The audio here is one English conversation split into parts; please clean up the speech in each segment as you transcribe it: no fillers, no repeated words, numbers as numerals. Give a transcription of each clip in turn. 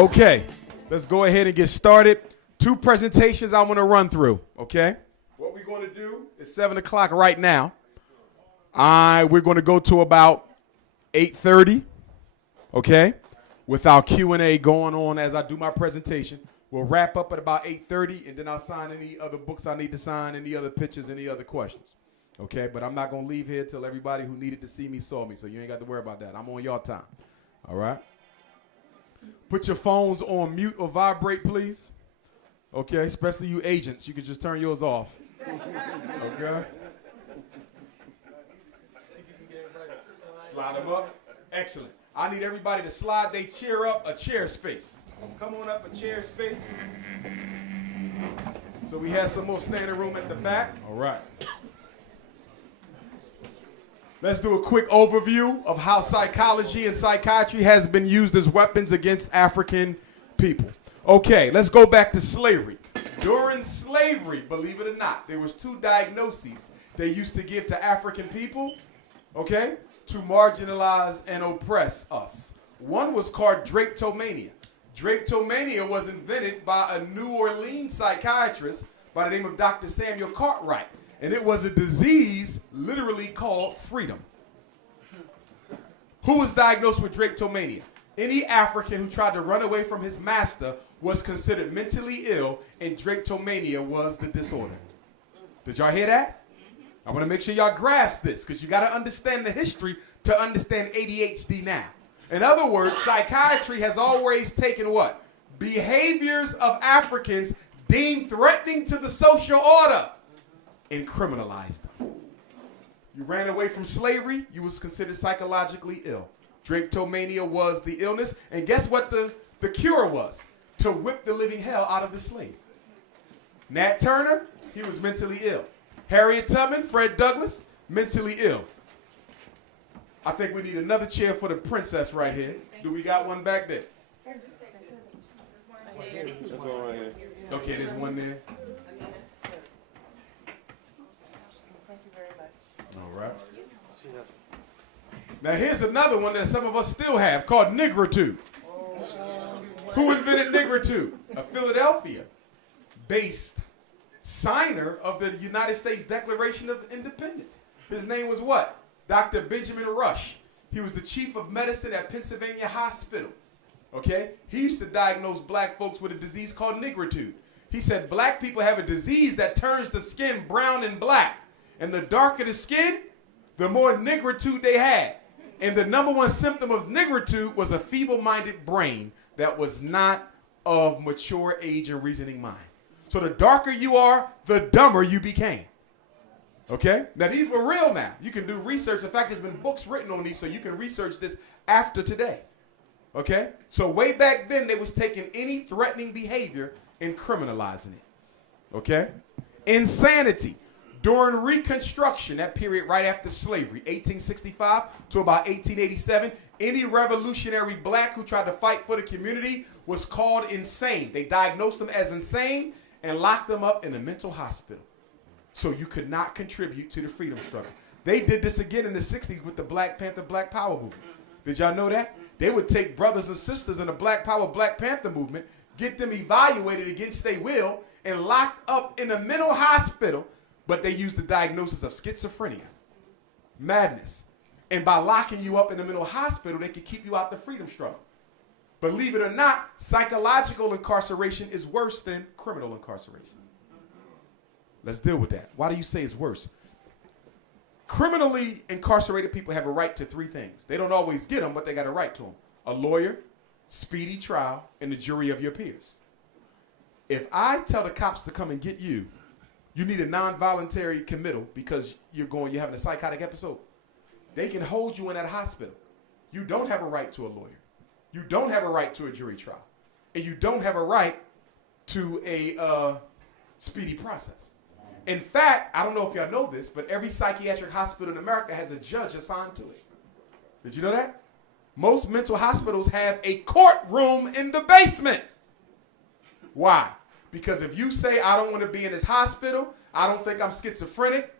Okay, let's go ahead and get started. 2 presentations I want to run through, okay? What we're going to do is 7 o'clock right now. We're going to go to about 8:30, okay? With our Q&A going on as I do my presentation. We'll wrap up at about 8:30, and then I'll sign any other books I need to sign, any other pictures, any other questions, okay? But I'm not going to leave here till everybody who needed to see me saw me, so you ain't got to worry about that. I'm on your time, all right? Put your phones on mute or vibrate, please. Okay, especially you agents. You can just turn yours off. Okay? Slide them up. Excellent. I need everybody to slide their chair up a chair space. Come on up a chair space. So we have some more standing room at the back. All right. Let's do a quick overview of how psychology and psychiatry has been used as weapons against African people. Okay, let's go back to slavery. During slavery, believe it or not, there was 2 diagnoses they used to give to African people, okay, to marginalize and oppress us. One was called drapetomania. Drapetomania was invented by a New Orleans psychiatrist by the name of Dr. Samuel Cartwright. And it was a disease literally called freedom. Who was diagnosed with drapetomania? Any African who tried to run away from his master was considered mentally ill, and drapetomania was the disorder. Did y'all hear that? I want to make sure y'all grasp this, because you got to understand the history to understand ADHD now. In other words, psychiatry has always taken what? Behaviors of Africans deemed threatening to the social order and criminalized them. You ran away from slavery, you was considered psychologically ill. Drapetomania was the illness, and guess what the cure was? To whip the living hell out of the slave. Nat Turner, he was mentally ill. Harriet Tubman, Fred Douglass, mentally ill. I think we need another chair for the princess right here. Do we got one back there? Okay, there's one there. All right. Now here's another one that some of us still have called nigritude. Who invented nigritude? A Philadelphia-based signer of the United States Declaration of Independence. His name was what? Dr. Benjamin Rush. He was the chief of medicine at Pennsylvania Hospital. Okay? He used to diagnose black folks with a disease called nigritude. He said black people have a disease that turns the skin brown and black. And the darker the skin, the more nigritude they had. And the number 1 symptom of nigritude was a feeble-minded brain that was not of mature age and reasoning mind. So the darker you are, the dumber you became. Okay? Now these were real now. You can do research. In fact, there's been books written on these, so you can research this after today. Okay? So way back then, they was taking any threatening behavior and criminalizing it. Okay? Insanity. During Reconstruction, that period right after slavery, 1865 to about 1887, any revolutionary black who tried to fight for the community was called insane. They diagnosed them as insane and locked them up in a mental hospital. So you could not contribute to the freedom struggle. They did this again in the 60s with the Black Panther, Black Power movement. Did y'all know that? They would take brothers and sisters in the Black Power, Black Panther movement, get them evaluated against their will, and locked up in a mental hospital. But they used the diagnosis of schizophrenia, madness. And by locking you up in the mental hospital, they could keep you out the freedom struggle. Believe it or not, psychological incarceration is worse than criminal incarceration. Let's deal with that. Why do you say it's worse? Criminally incarcerated people have a right to 3 things. They don't always get them, but they got a right to them. A lawyer, speedy trial, and the jury of your peers. If I tell the cops to come and get you, you need a non-voluntary committal because you're having a psychotic episode. They can hold you in that hospital. You don't have a right to a lawyer. You don't have a right to a jury trial. And you don't have a right to a speedy process. In fact, I don't know if y'all know this, but every psychiatric hospital in America has a judge assigned to it. Did you know that? Most mental hospitals have a courtroom in the basement. Why? Because if you say, I don't want to be in this hospital, I don't think I'm schizophrenic,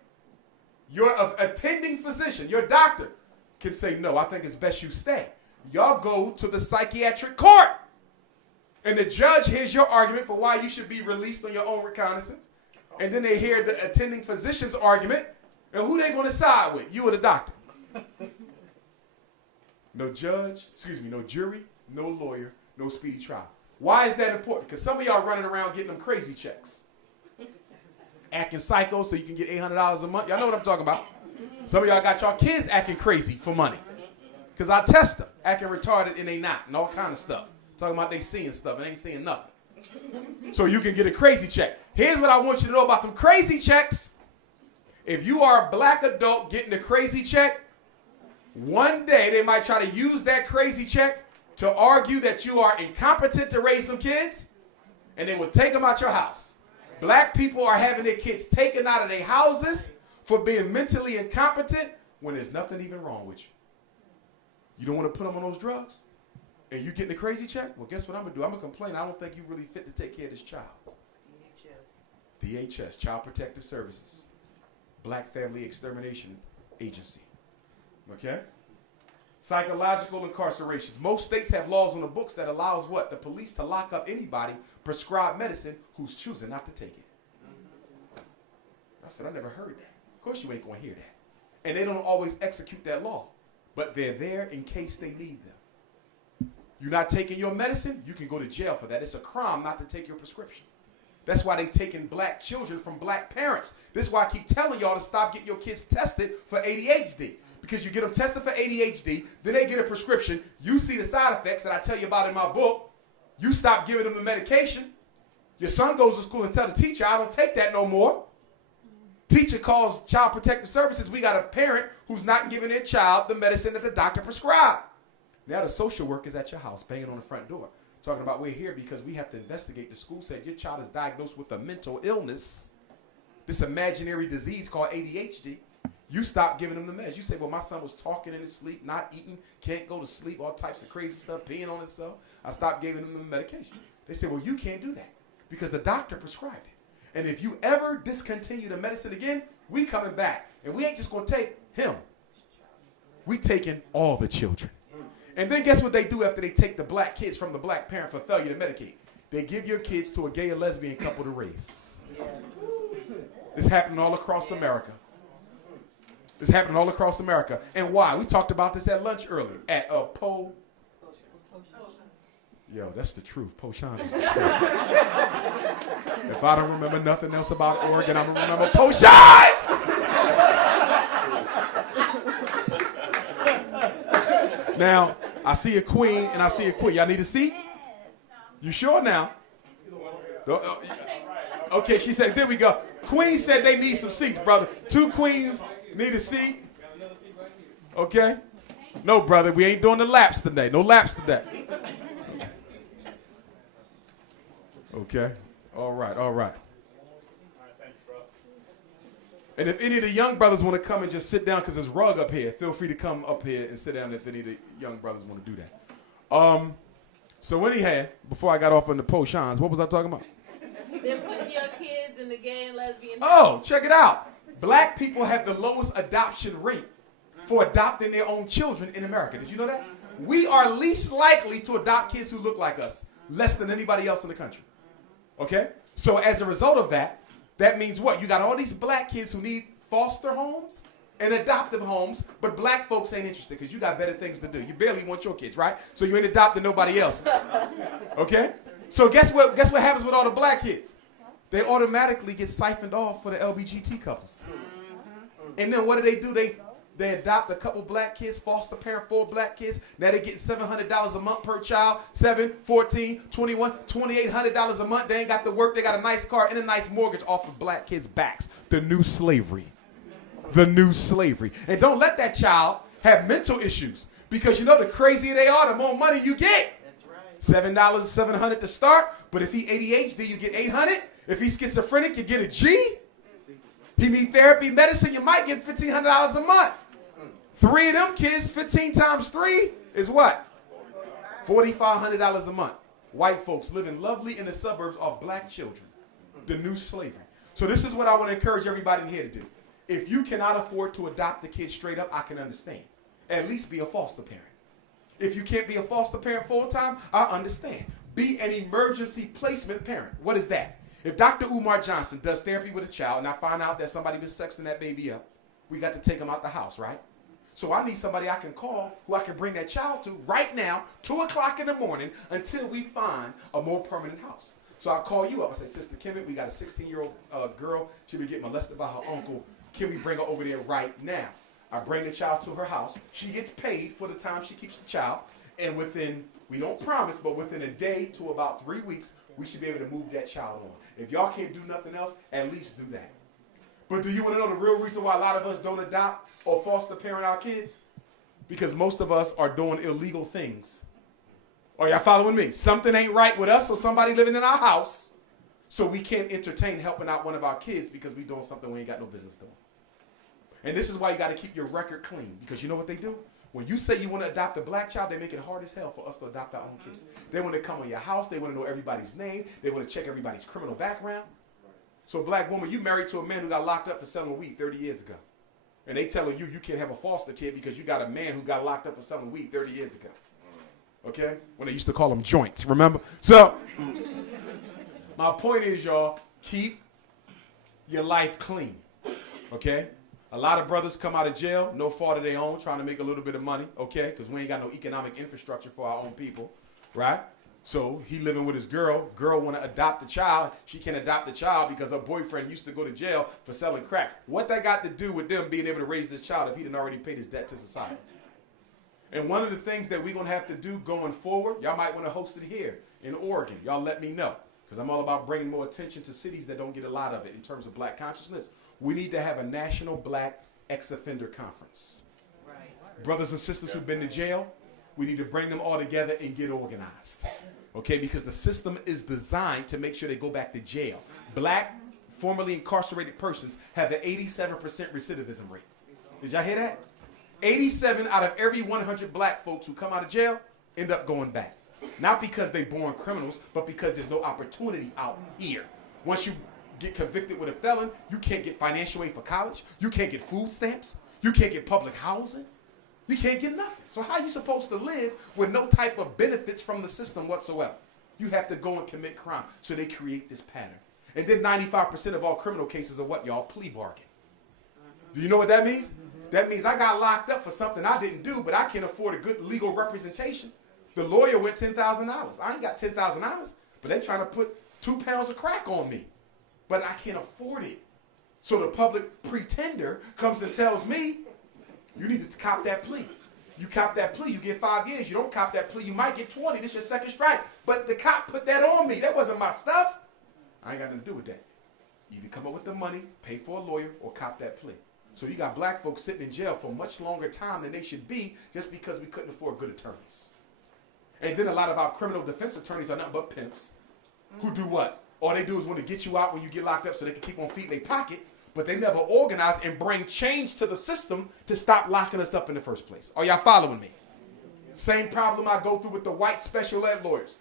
your attending physician, your doctor, can say, no, I think it's best you stay. Y'all go to the psychiatric court. And the judge hears your argument for why you should be released on your own recognizance. And then they hear the attending physician's argument. And who they going to side with? You or the doctor? No judge, no jury, no lawyer, no speedy trial. Why is that important? Because some of y'all running around getting them crazy checks. Acting psycho so you can get $800 a month. Y'all know what I'm talking about. Some of y'all got y'all kids acting crazy for money. Because I test them, acting retarded and they not, and all kind of stuff. Talking about they seeing stuff and ain't seeing nothing. So you can get a crazy check. Here's what I want you to know about them crazy checks. If you are a black adult getting a crazy check, one day they might try to use that crazy check to argue that you are incompetent to raise them kids, and they will take them out your house. Black people are having their kids taken out of their houses for being mentally incompetent when there's nothing even wrong with you. You don't want to put them on those drugs? And you getting a crazy check? Well, guess what I'm going to do? I'm going to complain. I don't think you really fit to take care of this child. DHS, Child Protective Services. Black Family Extermination Agency. Okay? Psychological incarcerations. Most states have laws on the books that allows what? The police to lock up anybody prescribed medicine who's choosing not to take it. I said, I never heard that. Of course you ain't going to hear that. And they don't always execute that law. But they're there in case they need them. You're not taking your medicine, you can go to jail for that. It's a crime not to take your prescription. That's why they taking black children from black parents. This is why I keep telling y'all to stop getting your kids tested for ADHD. Because you get them tested for ADHD, then they get a prescription. You see the side effects that I tell you about in my book. You stop giving them the medication. Your son goes to school and tell the teacher, I don't take that no more. Teacher calls Child Protective Services. We got a parent who's not giving their child the medicine that the doctor prescribed. Now the social worker's at your house banging on the front door. Talking about we're here because we have to investigate. The school said your child is diagnosed with a mental illness, this imaginary disease called ADHD. You stop giving them the meds. You say, well, my son was talking in his sleep, not eating, can't go to sleep, all types of crazy stuff, peeing on himself. I stopped giving him the medication. They said, well, you can't do that because the doctor prescribed it. And if you ever discontinue the medicine again, we coming back. And we ain't just going to take him. We taking all the children. And then guess what they do after they take the black kids from the black parent for failure to medicate? They give your kids to a gay or lesbian couple to raise. It's happening all across America. It's happening all across America. And why? We talked about this at lunch earlier. At Po. Yo, that's the truth. Poshans is the truth. If I don't remember nothing else about Oregon, I'm going to remember Poshans! Now, I see a queen and I see a queen. Y'all need a seat? You sure now? Okay, she said, there we go. Queen said they need some seats, brother. 2 queens need a seat. Okay? No, brother, we ain't doing the laps today. No laps today. Okay? All right, all right. And if any of the young brothers want to come and just sit down because there's rug up here, feel free to come up here and sit down if any of the young brothers want to do that. So anyhow, before I got off on the Poshans, what was I talking about? They're putting your kids in the gay and lesbian. Oh, check it out. Black people have the lowest adoption rate for adopting their own children in America. Did you know that? We are least likely to adopt kids who look like us, less than anybody else in the country. Okay? So as a result of that, that means what? You got all these black kids who need foster homes and adoptive homes, but black folks ain't interested because you got better things to do. You barely want your kids, right? So you ain't adopting nobody else's. Okay? So guess what happens with all the black kids? They automatically get siphoned off for the LBGT couples. And then what do? They adopt a couple black kids, foster parent 4 black kids. Now they're getting $700 a month per child. 7, 14, 21, $2,800 a month. They ain't got to work. They got a nice car and a nice mortgage off of black kids' backs. The new slavery. The new slavery. And don't let that child have mental issues. Because you know the crazier they are, the more money you get. That's right. $7, $700 to start. But if he ADHD, you get $800. If he's schizophrenic, you get a G. He need therapy, medicine, you might get $1,500 a month. 3 of them kids, 15 times 3 is what? $4,500 a month. White folks living lovely in the suburbs of black children. The new slavery. So this is what I want to encourage everybody in here to do. If you cannot afford to adopt the kid straight up, I can understand. At least be a foster parent. If you can't be a foster parent full time, I understand. be an emergency placement parent. What is that? If Dr. Umar Johnson does therapy with a child and I find out that somebody was sexing that baby up, we got to take him out the house, right? So I need somebody I can call who I can bring that child to right now, 2 o'clock in the morning, until we find a more permanent house. So I call you up. I say, Sister Kimmett, we got a 16-year-old girl. She been getting molested by her uncle. Can we bring her over there right now? I bring the child to her house. She gets paid for the time she keeps the child. And within, we don't promise, but within a day to about 3 weeks, we should be able to move that child on. If y'all can't do nothing else, at least do that. But do you want to know the real reason why a lot of us don't adopt or foster parent our kids? Because most of us are doing illegal things. Are y'all following me? Something ain't right with us or somebody living in our house, so we can't entertain helping out one of our kids because we're doing something we ain't got no business doing. And this is why you got to keep your record clean, because you know what they do? When you say you want to adopt a black child, they make it hard as hell for us to adopt our own kids. They want to come on your house. They want to know everybody's name. They want to check everybody's criminal background. So black woman, you married to a man who got locked up for selling weed 30 years ago. And they telling you can't have a foster kid because you got a man who got locked up for selling weed 30 years ago. Okay? When they used to call them joints, remember? So, my point is, y'all, keep your life clean. Okay? A lot of brothers come out of jail, no fault of their own, trying to make a little bit of money, okay? Because we ain't got no economic infrastructure for our own people, right? So he living with his girl. Girl want to adopt the child. She can't adopt the child because her boyfriend used to go to jail for selling crack. What that got to do with them being able to raise this child if he didn't already paid his debt to society? And one of the things that we're going to have to do going forward, y'all might want to host it here in Oregon. Y'all let me know. Because I'm all about bringing more attention to cities that don't get a lot of it in terms of black consciousness. We need to have a national black ex-offender conference. Right. Brothers and sisters who've been to jail, we need to bring them all together and get organized. Okay, because the system is designed to make sure they go back to jail. Black, formerly incarcerated persons have an 87% recidivism rate. Did y'all hear that? 87 out of every 100 black folks who come out of jail end up going back. Not because they're born criminals, but because there's no opportunity out here. Once you get convicted with a felon, you can't get financial aid for college. You can't get food stamps. You can't get public housing. You can't get nothing. So how are you supposed to live with no type of benefits from the system whatsoever? You have to go and commit crime. So they create this pattern. And then 95% of all criminal cases are what, y'all? Plea bargain. Do you know what that means? That means I got locked up for something I didn't do, but I can't afford a good legal representation. The lawyer went $10,000. I ain't got $10,000, but they're trying to put 2 pounds of crack on me. But I can't afford it. So the public pretender comes and tells me, you need to cop that plea. You cop that plea, you get 5 years. You don't cop that plea, you might get 20. This is your second strike. But the cop put that on me. That wasn't my stuff. I ain't got nothing to do with that. Either come up with the money, pay for a lawyer, or cop that plea. So you got black folks sitting in jail for much longer time than they should be just because we couldn't afford good attorneys. And then a lot of our criminal defense attorneys are nothing but pimps who do what? All they do is want to get you out when you get locked up so they can keep on feeding their pocket, but they never organize and bring change to the system to stop locking us up in the first place. Are y'all following me? Same problem I go through with the white special ed lawyers.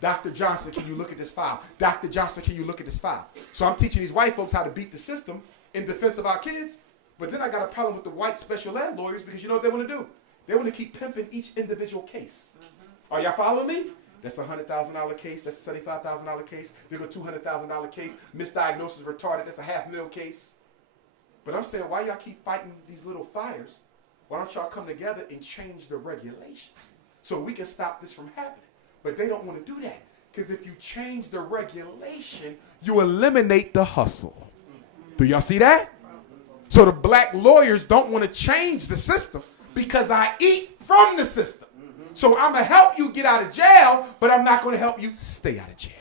Dr. Johnson, can you look at this file? Dr. Johnson, can you look at this file? So I'm teaching these white folks how to beat the system in defense of our kids, but then I got a problem with the white special ed lawyers because you know what they want to do? They want to keep pimping each individual case. Are y'all following me? That's a $100,000 case. That's a $75,000 case. They go $200,000 case. Misdiagnosis retarded. That's a $500,000 case. But I'm saying, why y'all keep fighting these little fires? Why don't y'all come together and change the regulations so we can stop this from happening? But they don't want to do that because if you change the regulation, you eliminate the hustle. Do y'all see that? So the black lawyers don't want to change the system because I eat from the system. So I'm going to help you get out of jail, but I'm not going to help you stay out of jail.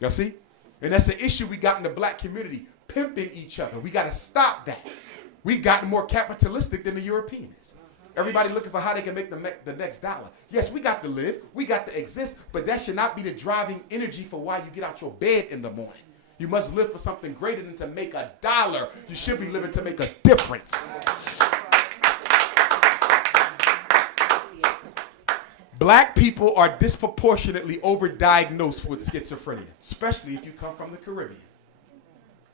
Y'all see? And that's the issue we got in the black community, pimping each other. We got to stop that. We've gotten more capitalistic than the Europeans. Everybody looking for how they can make the next dollar. Yes, we got to live. We got to exist, but that should not be the driving energy for why you get out your bed in the morning. You must live for something greater than to make a dollar. You should be living to make a difference. Black people are disproportionately overdiagnosed with schizophrenia, especially if you come from the Caribbean.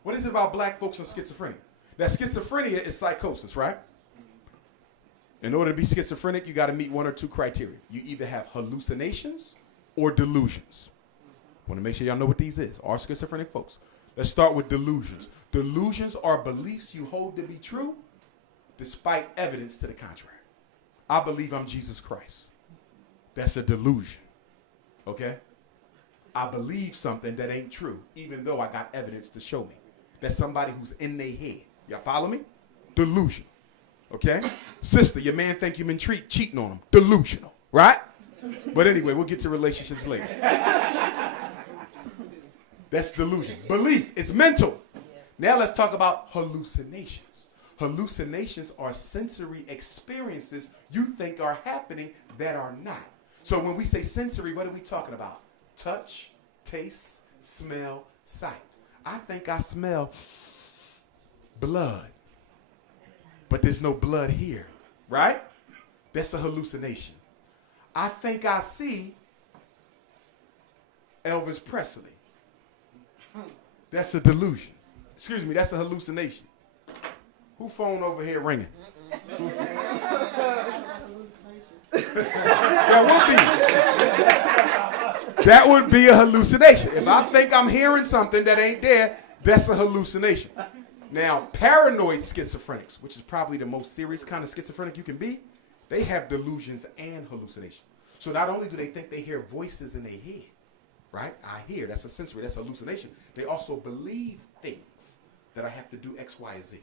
What is it about black folks and schizophrenia? Now, schizophrenia is psychosis, right? In order to be schizophrenic, you got to meet one or two criteria. You either have hallucinations or delusions. I want to make sure y'all know what these is. Our schizophrenic folks. Let's start with delusions. Delusions are beliefs you hold to be true despite evidence to the contrary. I believe I'm Jesus Christ. That's a delusion. Okay? I believe something that ain't true, even though I got evidence to show me. That's somebody who's in their head. Y'all follow me? Delusion. Okay? Sister, your man think you've been cheating on him. Delusional. Right? But anyway, we'll get to relationships later. That's delusion. Belief is mental. Now let's talk about hallucinations. Hallucinations are sensory experiences you think are happening that are not. So when we say sensory, what are we talking about? Touch, taste, smell, sight. I think I smell blood, but there's no blood here, right? That's a hallucination. I think I see Elvis Presley. That's a delusion. Excuse me, that's a hallucination. Who phone over here ringing? That would be a hallucination. If I think I'm hearing something that ain't there, that's a hallucination. Now, paranoid schizophrenics, which is probably the most serious kind of schizophrenic you can be, they have delusions and hallucinations. So not only do they think they hear voices in their head, right? I hear, that's a sensory, that's a hallucination. They also believe things that I have to do X, Y, and Z.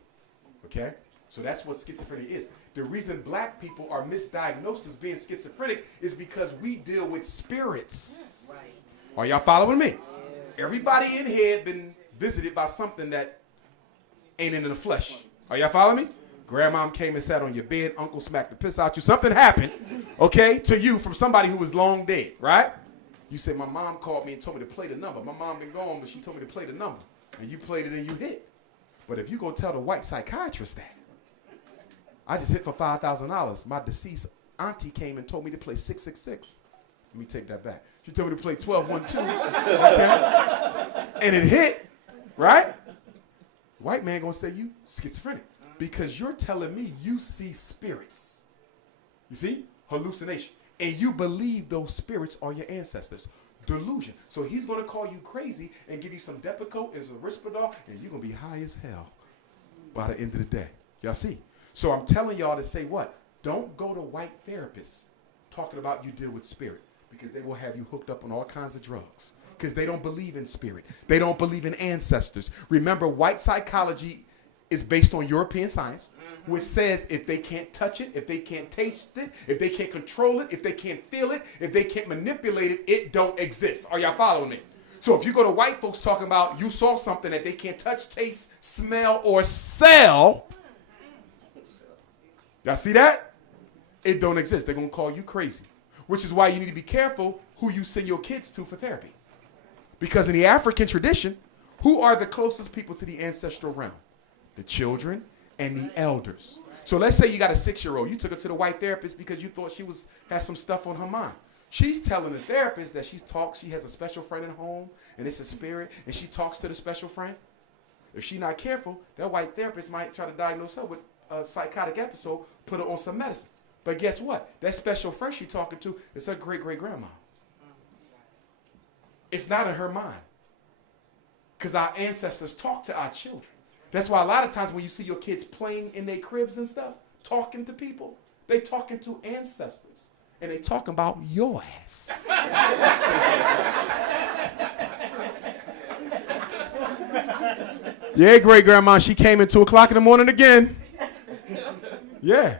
Okay? So that's what schizophrenia is. The reason black people are misdiagnosed as being schizophrenic is because we deal with spirits. Right. Are y'all following me? Yeah. Everybody in here been visited by something that ain't in the flesh. Are y'all following me? Grandmom came and sat on your bed. Uncle smacked the piss out you. Something happened, okay, to you from somebody who was long dead, right? You say, my mom called me and told me to play the number. My mom been gone, but she told me to play the number. And you played it and you hit. But if you go tell the white psychiatrist that, I just hit for $5,000. My deceased auntie came and told me to play 666. Let me take that back. She told me to play 1212, okay? And it hit, right? White man gonna say you schizophrenic because you're telling me you see spirits. You see? Hallucination. And you believe those spirits are your ancestors. Delusion. So he's gonna call you crazy and give you some Depakote and some Risperdal, and you're gonna be high as hell by the end of the day. Y'all see? So I'm telling y'all to say what? Don't go to white therapists talking about you deal with spirit, because they will have you hooked up on all kinds of drugs, because they don't believe in spirit. They don't believe in ancestors. Remember, white psychology is based on European science, which says if they can't touch it, if they can't taste it, if they can't control it, if they can't feel it, if they can't manipulate it, it don't exist. Are y'all following me? So if you go to white folks talking about you saw something that they can't touch, taste, smell, or sell, y'all see that? It don't exist. They're going to call you crazy, which is why you need to be careful who you send your kids to for therapy. Because in the African tradition, who are the closest people to the ancestral realm? The children and the elders. So let's say you got a 6-year-old. You took her to the white therapist because you thought she had some stuff on her mind. She's telling the therapist that she has a special friend at home, and it's a spirit, and she talks to the special friend. If she's not careful, that white therapist might try to diagnose her with a psychotic episode, put her on some medicine. But guess what? That special friend she's talking to is her great-great-grandma. It's not in her mind. Because our ancestors talk to our children. That's why a lot of times when you see your kids playing in their cribs and stuff, talking to people, they talking to ancestors. And they talking about your ass. Yeah, great-grandma, she came at 2 o'clock in the morning again. Yeah.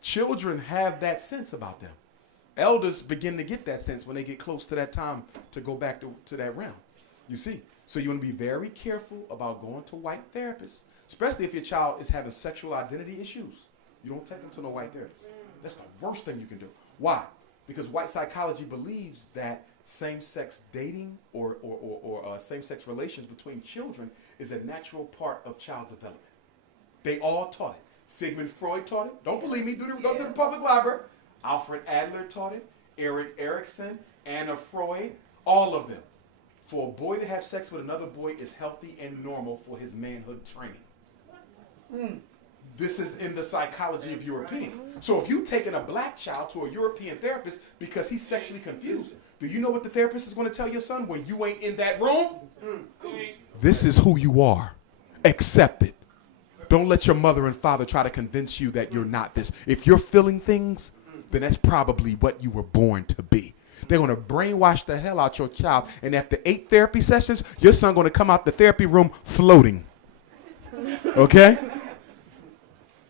Children have that sense about them. Elders begin to get that sense when they get close to that time to go back to that realm. You see? So you want to be very careful about going to white therapists, especially if your child is having sexual identity issues. You don't take them to no white therapist. That's the worst thing you can do. Why? Because white psychology believes that same-sex dating or same-sex relations between children is a natural part of child development. They all taught it. Sigmund Freud taught it. Don't believe me? Go to the public library. Alfred Adler taught it. Erik Erikson, Anna Freud, all of them. For a boy to have sex with another boy is healthy and normal for his manhood training. This is in the psychology of Europeans. So if you've taken a black child to a European therapist because he's sexually confused, do you know what the therapist is going to tell your son when you ain't in that room? This is who you are. Accept it. Don't let your mother and father try to convince you that you're not this. If you're feeling things, then that's probably what you were born to be. They're going to brainwash the hell out your child. And after 8 therapy sessions, your son going to come out the therapy room floating. Okay?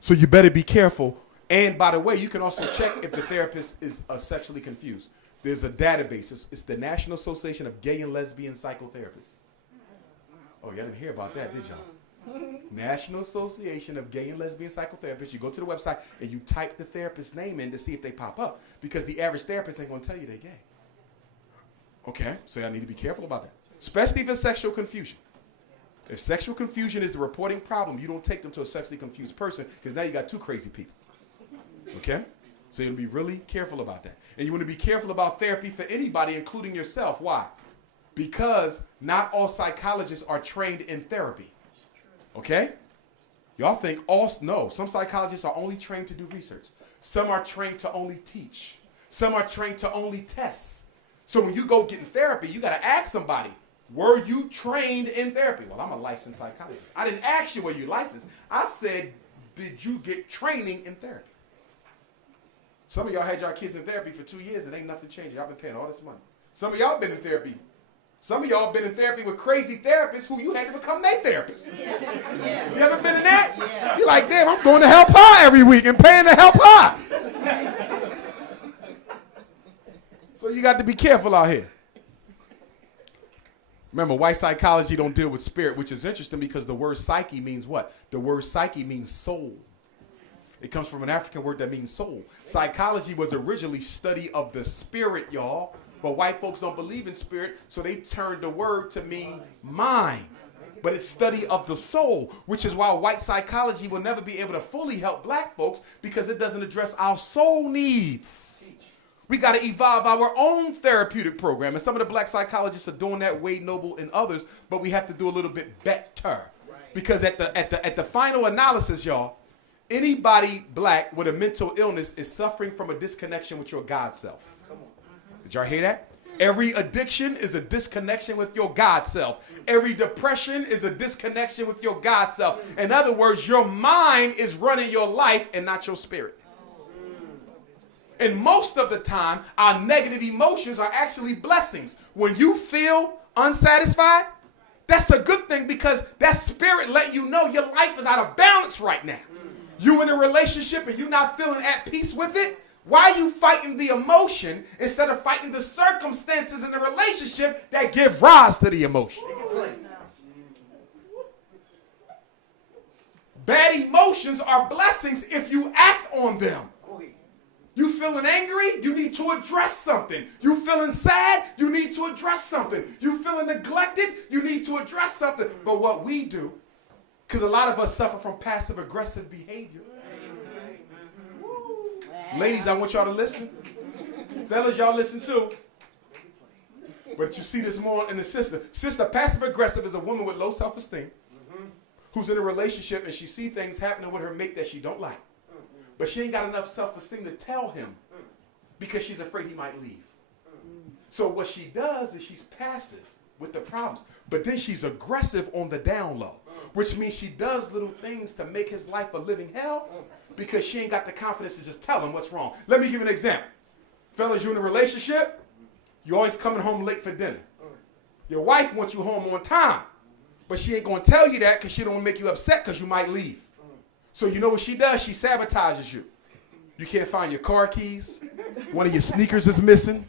So you better be careful. And by the way, you can also check if the therapist is sexually confused. There's a database. It's the National Association of Gay and Lesbian Psychotherapists. Oh, y'all didn't hear about that, did y'all? National Association of Gay and Lesbian Psychotherapists. You go to the website and you type the therapist's name in to see if they pop up. Because the average therapist ain't going to tell you they're gay. Okay, so y'all need to be careful about that. Especially if it's sexual confusion. If sexual confusion is the reporting problem, you don't take them to a sexually confused person because now you got 2 crazy people. Okay? So you want to be really careful about that. And you want to be careful about therapy for anybody, including yourself. Why? Because not all psychologists are trained in therapy. Okay? Y'all think no, some psychologists are only trained to do research. Some are trained to only teach. Some are trained to only test. So when you go get in therapy, you got to ask somebody, were you trained in therapy? Well, I'm a licensed psychologist. I didn't ask you were you licensed. I said, did you get training in therapy? Some of y'all had y'all kids in therapy for 2 years and ain't nothing changed. Y'all been paying all this money. Some of y'all been in therapy. Some of y'all been in therapy with crazy therapists who you had to become their therapist. Yeah. You ever been in that? Yeah. You're like, damn, I'm going to help her every week and paying to help her. So you got to be careful out here. Remember, white psychology don't deal with spirit, which is interesting because the word psyche means what? The word psyche means soul. It comes from an African word that means soul. Psychology was originally study of the spirit, y'all. But white folks don't believe in spirit, so they turned the word to mean mind. But it's study of the soul, which is why white psychology will never be able to fully help black folks because it doesn't address our soul needs. We got to evolve our own therapeutic program. And some of the black psychologists are doing that, Wade Noble and others, but we have to do a little bit better. Because at the final analysis, y'all, anybody black with a mental illness is suffering from a disconnection with your God self. Did y'all hear that? Every addiction is a disconnection with your God self. Every depression is a disconnection with your God self. In other words, your mind is running your life and not your spirit. And most of the time, our negative emotions are actually blessings. When you feel unsatisfied, that's a good thing because that spirit let you know your life is out of balance right now. You in a relationship and you're not feeling at peace with it. Why are you fighting the emotion instead of fighting the circumstances in the relationship that give rise to the emotion? Bad emotions are blessings if you act on them. You feeling angry? You need to address something. You feeling sad? You need to address something. You feeling neglected? You need to address something. But what we do, because a lot of us suffer from passive-aggressive behavior. Ladies, I want y'all to listen. Fellas, y'all listen too. But you see this more in the sister. Sister, passive-aggressive is a woman with low self-esteem who's in a relationship and she see things happening with her mate that she don't like. But she ain't got enough self-esteem to tell him because she's afraid he might leave. So what she does is she's passive with the problems. But then she's aggressive on the down low, which means she does little things to make his life a living hell because she ain't got the confidence to just tell him what's wrong. Let me give you an example. Fellas, you in a relationship, you always coming home late for dinner. Your wife wants you home on time, but she ain't going to tell you that because she don't want to make you upset because you might leave. So you know what she does? She sabotages you. You can't find your car keys. One of your sneakers is missing.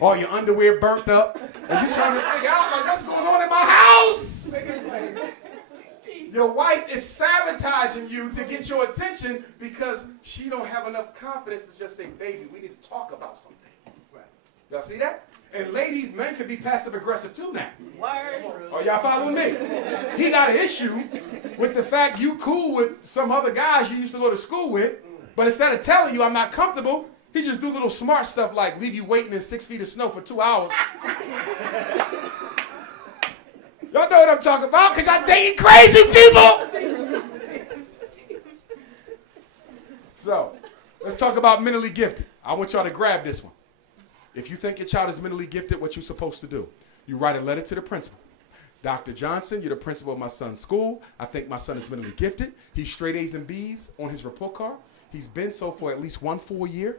All your underwear burnt up. And you trying to figure out like, what's going on in my house? Your wife is sabotaging you to get your attention because she don't have enough confidence to just say, baby, we need to talk about some things. Y'all see that? And ladies, men can be passive-aggressive too now. Are y'all following me? He got an issue with the fact you cool with some other guys you used to go to school with, but instead of telling you I'm not comfortable, he just do little smart stuff like leave you waiting in 6 feet of snow for 2 hours. Y'all know what I'm talking about because y'all dating crazy people. So, let's talk about mentally gifted. I want y'all to grab this one. If you think your child is mentally gifted, what you're supposed to do, you write a letter to the principal. Dr. Johnson, you're the principal of my son's school. I think my son is mentally gifted. He's straight A's and B's on his report card. He's been so for at least 1 full year.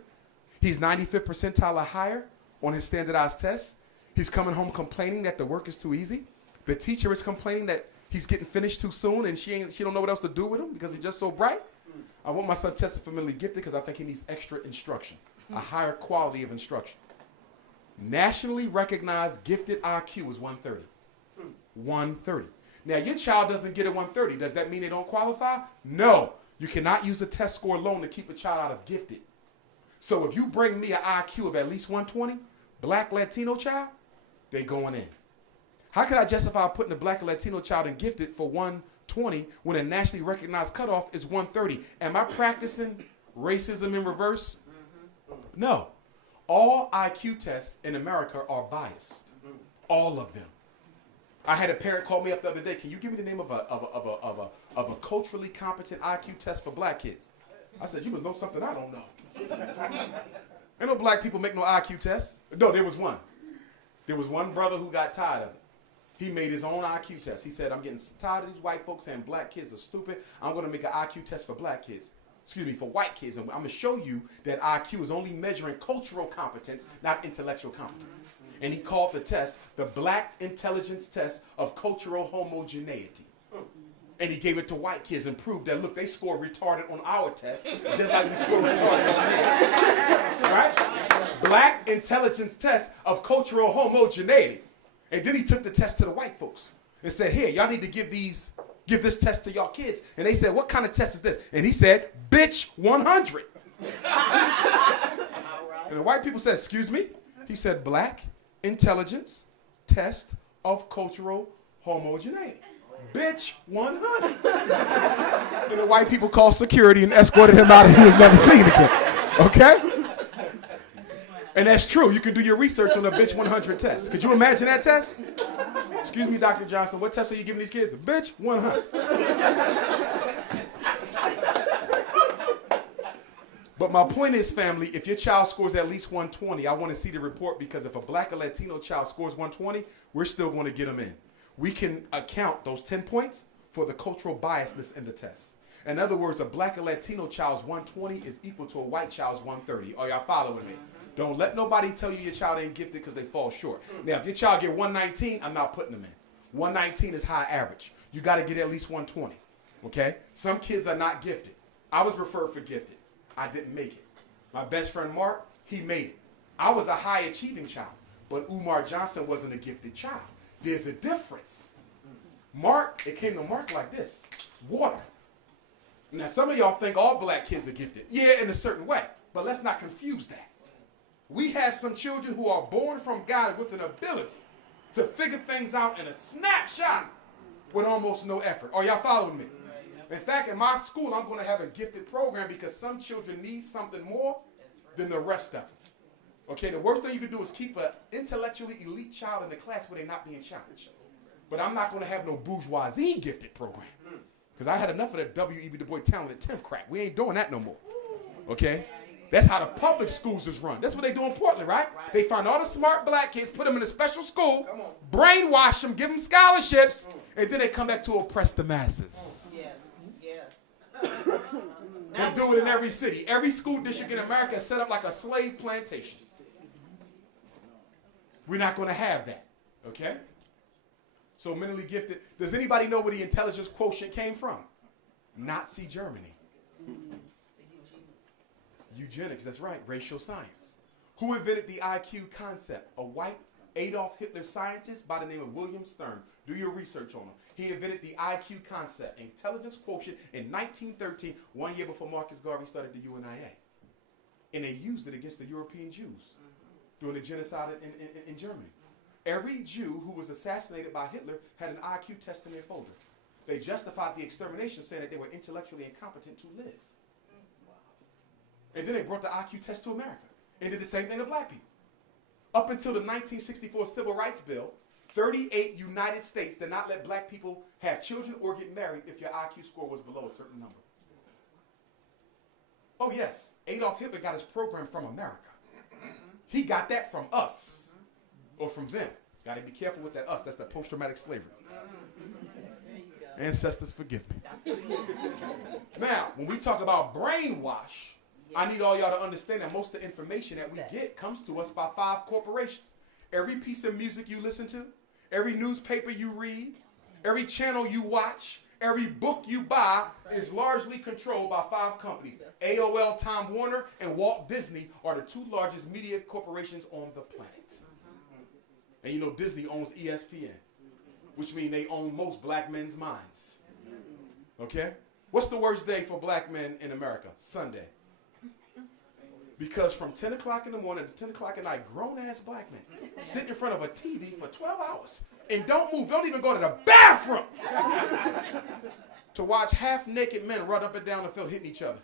He's 95th percentile or higher on his standardized tests. He's coming home complaining that the work is too easy. The teacher is complaining that he's getting finished too soon and she don't know what else to do with him because he's just so bright. I want my son tested for mentally gifted because I think he needs extra instruction, a higher quality of instruction. Nationally recognized gifted IQ is 130. 130. Now, your child doesn't get a 130. Does that mean they don't qualify? No. You cannot use a test score alone to keep a child out of gifted. So if you bring me an IQ of at least 120, black Latino child, they going in. How could I justify putting a black or Latino child in gifted for 120 when a nationally recognized cutoff is 130? Am I practicing racism in reverse? No. All IQ tests in America are biased. All of them. I had a parent call me up the other day. Can you give me the name of a culturally competent IQ test for black kids? I said, you must know something I don't know. Ain't no black people make no IQ tests. No, there was one. There was one brother who got tired of it. He made his own IQ test. He said, I'm getting tired of these white folks saying black kids are stupid. I'm going to make an IQ test for black kids. Excuse me, for white kids. And I'm going to show you that IQ is only measuring cultural competence, not intellectual competence. And he called the test the Black Intelligence Test of Cultural Homogeneity. And he gave it to white kids and proved that, look, they score retarded on our test, just like we score retarded on theirs. Right? Black Intelligence Test of Cultural Homogeneity. And then he took the test to the white folks and said, here, y'all need to give this test to y'all kids. And they said, what kind of test is this? And he said, bitch 100. And the white people said, excuse me? He said, Black Intelligence Test of Cultural Homogeneity. Bitch 100. And the white people called security and escorted him out and he was never seen again. Okay? And that's true. You can do your research on the bitch 100 test. Could you imagine that test? Excuse me, Dr. Johnson, what test are you giving these kids? The bitch 100. But my point is, family, if your child scores at least 120, I want to see the report because if a black or Latino child scores 120, we're still going to get them in. We can account those 10 points for the cultural biasness in the test. In other words, a black or Latino child's 120 is equal to a white child's 130. Are y'all following me? Don't let nobody tell you your child ain't gifted because they fall short. Now, if your child get 119, I'm not putting them in. 119 is high average. You got to get at least 120. Okay? Some kids are not gifted. I was referred for gifted. I didn't make it. My best friend Mark, he made it. I was a high achieving child, but Umar Johnson wasn't a gifted child. There's a difference. Mark, it came to Mark like this. Water. Now, some of y'all think all black kids are gifted. Yeah, in a certain way, but let's not confuse that. We have some children who are born from God with an ability to figure things out in a snapshot with almost no effort. Are y'all following me? In fact, in my school, I'm going to have a gifted program because some children need something more than the rest of them. Okay, the worst thing you can do is keep an intellectually elite child in the class where they're not being challenged. But I'm not going to have no bourgeoisie gifted program because I had enough of that W.E.B. Du Bois talented 10th crap. We ain't doing that no more. Okay? That's how the public schools is run. That's what they do in Portland, right? They find all the smart black kids, put them in a special school, brainwash them, give them scholarships, and then they come back to oppress the masses. They do it in every city. Every school district in America is set up like a slave plantation. We're not going to have that, okay? So mentally gifted. Does anybody know where the intelligence quotient came from? Nazi Germany. Eugenics, that's right, racial science. Who invented the IQ concept? A white Adolf Hitler scientist by the name of William Stern. Do your research on him. He invented the IQ concept, intelligence quotient, in 1913, 1 year before Marcus Garvey started the UNIA. And they used it against the European Jews during the genocide in Germany. Every Jew who was assassinated by Hitler had an IQ test in their folder. They justified the extermination saying that they were intellectually incompetent to live. And then they brought the IQ test to America and did the same thing to black people. Up until the 1964 Civil Rights Bill, 38 United States did not let black people have children or get married if your IQ score was below a certain number. Oh, yes, Adolf Hitler got his program from America. He got that from us or from them. Got to be careful with that us. That's the post-traumatic slavery. Ancestors, forgive me. Now, when we talk about brainwash, I need all y'all to understand that most of the information that we get comes to us by 5 corporations. Every piece of music you listen to, every newspaper you read, every channel you watch, every book you buy is largely controlled by 5 companies. AOL, Time Warner, and Walt Disney are the 2 largest media corporations on the planet. And you know Disney owns ESPN, which means they own most black men's minds. Okay? What's the worst day for black men in America? Sunday. Because from 10 o'clock in the morning to 10 o'clock at night, grown-ass black men sit in front of a TV for 12 hours and don't move, don't even go to the bathroom to watch half-naked men run up and down the field hitting each other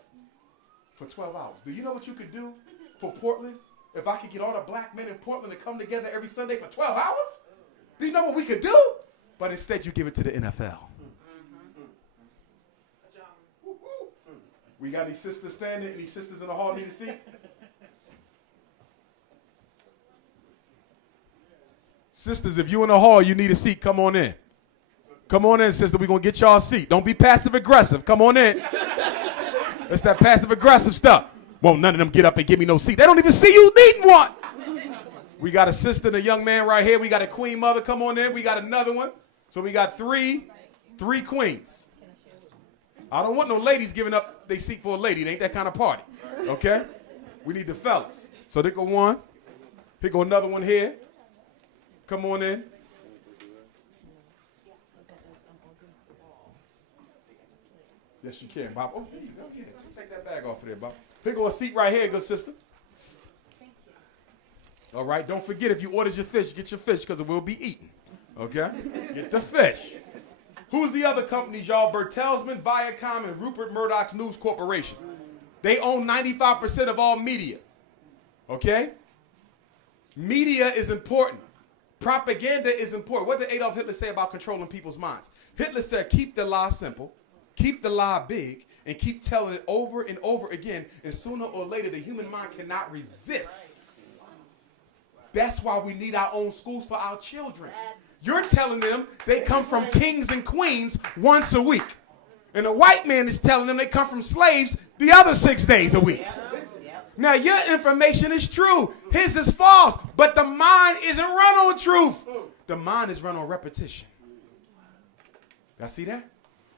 for 12 hours. Do you know what you could do for Portland if I could get all the black men in Portland to come together every Sunday for 12 hours? Do you know what we could do? But instead you give it to the NFL. We got any sisters standing? Any sisters in the hall need a seat? Sisters, if you in the hall, you need a seat, come on in. Come on in, sister. We're going to get y'all a seat. Don't be passive-aggressive. Come on in. That's that passive-aggressive stuff. Won't none of them get up and give me no seat. They don't even see you needing one. We got a sister and a young man right here. We got a queen mother. Come on in. We got another one. So we got three queens. I don't want no ladies giving up their seat for a lady. It ain't that kind of party. Okay? We need the fellas. So there go one. Here go another one here. Come on in. Yes, you can, Bob. Oh, there you go. Yeah, just take that bag off of there, Bob. Here go a seat right here, good sister. All right, don't forget if you ordered your fish, get your fish because it will be eaten. Okay? Get the fish. Who's the other companies, y'all? Bertelsmann, Viacom, and Rupert Murdoch's News Corporation. They own 95% of all media. Okay? Media is important. Propaganda is important. What did Adolf Hitler say about controlling people's minds? Hitler said, keep the lie simple, keep the lie big, and keep telling it over and over again, and sooner or later the human mind cannot resist. That's why we need our own schools for our children. You're telling them they come from kings and queens once a week. And the white man is telling them they come from slaves the other 6 days a week. Now, your information is true. His is false. But the mind isn't run on truth. The mind is run on repetition. Y'all see that?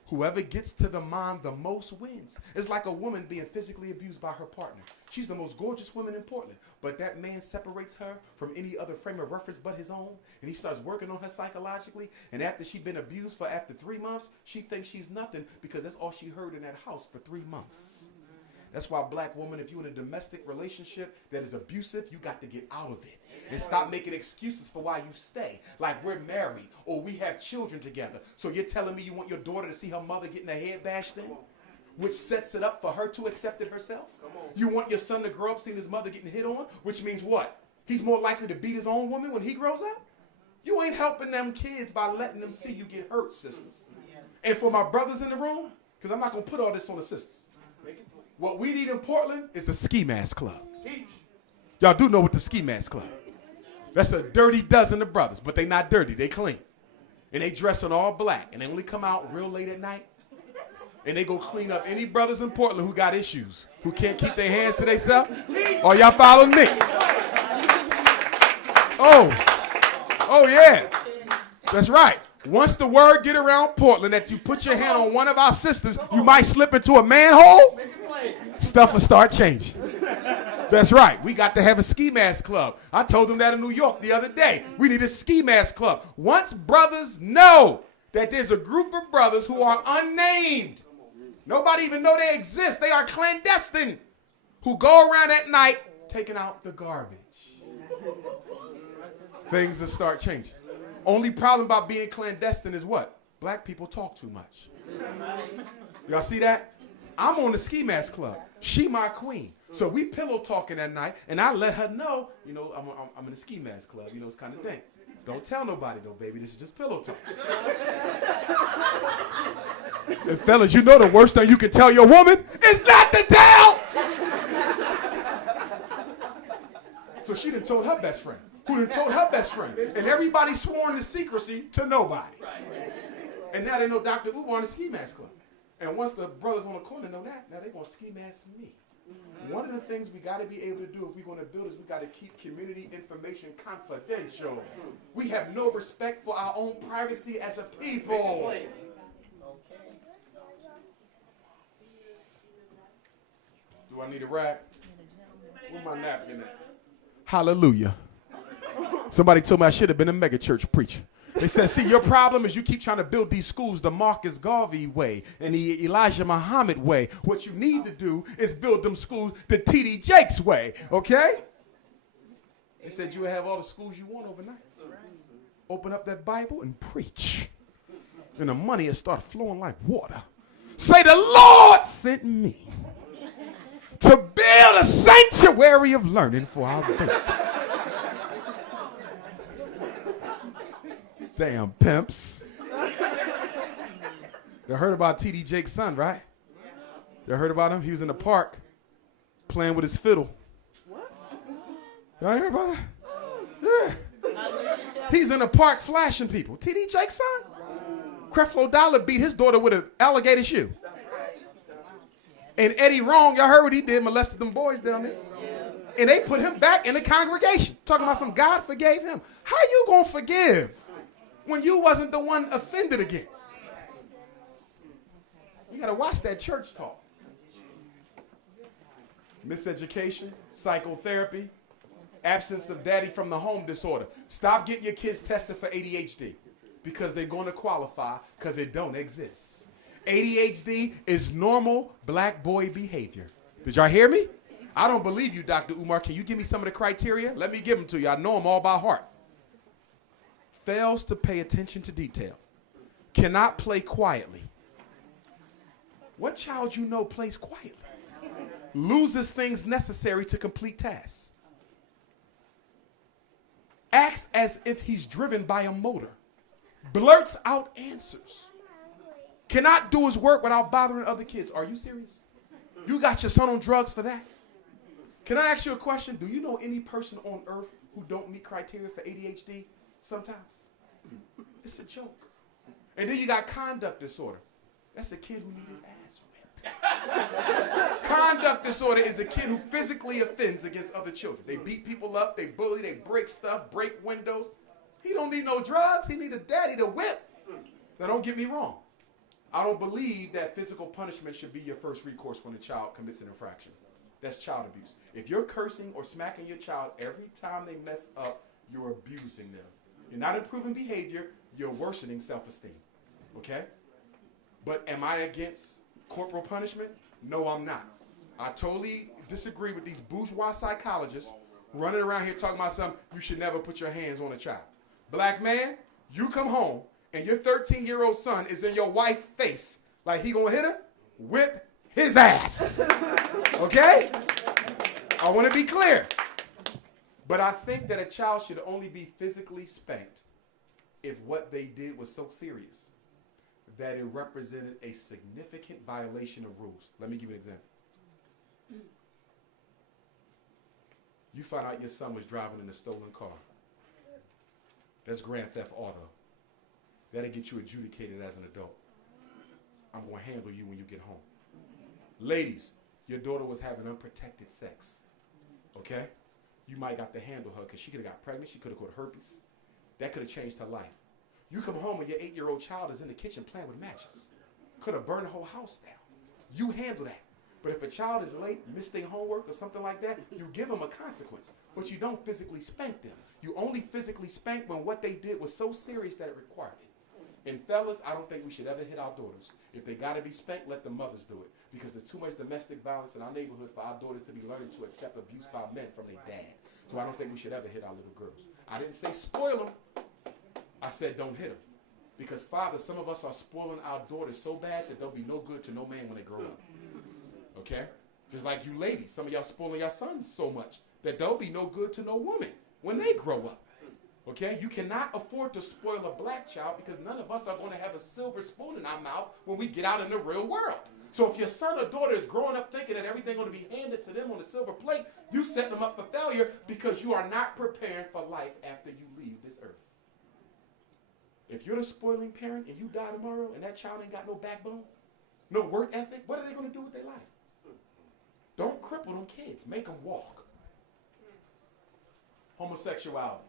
Whoever gets to the mind the most wins. It's like a woman being physically abused by her partner. She's the most gorgeous woman in Portland. But that man separates her from any other frame of reference but his own. And he starts working on her psychologically. And after she's been abused for after 3 months, she thinks she's nothing because that's all she heard in that house for 3 months. That's why, black woman, if you're in a domestic relationship that is abusive, you got to get out of it. And stop making excuses for why you stay. Like we're married or we have children together. So you're telling me you want your daughter to see her mother getting her head bashed in? Which sets it up for her to accept it herself? You want your son to grow up seeing his mother getting hit on? Which means what? He's more likely to beat his own woman when he grows up? You ain't helping them kids by letting them see you get hurt, sisters. And for my brothers in the room, because I'm not going to put all this on the sisters. What we need in Portland is a ski mask club. Y'all do know what the ski mask club. That's a dirty dozen of brothers, but they not dirty, they clean. And they dress in all black, and they only come out real late at night. And they go clean up any brothers in Portland who got issues, who can't keep their hands to themselves. Oh, y'all following me? Oh yeah, that's right. Once the word get around Portland that you put your hand on one of our sisters, you might slip into a manhole. Stuff will start changing. That's right. We got to have a ski mask club. I told them that in New York the other day. We need a ski mask club. Once brothers know that there's a group of brothers who are unnamed, nobody even know they exist. They are clandestine, who go around at night taking out the garbage. Things will start changing. Only problem about being clandestine is what? Black people talk too much. Y'all see that? I'm on the ski mask club. She my queen. So we pillow talking at night, and I let her know, you know, I'm in the ski mask club, you know, it's kind of thing. Don't tell nobody though, baby. This is just pillow talk. And fellas, you know the worst thing you can tell your woman is not to tell. So she done told her best friend, who done told her best friend. And everybody sworn to secrecy to nobody. And now they know Dr. Umar on the Ski Mask Club. And once the brothers on the corner know that, now they're going to ski mask me. One of the things we got to be able to do if we're going to build is we got to keep community information confidential. We have no respect for our own privacy as a people. Do I need a rap? Where's my napkin at? Hallelujah. Somebody told me I should have been a mega church preacher. They said, see, your problem is you keep trying to build these schools the Marcus Garvey way and the Elijah Muhammad way. What you need to do is build them schools the T.D. Jakes way, okay? They said you would have all the schools you want overnight. Open up that Bible and preach. And the money will start flowing like water. Say, the Lord sent me to build a sanctuary of learning for our babies. Damn pimps. You heard about T.D. Jake's son, right? You heard about him? He was in the park playing with his fiddle. Y'all heard about that? Yeah. He's in the park flashing people. T.D. Jake's son? Creflo Dollar beat his daughter with an alligator shoe. And Eddie Wrong, y'all heard what he did, molested them boys down there. And they put him back in the congregation. Talking about some God forgave him. How you gonna forgive when you wasn't the one offended against? You gotta watch that church talk. Miseducation, psychotherapy, absence of daddy from the home disorder. Stop getting your kids tested for ADHD because they're gonna qualify because it don't exist. ADHD is normal black boy behavior. Did y'all hear me? I don't believe you, Dr. Umar. Can you give me some of the criteria? Let me give them to you. I know them all by heart. Fails to pay attention to detail. Cannot play quietly. What child you know plays quietly? Loses things necessary to complete tasks. Acts as if he's driven by a motor. Blurts out answers. Cannot do his work without bothering other kids. Are you serious? You got your son on drugs for that? Can I ask you a question? Do you know any person on earth who don't meet criteria for ADHD sometimes? It's a joke. And then you got conduct disorder. That's a kid who needs his ass whipped. Conduct disorder is a kid who physically offends against other children. They beat people up, they bully, they break stuff, break windows. He don't need no drugs. He need a daddy to whip. Now, don't get me wrong. I don't believe that physical punishment should be your first recourse when a child commits an infraction. That's child abuse. If you're cursing or smacking your child every time they mess up, you're abusing them. You're not improving behavior, you're worsening self-esteem. Okay? But am I against corporal punishment? No, I'm not. I totally disagree with these bourgeois psychologists running around here talking about something, you should never put your hands on a child. Black man, you come home and your 13-year-old son is in your wife's face like he gonna hit her, whip his ass. Okay? I want to be clear. But I think that a child should only be physically spanked if what they did was so serious that it represented a significant violation of rules. Let me give you an example. You find out your son was driving in a stolen car. That's grand theft auto. That'll get you adjudicated as an adult. I'm going to handle you when you get home. Ladies, your daughter was having unprotected sex. Okay? You might got to handle her because she could have got pregnant. She could have got herpes. That could have changed her life. You come home and your 8-year-old child is in the kitchen playing with matches. Could have burned the whole house down. You handle that. But if a child is late, missed their homework or something like that, you give them a consequence. But you don't physically spank them. You only physically spank when what they did was so serious that it required it. And fellas, I don't think we should ever hit our daughters. If they got to be spanked, let the mothers do it. Because there's too much domestic violence in our neighborhood for our daughters to be learning to accept abuse by men from their dad. So I don't think we should ever hit our little girls. I didn't say spoil them. I said don't hit them. Because fathers, some of us are spoiling our daughters so bad that they'll be no good to no man when they grow up. Okay? Just like you ladies, some of y'all spoiling your sons so much that they'll be no good to no woman when they grow up. Okay? You cannot afford to spoil a black child because none of us are going to have a silver spoon in our mouth when we get out in the real world. So if your son or daughter is growing up thinking that everything's going to be handed to them on a silver plate, you set them up for failure because you are not preparing for life after you leave this earth. If you're the spoiling parent and you die tomorrow and that child ain't got no backbone, no work ethic, what are they going to do with their life? Don't cripple them kids. Make them walk. Homosexuality.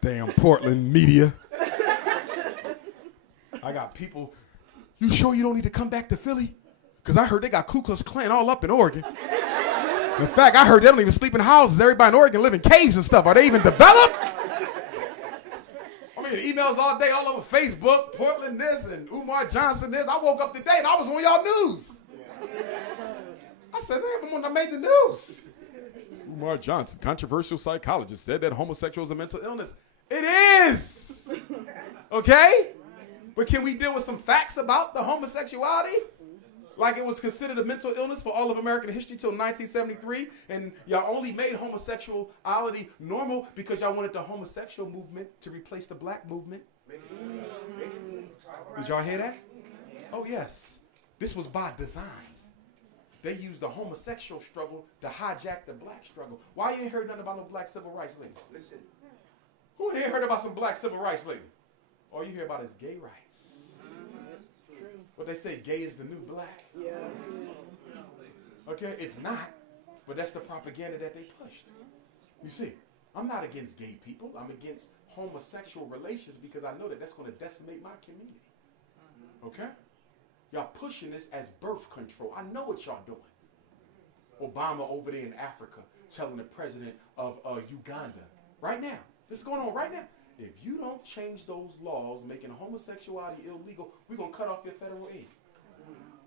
Damn Portland media. I got people, you sure you don't need to come back to Philly? Because I heard they got Ku Klux Klan all up in Oregon. In fact, I heard they don't even sleep in houses. Everybody in Oregon live in caves and stuff. Are they even developed? I mean, emails all day, all over Facebook, Portland this and Umar Johnson this. I woke up today and I was on y'all news. I said, damn, I made the news. Umar Johnson, controversial psychologist, said that homosexual is a mental illness. It is. Okay? But can we deal with some facts about the homosexuality? Like it was considered a mental illness for all of American history till 1973, and y'all only made homosexuality normal because y'all wanted the homosexual movement to replace the black movement. Did y'all hear that? Oh, yes. This was by design. They used the homosexual struggle to hijack the black struggle. Why you ain't heard nothing about no black civil rights lately? Listen. Who ain't heard about some black civil rights lately? All you hear about is gay rights. But they say gay is the new black. Okay, it's not, but that's the propaganda that they pushed. You see, I'm not against gay people. I'm against homosexual relations because I know that that's going to decimate my community. Okay? Y'all pushing this as birth control. I know what y'all doing. Obama over there in Africa telling the president of Uganda, right now, this is going on right now. If you don't change those laws making homosexuality illegal, we're going to cut off your federal aid.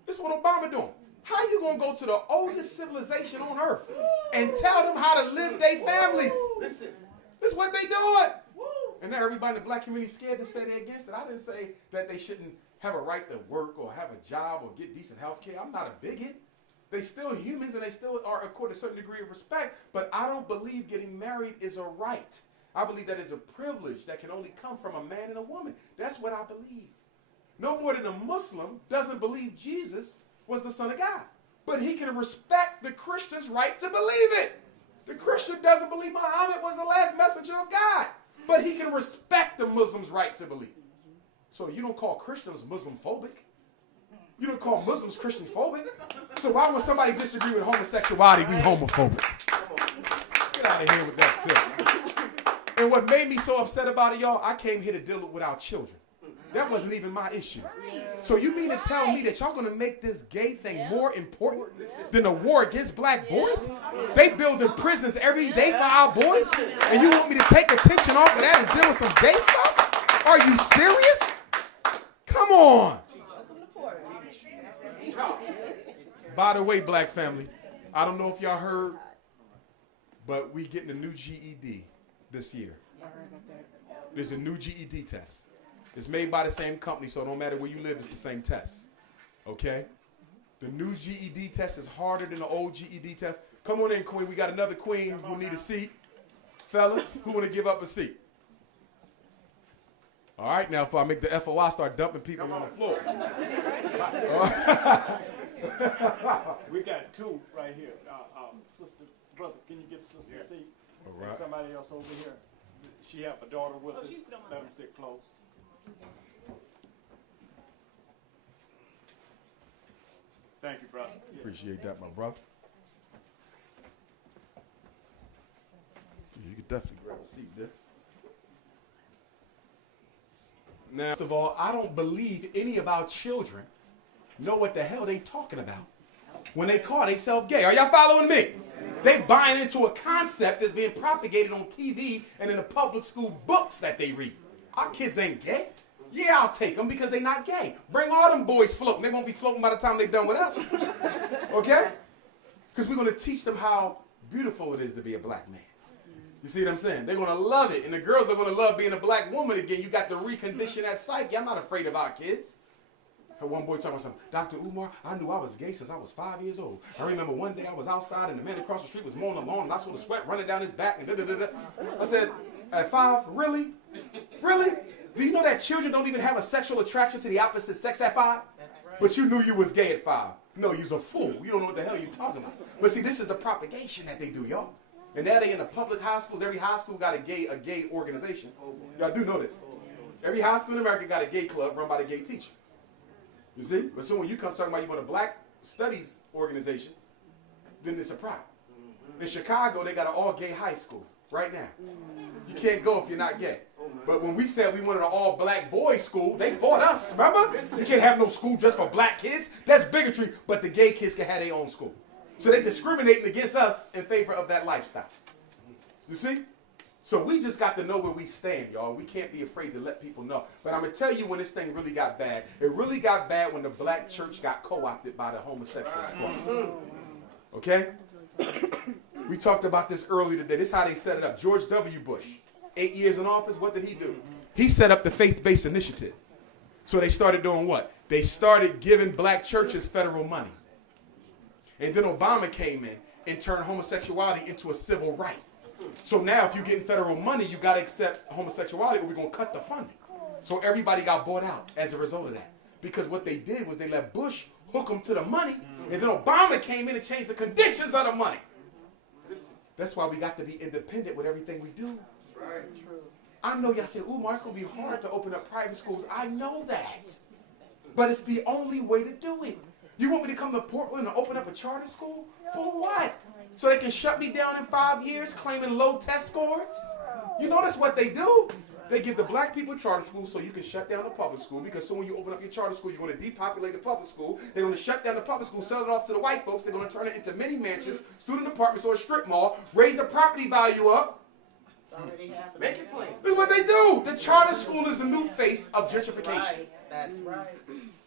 This is what Obama doing. How you going to go to the oldest civilization on earth and tell them how to live their families? Listen, this is what they doing. And now everybody in the black community is scared to say they're against it. I didn't say that they shouldn't have a right to work or have a job or get decent health care. I'm not a bigot. They still humans and they still are accorded a certain degree of respect, but I don't believe getting married is a right. I believe that is a privilege that can only come from a man and a woman. That's what I believe. No more than a Muslim doesn't believe Jesus was the Son of God. But he can respect the Christian's right to believe it. The Christian doesn't believe Muhammad was the last messenger of God. But he can respect the Muslim's right to believe. So you don't call Christians Muslim phobic. You don't call Muslims Christian phobic. So why when somebody disagree with homosexuality, we homophobic? Get out of here with that filth. And what made me so upset about it, y'all, I came here to deal with our children. That wasn't even my issue. So you mean to tell me that y'all going to make this gay thing more important than the war against black boys? They building prisons every day for our boys? And you want me to take attention off of that and deal with some gay stuff? Are you serious? Come on. By the way, black family, I don't know if y'all heard, but we getting a new GED this year. There's a new GED test. It's made by the same company, so no matter where you live, it's the same test. Okay? The new GED test is harder than the old GED test. Come on in, queen. We got another queen who need a seat. Fellas, who want to give up a seat? All right, now before I make the FOI start dumping people on the floor. We got two right here. Sister, brother, can you get sister a seat? All right. And somebody else over here. She have a daughter with her. Let them sit close. Thank you, brother. Appreciate that, my brother. You could definitely grab a seat there. Now, first of all, I don't believe any of our children know what the hell they talking about when they call themselves gay. Are y'all following me? They buying into a concept that's being propagated on TV and in the public school books that they read. Our kids ain't gay. Yeah, I'll take them because they're not gay. Bring all them boys floating. They won't be floating by the time they're done with us. Okay? Because we're going to teach them how beautiful it is to be a black man. You see what I'm saying? They're going to love it. And the girls are going to love being a black woman again. You got to recondition that psyche. I'm not afraid of our kids. Had one boy talking about something. Dr. Umar, I knew I was gay since I was 5 years old. I remember one day I was outside and the man across the street was mowing the lawn and I saw the sweat running down his back and da-da-da-da. I said, at 5, really? Really? Do you know that children don't even have a sexual attraction to the opposite sex at 5? That's right. But you knew you was gay at 5. No, you's a fool. You don't know what the hell you're talking about. But see, this is the propagation that they do, y'all. And now they in the public high schools. Every high school got a gay organization. Y'all do know this. Every high school in America got a gay club run by the gay teacher. You see? But so when you come talking about you want a black studies organization, then it's a problem. In Chicago, they got an all-gay high school right now. You can't go if you're not gay. But when we said we wanted an all-black boys school, they fought us, remember? You can't have no school just for black kids. That's bigotry, but the gay kids can have their own school. So they're discriminating against us in favor of that lifestyle. You see? So we just got to know where we stand, y'all. We can't be afraid to let people know. But I'm going to tell you when this thing really got bad. It really got bad when the black church got co-opted by the homosexual struggle. Okay? We talked about this earlier today. This is how they set it up. George W. Bush, 8 years in office, what did he do? He set up the faith-based initiative. So they started doing what? They started giving black churches federal money. And then Obama came in and turned homosexuality into a civil right. So now if you're getting federal money, you got to accept homosexuality or we're going to cut the funding. So everybody got bought out as a result of that. Because what they did was they let Bush hook them to the money, and then Obama came in and changed the conditions of the money. That's why we got to be independent with everything we do. Right. True. I know y'all say, Umar, it's going to be hard to open up private schools. I know that. But it's the only way to do it. You want me to come to Portland and open up a charter school? For what? So they can shut me down in 5 years claiming low test scores? You notice what they do? They give the black people charter schools so you can shut down the public school, because soon when you open up your charter school, you're going to depopulate the public school. They're going to shut down the public school, sell it off to the white folks. They're going to turn it into mini mansions, student apartments, or a strip mall, raise the property value up. It's already happening. Make it plain. This is what they do. The charter school is the new face of gentrification. Right. That's right.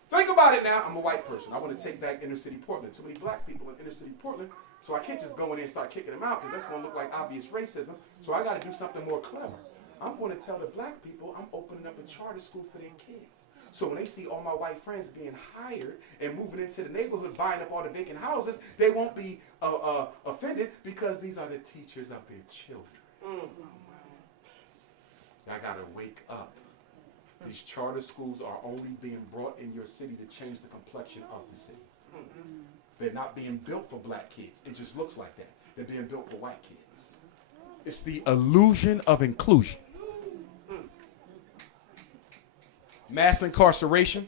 Think about it now. I'm a white person. I want to take back inner city Portland. Too many black people in inner city Portland, so I can't just go in there and start kicking them out because that's going to look like obvious racism. So I got to do something more clever. I'm going to tell the black people I'm opening up a charter school for their kids. So when they see all my white friends being hired and moving into the neighborhood, buying up all the vacant houses, they won't be offended because these are the teachers of their children. I got to wake up. These charter schools are only being brought in your city to change the complexion of the city. They're not being built for black kids. It just looks like that. They're being built for white kids. It's the illusion of inclusion. Mass incarceration.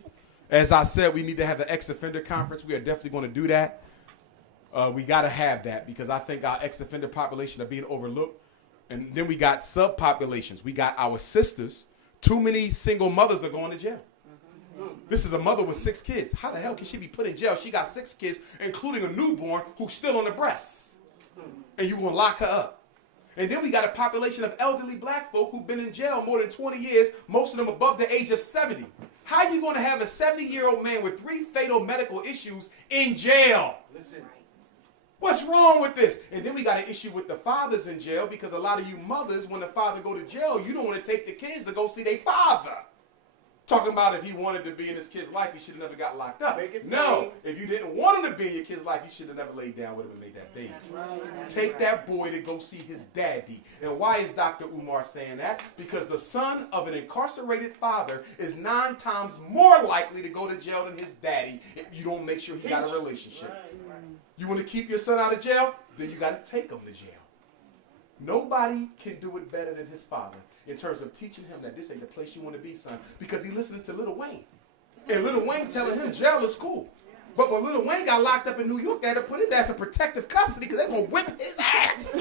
As I said, we need to have an ex-offender conference. We are definitely going to do that. We got to have that because I think our ex-offender population are being overlooked. And then we got subpopulations. We got our sisters. Too many single mothers are going to jail. This is a mother with 6 kids. How the hell can she be put in jail? She got 6 kids, including a newborn who's still on the breast. And you want to lock her up. And then we got a population of elderly black folk who've been in jail more than 20 years, most of them above the age of 70. How are you going to have a 70-year-old man with 3 fatal medical issues in jail? Listen. What's wrong with this? And then we got an issue with the fathers in jail because a lot of you mothers, when the father go to jail, you don't want to take the kids to go see their father. Talking about if he wanted to be in his kid's life, he should have never got locked up. No, if you didn't want him to be in your kid's life, you should have never laid down with him and made that baby. Right. Take that boy to go see his daddy. And why is Dr. Umar saying that? Because the son of an incarcerated father is 9 times more likely to go to jail than his daddy if you don't make sure he got a relationship. Right. You want to keep your son out of jail? Then you got to take him to jail. Nobody can do it better than his father in terms of teaching him that this ain't the place you want to be, son, because he's listening to Lil Wayne. And Lil Wayne telling him jail is cool. But when Lil Wayne got locked up in New York, they had to put his ass in protective custody because they're going to whip his ass.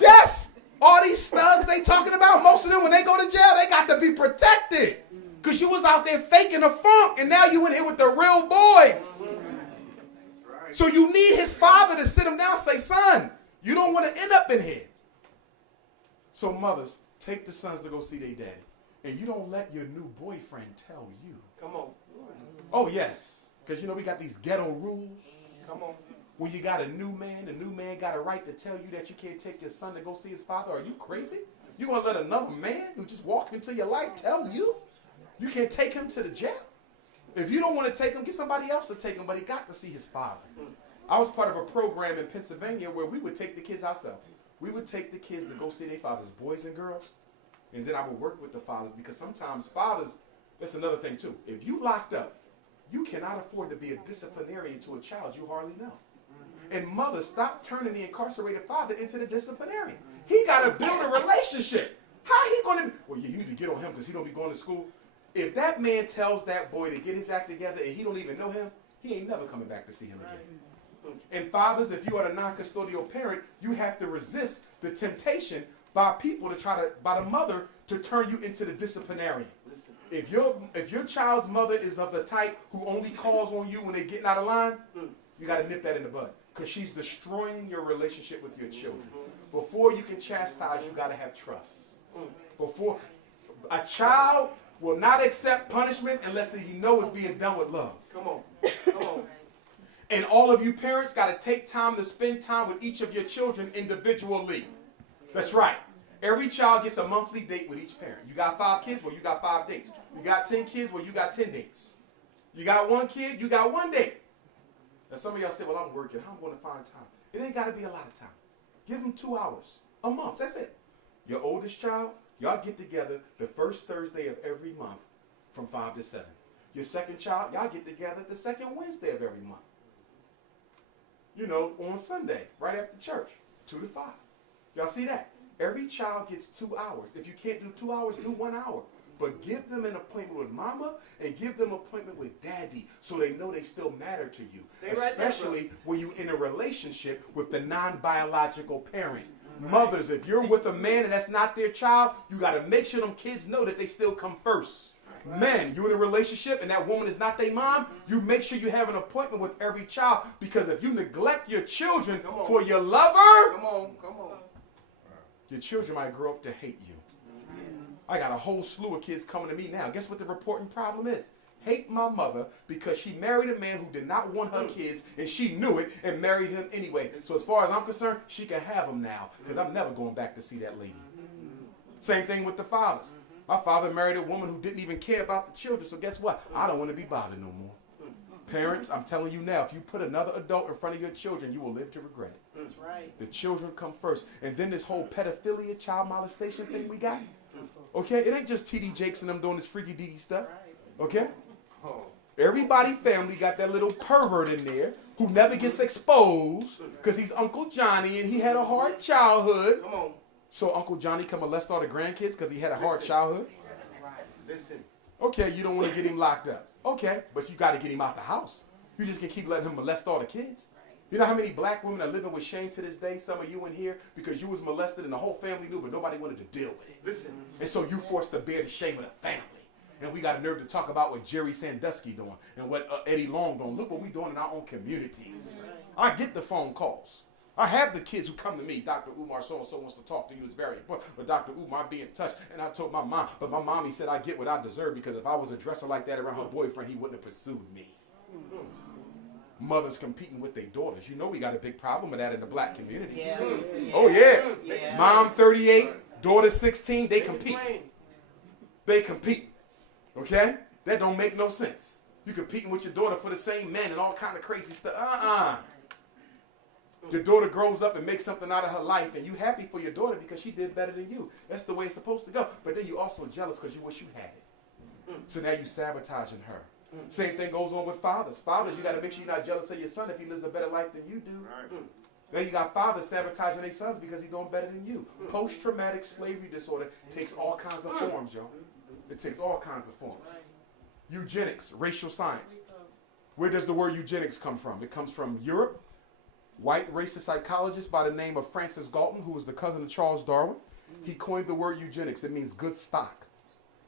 Yes! All these thugs they talking about, most of them, when they go to jail, they got to be protected. Because you was out there faking the funk, and now you in here with the real boys. So you need his father to sit him down and say, son, you don't want to end up in here. So mothers, take the sons to go see their daddy. And you don't let your new boyfriend tell you. Come on. Oh, yes. Because, you know, we got these ghetto rules. Come on. When you got a new man, the new man got a right to tell you that you can't take your son to go see his father. Are you crazy? You going to let another man who just walked into your life tell you? You can't take him to the jail? If you don't want to take him, get somebody else to take him, but he got to see his father. I was part of a program in Pennsylvania where we would take the kids ourselves. We would take the kids to go see their fathers, boys and girls, and then I would work with the fathers because sometimes fathers, that's another thing too. If you locked up, you cannot afford to be a disciplinarian to a child you hardly know. And mothers, stop turning the incarcerated father into the disciplinarian. He got to build a relationship. How he going to, well, yeah, you need to get on him because he don't be going to school. If that man tells that boy to get his act together and he don't even know him, he ain't never coming back to see him again. And fathers, if you are the non-custodial parent, you have to resist the temptation by people to by the mother to turn you into the disciplinarian. If your child's mother is of the type who only calls on you when they're getting out of line, you got to nip that in the bud because she's destroying your relationship with your children. Before you can chastise, you got to have trust. Before a child will not accept punishment unless he knows it's being done with love. Come on. Come on. And all of you parents got to take time to spend time with each of your children individually. That's right. Every child gets a monthly date with each parent. You got 5 kids, well, you got 5 dates. You got 10 kids, well, you got 10 dates. You got 1 kid, you got 1 date. Now, some of y'all say, well, I'm working. How am I going to find time? It ain't got to be a lot of time. Give them 2 hours a month. That's it. Your oldest child, y'all get together the first Thursday of every month from 5 to 7. Your second child, y'all get together the second Wednesday of every month. You know, on Sunday, right after church, 2 to 5. Y'all see that? Every child gets 2 hours. If you can't do 2 hours, do 1 hour. But give them an appointment with mama and give them an appointment with daddy so they know they still matter to you. Especially when you're in a relationship with the non-biological parent. Mothers, if you're with a man and that's not their child, you got to make sure them kids know that they still come first. Men, you're in a relationship and that woman is not their mom, you make sure you have an appointment with every child because if you neglect your children for your lover, your children might grow up to hate you. I got a whole slew of kids coming to me now. Guess what the reporting problem is? Hate my mother because she married a man who did not want her kids and she knew it and married him anyway. So as far as I'm concerned, she can have them now because I'm never going back to see that lady. Same thing with the fathers. My father married a woman who didn't even care about the children. So guess what? I don't want to be bothered no more. Parents, I'm telling you now, if you put another adult in front of your children, you will live to regret it. That's right. The children come first. And then this whole pedophilia, child molestation thing we got. Okay? It ain't just T.D. Jakes and them doing this freaky deaky stuff. Okay? Everybody family got that little pervert in there who never gets exposed because he's Uncle Johnny and he had a hard childhood. Come on. So Uncle Johnny can molest all the grandkids because he had a hard childhood? Listen. Okay, you don't want to get him locked up. Okay, but you got to get him out the house. You just can keep letting him molest all the kids. You know how many black women are living with shame to this day, some of you in here, because you was molested and the whole family knew, but nobody wanted to deal with it. Listen. And so you forced to bear the shame of the family. And we got a nerve to talk about what Jerry Sandusky doing and what Eddie Long doing. Look what we doing in our own communities. I get the phone calls. I have the kids who come to me, Dr. Umar so-and-so wants to talk to you. It's very important. But Dr. Umar, be in touch. And I told my mom, but my mommy said I get what I deserve because if I was a dresser like that around her boyfriend, he wouldn't have pursued me. Mothers competing with their daughters. You know we got a big problem with that in the black community. Yeah. Oh, yeah. Mom 38, daughter 16, they compete. They compete. Okay? That don't make no sense. You competing with your daughter for the same man and all kind of crazy stuff. Your daughter grows up and makes something out of her life, and you happy for your daughter because she did better than you. That's the way it's supposed to go. But then you also jealous because you wish you had it. So now you sabotaging her. Same thing goes on with fathers. Fathers, you got to make sure you're not jealous of your son if he lives a better life than you do. Now you got fathers sabotaging their sons because he's doing better than you. Post-traumatic slavery disorder takes all kinds of forms, y'all. It takes all kinds of forms. Eugenics, racial science. Where does the word eugenics come from? It comes from Europe. White racist psychologist by the name of Francis Galton, who was the cousin of Charles Darwin. He coined the word eugenics. It means good stock.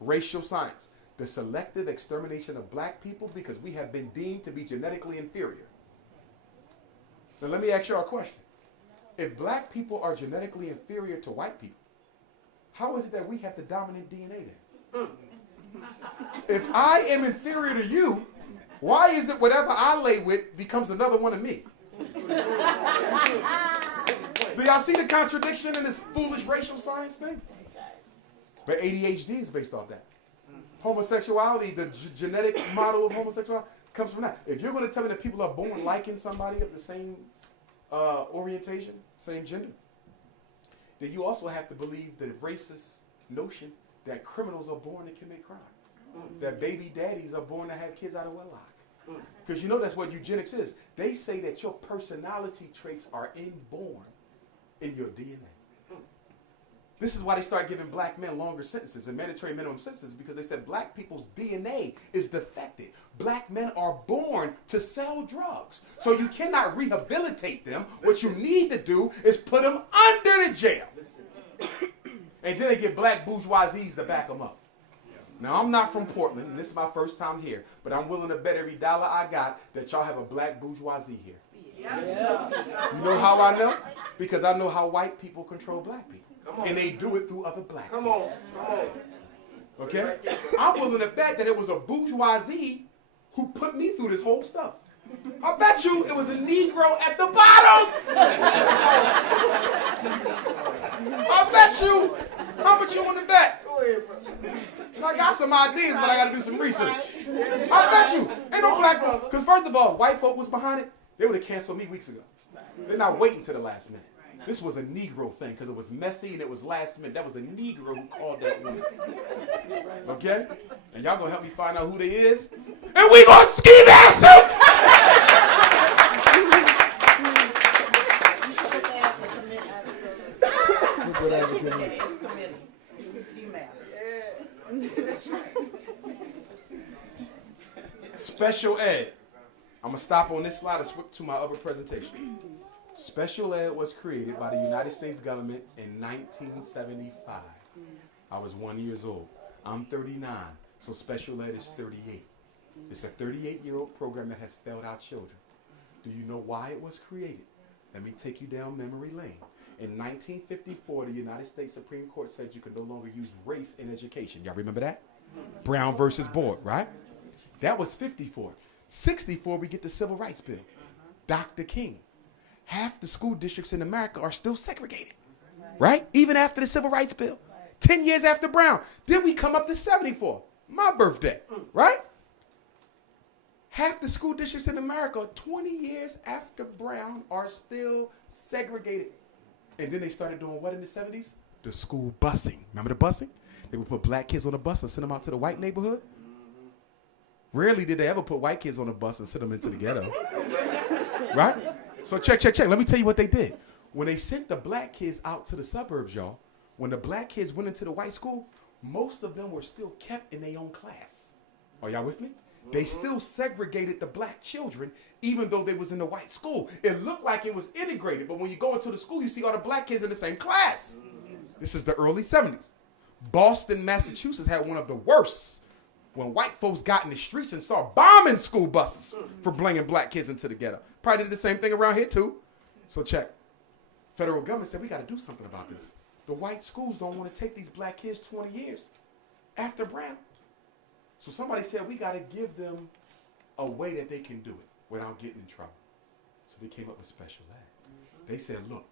Racial science, the selective extermination of black people because we have been deemed to be genetically inferior. Now let me ask you a question. If black people are genetically inferior to white people, how is it that we have the dominant DNA then? If I am inferior to you, why is it whatever I lay with becomes another one of me? Do y'all see the contradiction in this foolish racial science thing? But ADHD is based off that. Homosexuality, the genetic model of homosexuality comes from that. If you're going to tell me that people are born liking somebody of the same orientation, same gender, then you also have to believe the racist notion that criminals are born to commit crime. That baby daddies are born to have kids out of wedlock. Because you know that's what eugenics is. They say that your personality traits are inborn in your DNA. This is why they start giving black men longer sentences and mandatory minimum sentences, because they said black people's DNA is defective. Black men are born to sell drugs. So you cannot rehabilitate them. What you need to do is put them under the jail. And then they get black bourgeoisies to back them up. Now, I'm not from Portland, and this is my first time here, but I'm willing to bet every dollar I got that y'all have a black bourgeoisie here. Yeah. You know how I know? Because I know how white people control black people. And they do it through other black people. Come on. Okay? I'm willing to bet that it was a bourgeoisie who put me through this whole stuff. I bet you it was a Negro at the bottom. I bet you. How much you want to bet? Go ahead, bro. I got some ideas, but I got to do some research. I bet you. Ain't no black folk. Because first of all, white folk was behind it. They would have canceled me weeks ago. They're not waiting to the last minute. This was a Negro thing because it was messy and it was last minute. That was a Negro who called that woman. Okay? And y'all gonna help me find out who they is? And we gonna ski mask them! Put that as a committee. Ski mask. Special ed. I'm gonna stop on this slide and switch to my other presentation. Special ed was created by the United States government in 1975. I was 1 year old. I'm 39, so special ed is 38. It's a 38-year-old program that has failed our children. Do you know why it was created? Let me take you down memory lane. In 1954, the United States Supreme Court said you could no longer use race in education. Y'all remember that? Brown versus Board, right? That was 54. 64, we get the Civil Rights Bill. Dr. King. Half the school districts in America are still segregated, right? Even after the Civil Rights Bill. 10 years after Brown. Then we come up to 74, my birthday, right? Half the school districts in America, 20 years after Brown, are still segregated. And then they started doing what in the 70s? The school busing. Remember the busing? They would put black kids on a bus and send them out to the white neighborhood. Rarely did they ever put white kids on a bus and send them into the ghetto. Right? So check. Let me tell you what they did. When they sent the black kids out to the suburbs, y'all, when the black kids went into the white school, most of them were still kept in their own class. Are y'all with me? They still segregated the black children, even though they was in the white school. It looked like it was integrated, but when you go into the school, you see all the black kids in the same class. This is the early 70s. Boston, Massachusetts had one of the worst when white folks got in the streets and started bombing school buses for bringing black kids into the ghetto. Probably did the same thing around here too. So check. Federal government said we got to do something about this. The white schools don't want to take these black kids 20 years after Brown. So somebody said we got to give them a way that they can do it without getting in trouble. So they came up with special ed. They said, look,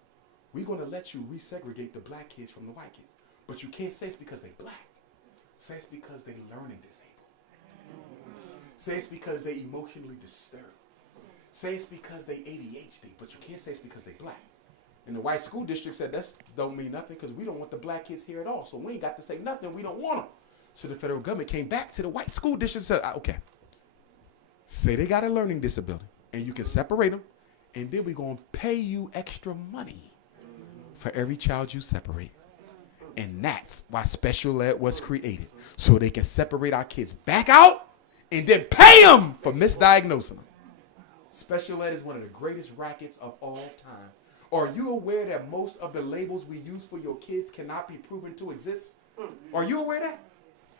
we're going to let you resegregate the black kids from the white kids. But you can't say it's because they black. Say it's because they learning disabled. Say it's because they emotionally disturbed. Say it's because they ADHD, but you can't say it's because they black. And the white school district said that don't mean nothing because we don't want the black kids here at all. So we ain't got to say nothing. We don't want them. So the federal government came back to the white school district and said, okay, say they got a learning disability and you can separate them and then we're going to pay you extra money for every child you separate. And that's why special ed was created, so they can separate our kids back out and then pay them for misdiagnosing them. Special ed is one of the greatest rackets of all time. Are you aware that most of the labels we use for your kids cannot be proven to exist? Are you aware of that?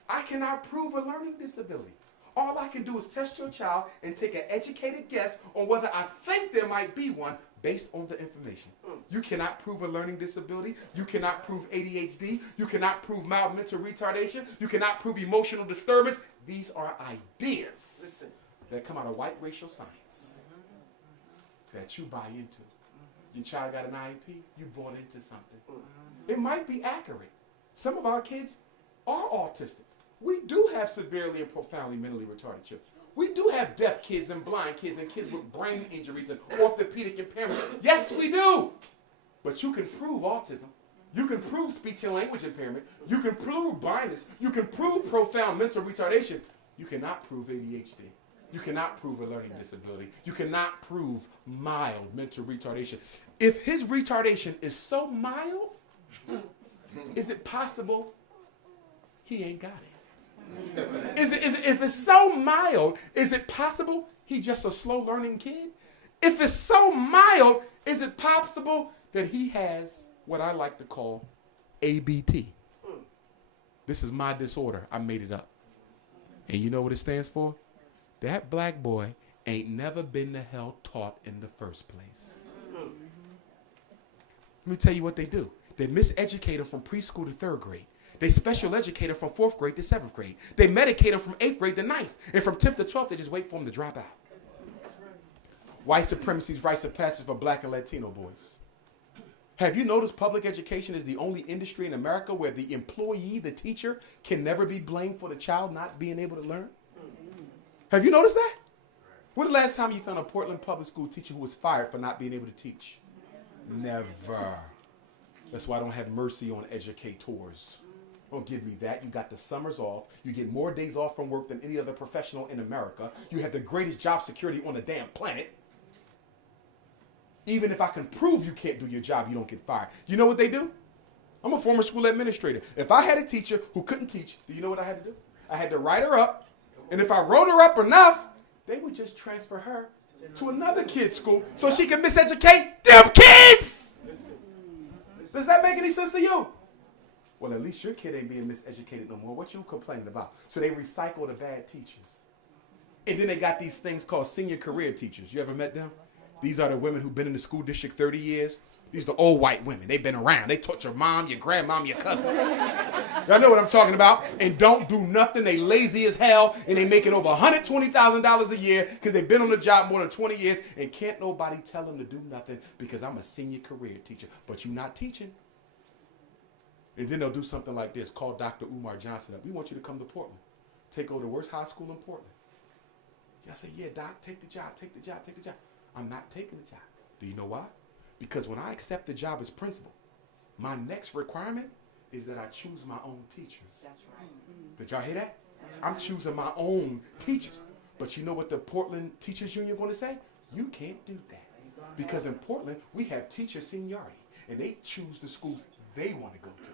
I cannot prove a learning disability. All I can do is test your child and take an educated guess on whether I think there might be one based on the information. You cannot prove a learning disability. You cannot prove ADHD. You cannot prove mild mental retardation. You cannot prove emotional disturbance. These are ideas that come out of white racial science that you buy into. Your child got an IEP, you bought into something. It might be accurate. Some of our kids are autistic. We do have severely and profoundly mentally retarded children. We do have deaf kids and blind kids and kids with brain injuries and orthopedic impairments. Yes, we do. But you can prove autism. You can prove speech and language impairment. You can prove blindness. You can prove profound mental retardation. You cannot prove ADHD. You cannot prove a learning disability. You cannot prove mild mental retardation. If his retardation is so mild, is it possible he ain't got it? If it's so mild, is it possible he's just a slow learning kid? If it's so mild, is it possible that he has what I like to call ABT? This is my disorder. I made it up. And you know what it stands for? That black boy ain't never been the hell taught in the first place. Let me tell you what they do. They miseducate him from preschool to 3rd grade. They special educate him from 4th grade to 7th grade. They medicate him from 8th grade to 9th. And from 10th to 12th, they just wait for him to drop out. White supremacy's rites of passage for black and Latino boys. Have you noticed public education is the only industry in America where the employee, the teacher, can never be blamed for the child not being able to learn? Have you noticed that? When the last time you found a Portland public school teacher who was fired for not being able to teach? Never. That's why I don't have mercy on educators. Don't give me that. You got the summers off. You get more days off from work than any other professional in America. You have the greatest job security on the damn planet. Even if I can prove you can't do your job, you don't get fired. You know what they do? I'm a former school administrator. If I had a teacher who couldn't teach, do you know what I had to do? I had to write her up. And if I wrote her up enough, they would just transfer her to another kid's school so she can miseducate them kids. Does that make any sense to you? Well, at least your kid ain't being miseducated no more. What you complaining about? So they recycle the bad teachers. And then they got these things called senior career teachers. You ever met them? These are the women who've been in the school district 30 years. These are the old white women. They've been around. They taught your mom, your grandmom, your cousins. Y'all know what I'm talking about. And don't do nothing. They lazy as hell. And they making over $120,000 a year because they've been on the job more than 20 years. And can't nobody tell them to do nothing because I'm a senior career teacher. But you're not teaching. And then they'll do something like this. Call Dr. Umar Johnson up. We want you to come to Portland. Take over the worst high school in Portland. Y'all say, yeah, Doc, take the job, take the job, take the job. I'm not taking the job. Do you know why? Because when I accept the job as principal, my next requirement is that I choose my own teachers. That's right. Did y'all hear that? I'm choosing my own teachers. But you know what the Portland Teachers Union is going to say? You can't do that. Because in Portland, we have teacher seniority. And they choose the schools they want to go to.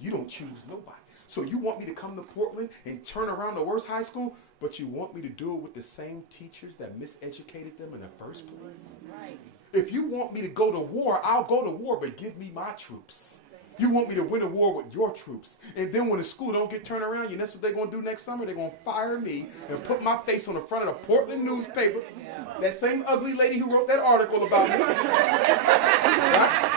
You don't choose nobody. So you want me to come to Portland and turn around the worst high school, but you want me to do it with the same teachers that miseducated them in the first place? Right. If you want me to go to war, I'll go to war, but give me my troops. You want me to win a war with your troops. And then when the school don't get turned around, you know what they're going to do next summer? They're going to fire me and put my face on the front of the Portland newspaper. That same ugly lady who wrote that article about me. Right?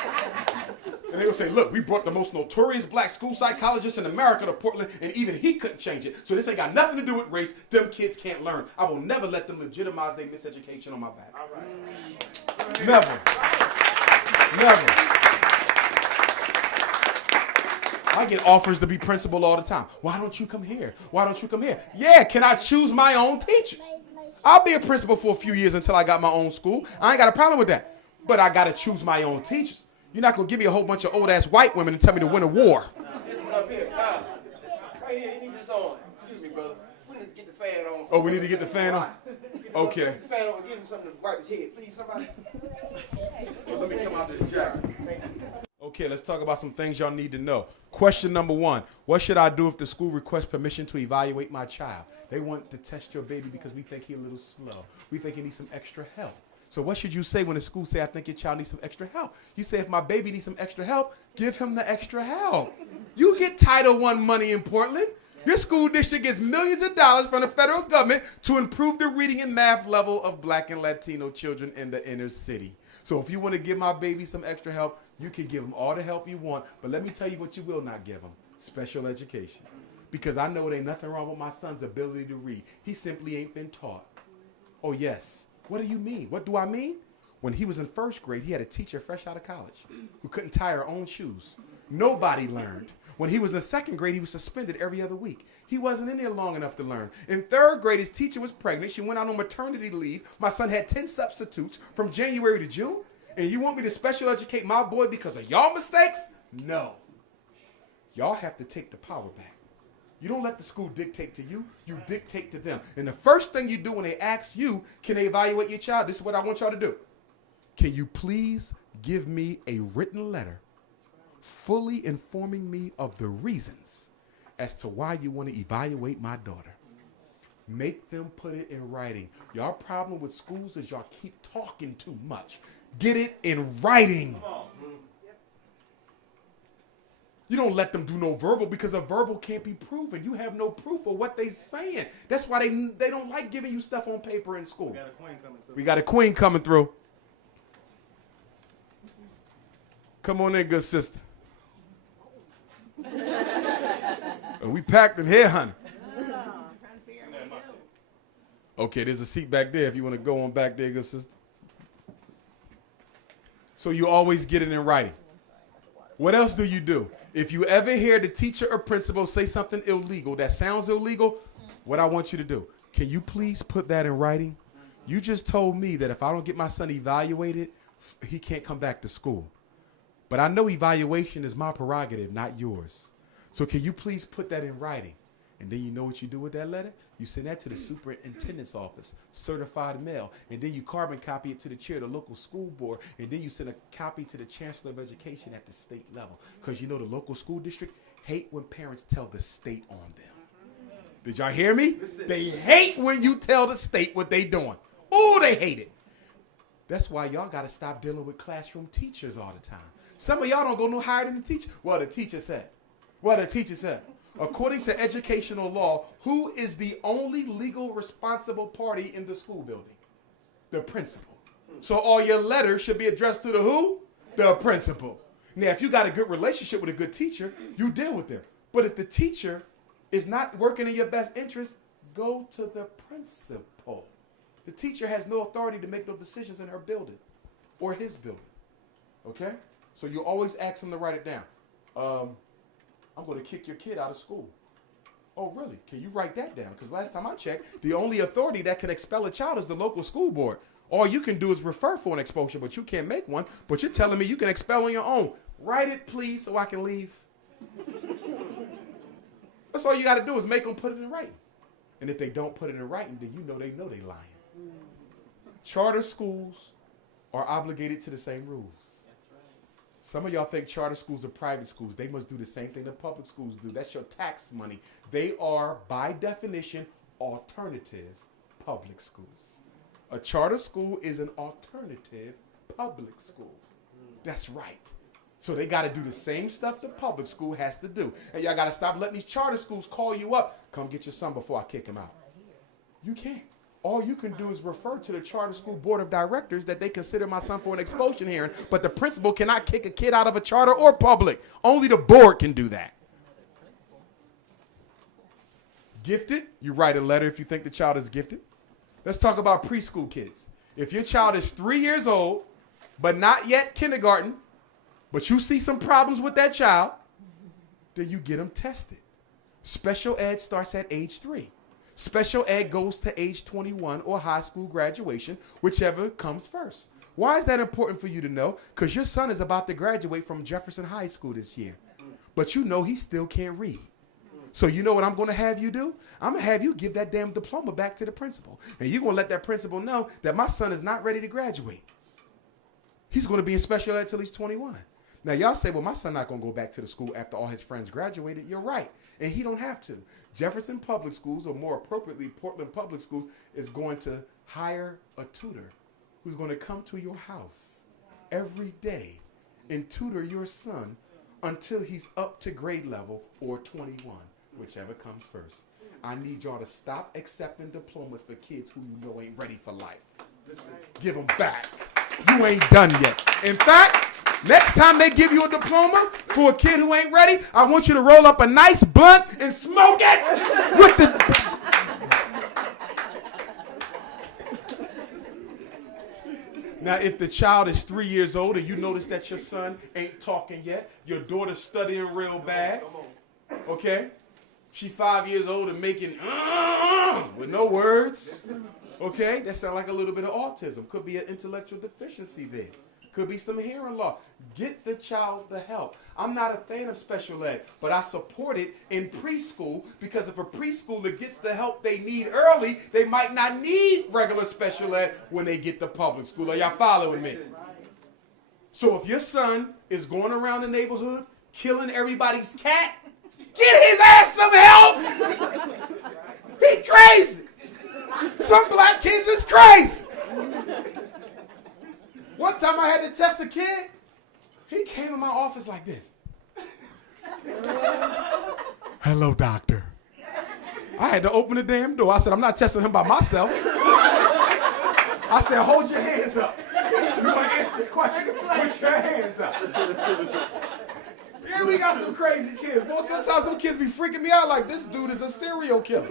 And they will say, look, we brought the most notorious black school psychologist in America to Portland, and even he couldn't change it. So this ain't got nothing to do with race. Them kids can't learn. I will never let them legitimize their miseducation on my back. All right. Never. Never. I get offers to be principal all the time. Why don't you come here? Why don't you come here? Yeah, can I choose my own teachers? I'll be a principal for a few years until I got my own school. I ain't got a problem with that. But I got to choose my own teachers. You're not going to give me a whole bunch of old-ass white women and tell me to win a war. This one up here, right here, you need this on. Excuse me, brother. We need to get the fan on. Oh, we need to get the fan on? Okay. Get the fan on and give him something to wipe his head. Please, somebody. Well, let me come out this jacket. Okay, let's talk about some things y'all need to know. Question number 1. What should I do if the school requests permission to evaluate my child? They want to test your baby because we think he's a little slow. We think he needs some extra help. So what should you say when the school say, I think your child needs some extra help? You say, if my baby needs some extra help, give him the extra help. You get Title I money in Portland. Your school district gets millions of dollars from the federal government to improve the reading and math level of black and Latino children in the inner city. So if you want to give my baby some extra help, you can give him all the help you want. But let me tell you what you will not give him: special education. Because I know there ain't nothing wrong with my son's ability to read. He simply ain't been taught. Oh, yes. What do you mean? What do I mean? When he was in first grade, he had a teacher fresh out of college who couldn't tie her own shoes. Nobody learned. When he was in second grade, he was suspended every other week. He wasn't in there long enough to learn. In third grade, his teacher was pregnant. She went out on maternity leave. My son had 10 substitutes from January to June. And you want me to special educate my boy because of y'all mistakes? No. Y'all have to take the power back. You don't let the school dictate to you. You dictate to them. And the first thing you do when they ask you, can they evaluate your child? This is what I want y'all to do. Can you please give me a written letter fully informing me of the reasons as to why you want to evaluate my daughter? Make them put it in writing. Y'all problem with schools is y'all keep talking too much. Get it in writing. You don't let them do no verbal because a verbal can't be proven. You have no proof of what they're saying. That's why they don't like giving you stuff on paper in school. We got a queen coming through. Come on in, good sister. We packed in here, honey. Okay, there's a seat back there if you want to go on back there, good sister. So you always get it in writing. What else do you do? If you ever hear the teacher or principal say something illegal that sounds illegal, what I want you to do, can you please put that in writing? You just told me that if I don't get my son evaluated, he can't come back to school. But I know evaluation is my prerogative, not yours. So can you please put that in writing? And then you know what you do with that letter? You send that to the superintendent's office, certified mail, and then you carbon copy it to the chair of the local school board, and then you send a copy to the chancellor of education at the state level. Because you know the local school district hate when parents tell the state on them. Did y'all hear me? They hate when you tell the state what they doing. Oh, they hate it. That's why y'all got to stop dealing with classroom teachers all the time. Some of y'all don't go no higher than the teacher. Well, the teacher said. Well, the teacher said. According to educational law, who is the only legal responsible party in the school building? The principal. So all your letters should be addressed to the who? The principal. Now, if you got a good relationship with a good teacher, you deal with them. But if the teacher is not working in your best interest, go to the principal. The teacher has no authority to make no decisions in her building or his building. Okay? So you always ask them to write it down. I'm going to kick your kid out of school. Oh, really? Can you write that down? Because last time I checked, the only authority that can expel a child is the local school board. All you can do is refer for an expulsion, but you can't make one. But you're telling me you can expel on your own. Write it, please, so I can leave. That's all you got to do is make them put it in writing. And if they don't put it in writing, then you know they lying. Charter schools are obligated to the same rules. Some of y'all think charter schools are private schools. They must do the same thing that public schools do. That's your tax money. They are, by definition, alternative public schools. A charter school is an alternative public school. That's right. So they got to do the same stuff the public school has to do. And y'all got to stop letting these charter schools call you up. Come get your son before I kick him out. You can't. All you can do is refer to the charter school board of directors that they consider my son for an expulsion hearing, but the principal cannot kick a kid out of a charter or public. Only the board can do that. Gifted, you write a letter if you think the child is gifted. Let's talk about preschool kids. If your child is 3 years old, but not yet kindergarten, but you see some problems with that child, then you get them tested. Special ed starts at age 3. Special ed goes to age 21 or high school graduation, whichever comes first. Why is that important for you to know? Because your son is about to graduate from Jefferson High School this year. But you know he still can't read. So you know what I'm going to have you do? I'm going to have you give that damn diploma back to the principal. And you're going to let that principal know that my son is not ready to graduate. He's going to be in special ed till he's 21. Now, y'all say, well, my son not going to go back to the school after all his friends graduated. You're right. And he don't have to. Jefferson Public Schools, or more appropriately, Portland Public Schools, is going to hire a tutor who's going to come to your house every day and tutor your son until he's up to grade level or 21, whichever comes first. I need y'all to stop accepting diplomas for kids who you know ain't ready for life. Listen, give them back. You ain't done yet. In fact, next time they give you a diploma for a kid who ain't ready, I want you to roll up a nice blunt and smoke it with the... Now, if the child is 3 years old and you notice that your son ain't talking yet, your daughter's studying real bad, okay? She 5 years old and making with no words, okay? That sounds like a little bit of autism. Could be an intellectual deficiency there. Could be some hearing loss. Get the child the help. I'm not a fan of special ed, but I support it in preschool because if a preschooler gets the help they need early, they might not need regular special ed when they get to public school. Are y'all following me? So if your son is going around the neighborhood killing everybody's cat, get his ass some help. He crazy. Some black kids is crazy. One time I had to test a kid. He came in my office like this. Hello, doctor. I had to open the damn door. I said, I'm not testing him by myself. I said, hold your hands up. You want to answer the question? Put your hands up. Yeah, we got some crazy kids. Boy, sometimes them kids be freaking me out like this dude is a serial killer.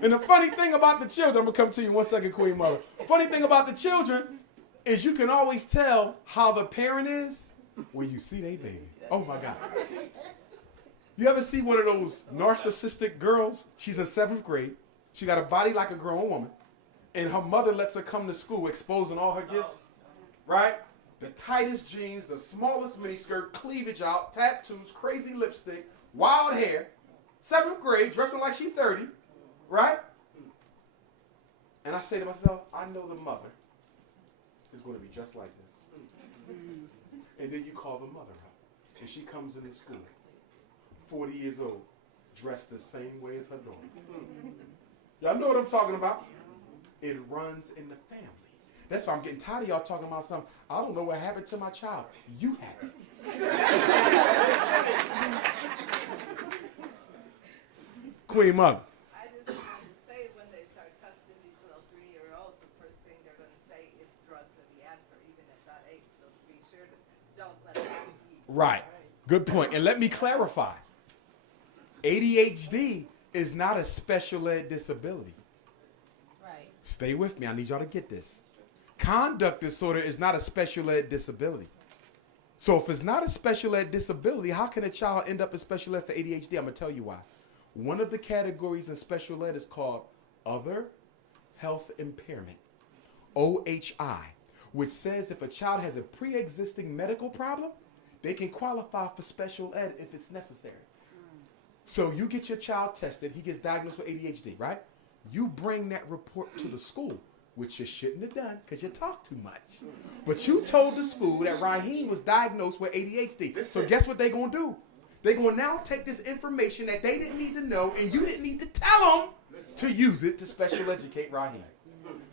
And the funny thing about the children, I'm going to come to you in 1 second, Queen Mother. Funny thing about the children is you can always tell how the parent is when you see they baby. Oh, my God. You ever see one of those narcissistic girls? She's in 7th grade. She got a body like a grown woman. And her mother lets her come to school exposing all her gifts, right? The tightest jeans, the smallest miniskirt, cleavage out, tattoos, crazy lipstick, wild hair. 7th grade, dressing like she's 30. Right? And I say to myself, I know the mother is going to be just like this. And then you call the mother up. And she comes into school, 40 years old, dressed the same way as her daughter. Y'all know what I'm talking about? It runs in the family. That's why I'm getting tired of y'all talking about something. I don't know what happened to my child. You have it. Queen Mother. Right. Good point. And let me clarify. ADHD is not a special ed disability. Right. Stay with me. I need y'all to get this. Conduct disorder is not a special ed disability. So if it's not a special ed disability, how can a child end up in special ed for ADHD? I'm going to tell you why. One of the categories in special ed is called other health impairment, OHI, which says if a child has a pre-existing medical problem, they can qualify for special ed if it's necessary. So you get your child tested, he gets diagnosed with ADHD, right? You bring that report to the school, which you shouldn't have done because you talk too much. But you told the school that Raheem was diagnosed with ADHD. So guess what they're going to do? They're going to now take this information that they didn't need to know and you didn't need to tell them to use it to special educate Raheem.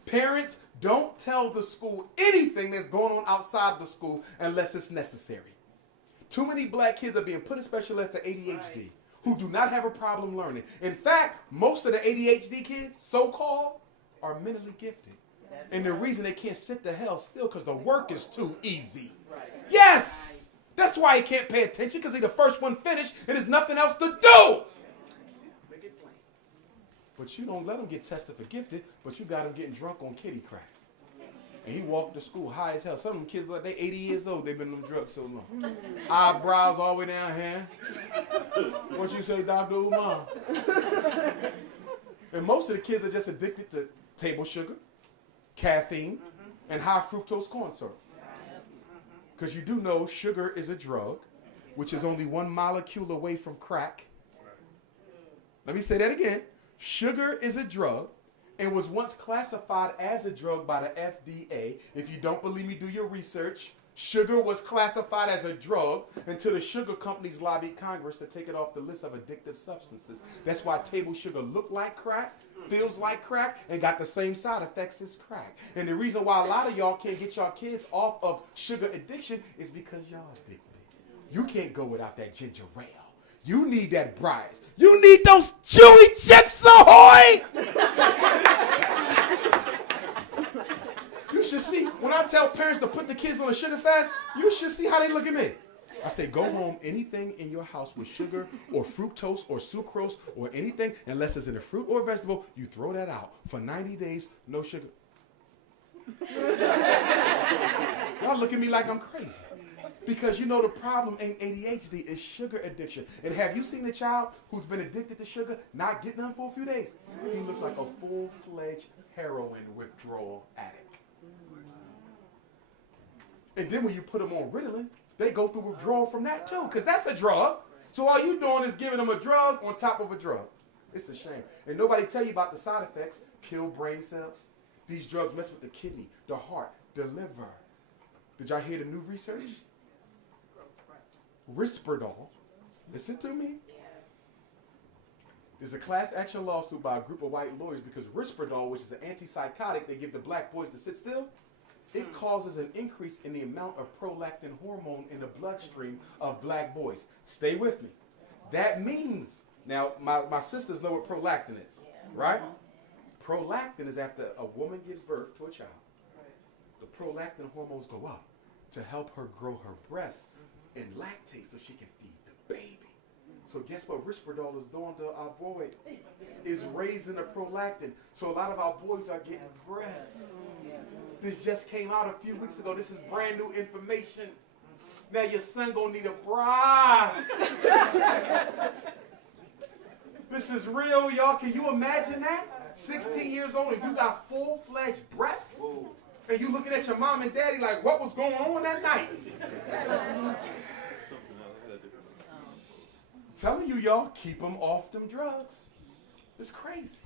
Parents, don't tell the school anything that's going on outside the school unless it's necessary. Too many black kids are being put in special ed for ADHD who do not have a problem learning. In fact, most of the ADHD kids, so-called, are mentally gifted. And the reason they can't sit the hell still because the work is too easy. Yes! That's why he can't pay attention because he's the first one finished and there's nothing else to do. But you don't let him get tested for gifted, but you got him getting drunk on kitty crack. And he walked to school high as hell. Some of them kids look like they 80 years old. They've been on drugs so long. Eyebrows all the way down here. What you say, Dr. Umar? And most of the kids are just addicted to table sugar, caffeine, and high fructose corn syrup. Because you do know sugar is a drug, which is only one molecule away from crack. Let me say that again. Sugar is a drug and was once classified as a drug by the FDA. If you don't believe me, do your research. Sugar was classified as a drug until the sugar companies lobbied Congress to take it off the list of addictive substances. That's why table sugar looked like crack, feels like crack, and got the same side effects as crack. And the reason why a lot of y'all can't get y'all kids off of sugar addiction is because y'all addicted. You can't go without that ginger ale. You need that Bryce. You need those chewy chips Ahoy! You should see, when I tell parents to put the kids on a sugar fast, you should see how they look at me. I say, go home, anything in your house with sugar or fructose or sucrose or anything, unless it's in a fruit or a vegetable, you throw that out. For 90 days, no sugar. Y'all look at me like I'm crazy. Because you know the problem ain't ADHD, it's sugar addiction. And have you seen a child who's been addicted to sugar, not get none for a few days? He looks like a full-fledged heroin withdrawal addict. And then when you put them on Ritalin, they go through withdrawal from that too, because that's a drug. So all you doing is giving them a drug on top of a drug. It's a shame. And nobody tell you about the side effects. Kill brain cells. These drugs mess with the kidney, the heart, the liver. Did y'all hear the new research? Risperdal. Listen to me. There's a class action lawsuit by a group of white lawyers because Risperdal, which is an antipsychotic they give the black boys to sit still, it causes an increase in the amount of prolactin hormone in the bloodstream of black boys. Stay with me. That means, now my sisters know what prolactin is, right? Prolactin is after a woman gives birth to a child. The prolactin hormones go up to help her grow her breasts and lactate so she can feed the baby. So guess what Risperdal is doing to our boys? Is raising the prolactin. So a lot of our boys are getting breasts. This just came out a few weeks ago. This is brand new information. Now your son gonna need a bride. This is real, y'all. Can you imagine that? 16 years old and you got full-fledged breasts? And you looking at your mom and daddy like, what was going on that night? I'm telling you, y'all, keep them off them drugs. It's crazy.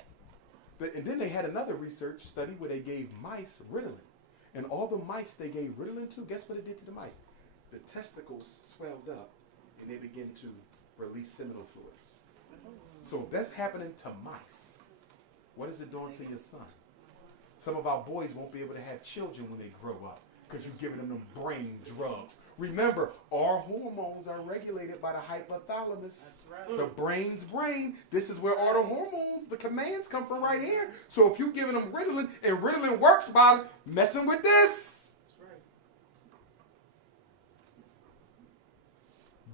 And then they had another research study where they gave mice Ritalin. And all the mice they gave Ritalin to, guess what it did to the mice? The testicles swelled up and they began to release seminal fluid. So that's happening to mice. What is it doing to your son? Some of our boys won't be able to have children when they grow up because you're giving them brain drugs. Remember, our hormones are regulated by the hypothalamus. Right. The brain's brain. This is where all the hormones, the commands come from right here. So if you're giving them Ritalin and Ritalin works by messing with this. That's right.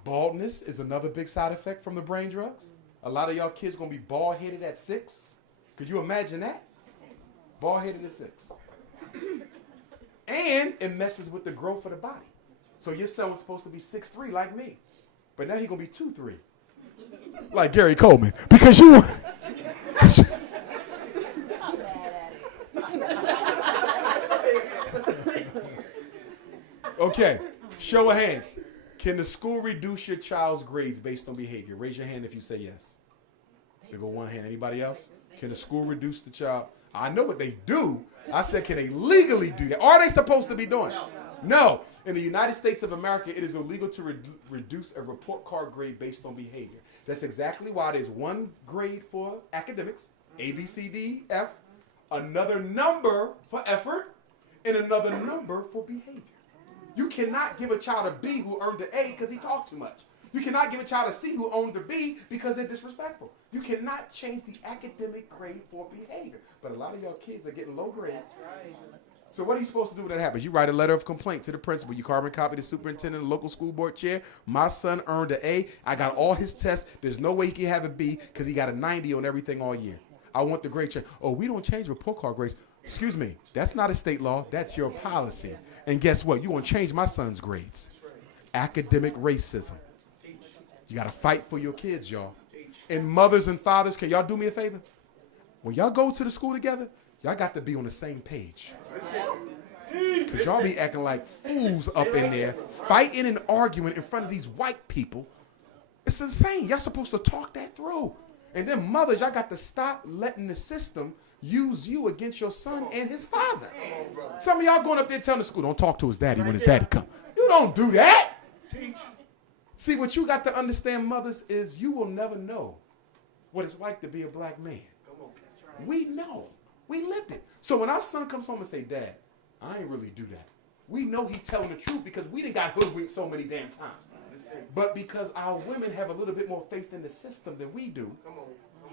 Baldness is another big side effect from the brain drugs. A lot of y'all kids going to be bald-headed at 6. Could you imagine that? Bald-headed at 6. And it messes with the growth of the body. So your son was supposed to be 6'3" like me. But now he's going to be 2'3". Like Gary Coleman. Because you want... I'm mad at it. Okay. Show of hands. Can the school reduce your child's grades based on behavior? Raise your hand if you say yes. There go one hand. Anybody else? Can the school reduce the child? I know what they do. I said, can they legally do that? Are they supposed to be doing it? No. In the United States of America, it is illegal to reduce a report card grade based on behavior. That's exactly why there's one grade for academics, A, B, C, D, F, another number for effort, and another number for behavior. You cannot give a child a B who earned an A because he talked too much. You cannot give a child a C who earned a B because they're disrespectful. You cannot change the academic grade for behavior. But a lot of y'all kids are getting low grades. That's right. So what are you supposed to do when that happens? You write a letter of complaint to the principal. You carbon copy the superintendent, the local school board chair. My son earned an A. I got all his tests. There's no way he can have a B because he got a 90 on everything all year. I want the grade check. Oh, we don't change report card grades. Excuse me. That's not a state law. That's your policy. And guess what? You want to change my son's grades. Academic racism. You got to fight for your kids, y'all. And mothers and fathers, can y'all do me a favor? When y'all go to the school together, y'all got to be on the same page. Because y'all be acting like fools up in there, fighting and arguing in front of these white people. It's insane. Y'all supposed to talk that through. And then mothers, y'all got to stop letting the system use you against your son and his father. Some of y'all going up there telling the school, don't talk to his daddy when his daddy come. You don't do that. See, what you got to understand, mothers, is you will never know what it's like to be a black man. We know. We lived it. So when our son comes home and say, Dad, I ain't really do that. We know he telling the truth because we done got hoodwinked so many damn times. But because our women have a little bit more faith in the system than we do,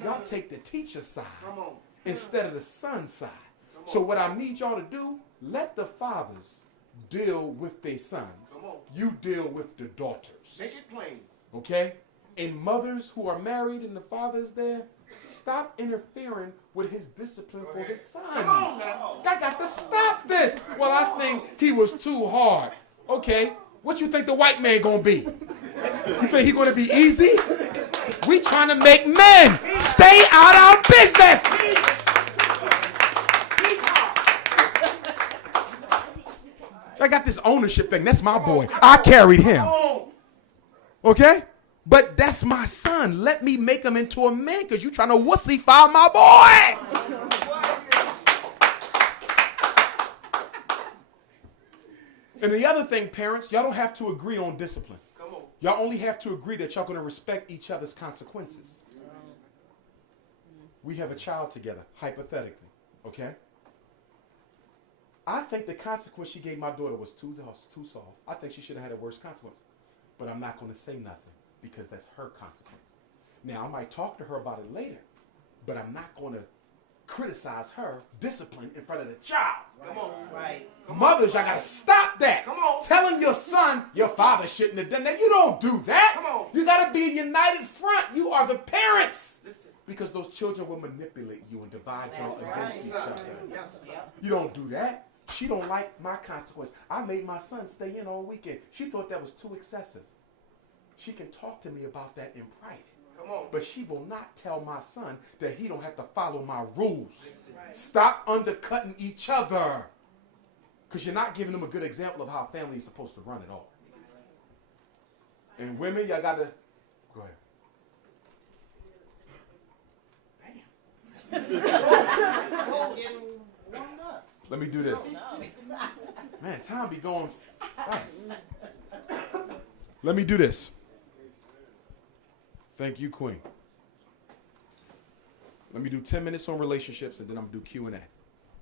y'all take the teacher side instead of the son side. So what I need y'all to do, let the fathers deal with their sons. Come on. You deal with the daughters. Make it plain. Okay? And mothers who are married and the father's there, stop interfering with his discipline for his son. Come on now. I got to stop this. Well, I think he was too hard. Okay, what you think the white man gonna be? You think he gonna be easy? We trying to make men stay out our business. I got this ownership thing. That's my boy. I carried him. Okay? But that's my son. Let me make him into a man because you trying to wussify my boy. And the other thing, parents, y'all don't have to agree on discipline. Come on. Y'all only have to agree that y'all going to respect each other's consequences. We have a child together, hypothetically, okay? I think the consequence she gave my daughter was too soft. I think she should have had a worse consequence. But I'm not going to say nothing because that's her consequence. Now, I might talk to her about it later, but I'm not going to criticize her discipline in front of the child. Come on. Right. Mothers, y'all got to stop that. Come on. Telling your son your father shouldn't have done that. You don't do that. Come on. You got to be a united front. You are the parents. Listen. Because those children will manipulate you and divide y'all against each Yes, other. sir. Yes, sir. You don't do that. She don't like my consequence. I made my son stay in all weekend. She thought that was too excessive. She can talk to me about that in private. Come on. But she will not tell my son that he don't have to follow my rules. Stop undercutting each other. Because you're not giving them a good example of how a family is supposed to run at all. And women, y'all got to... Go ahead. Let me do this. Man, time be going fast. Let me do this. Thank you, Queen. Let me do 10 minutes on relationships, and then I'm going to do Q&A.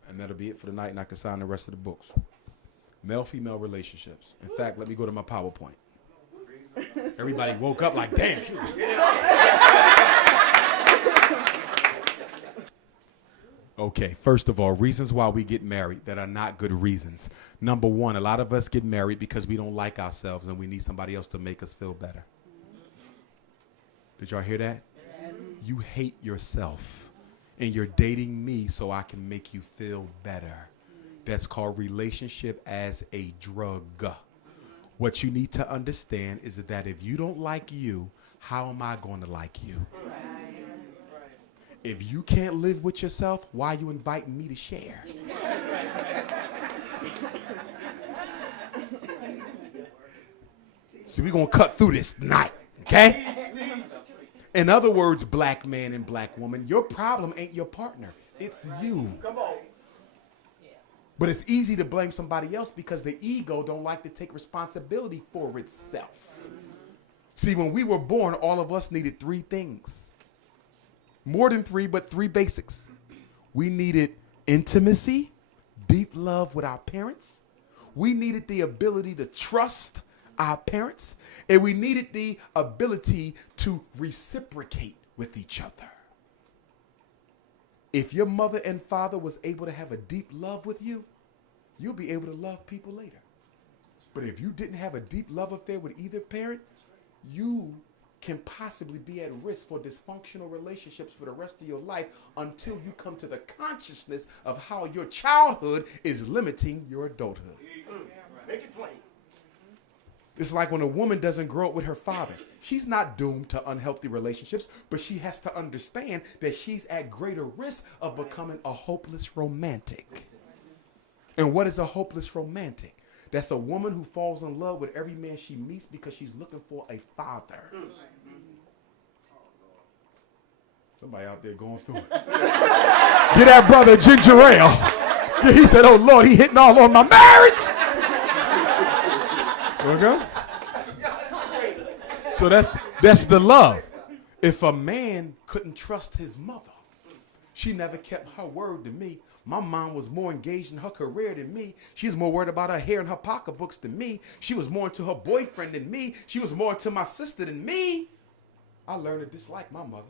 And that'll be it for the night, and I can sign the rest of the books. Male-female relationships. In fact, let me go to my PowerPoint. Everybody woke up like, damn. Okay, first of all, reasons why we get married that are not good reasons. Number one, a lot of us get married because we don't like ourselves and we need somebody else to make us feel better. Did y'all hear that? Yes. You hate yourself and you're dating me so I can make you feel better. That's called relationship as a drug. What you need to understand is that if you don't like you, how am I going to like you? If you can't live with yourself, why are you inviting me to share? See, we're going to cut through this tonight, okay? In other words, black man and black woman, your problem ain't your partner. It's you. Come on. But it's easy to blame somebody else because the ego don't like to take responsibility for itself. See, when we were born, all of us needed three things. More than three, but three basics. We needed intimacy, deep love with our parents. We needed the ability to trust our parents. And we needed the ability to reciprocate with each other. If your mother and father was able to have a deep love with you, you'll be able to love people later. But if you didn't have a deep love affair with either parent, you can possibly be at risk for dysfunctional relationships for the rest of your life until you come to the consciousness of how your childhood is limiting your adulthood. Make it plain. It's like when a woman doesn't grow up with her father. She's not doomed to unhealthy relationships, but she has to understand that she's at greater risk of becoming a hopeless romantic. And what is a hopeless romantic? That's a woman who falls in love with every man she meets because she's looking for a father. Somebody out there going through it. Get that brother ginger ale. He said, oh, Lord, he hitting all on my marriage. Okay? So that's the love. If a man couldn't trust his mother, she never kept her word to me. My mom was more engaged in her career than me. She was more worried about her hair and her pocketbooks than me. She was more into her boyfriend than me. She was more into my sister than me. I learned to dislike my mother,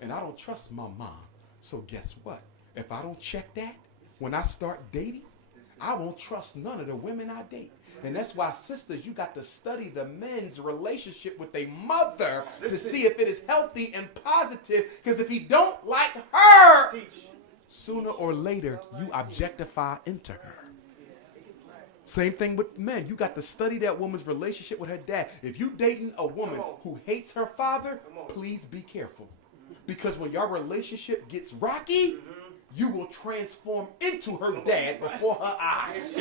and I don't trust my mom. So guess what? If I don't check that, when I start dating, I won't trust none of the women I date. And that's why, sisters, you got to study the men's relationship with their mother to see if it is healthy and positive. Because if he don't like her, sooner or later, you objectify into her. Same thing with men. You got to study that woman's relationship with her dad. If you dating a woman who hates her father, please be careful. Because when your relationship gets rocky, you will transform into her dad before her eyes.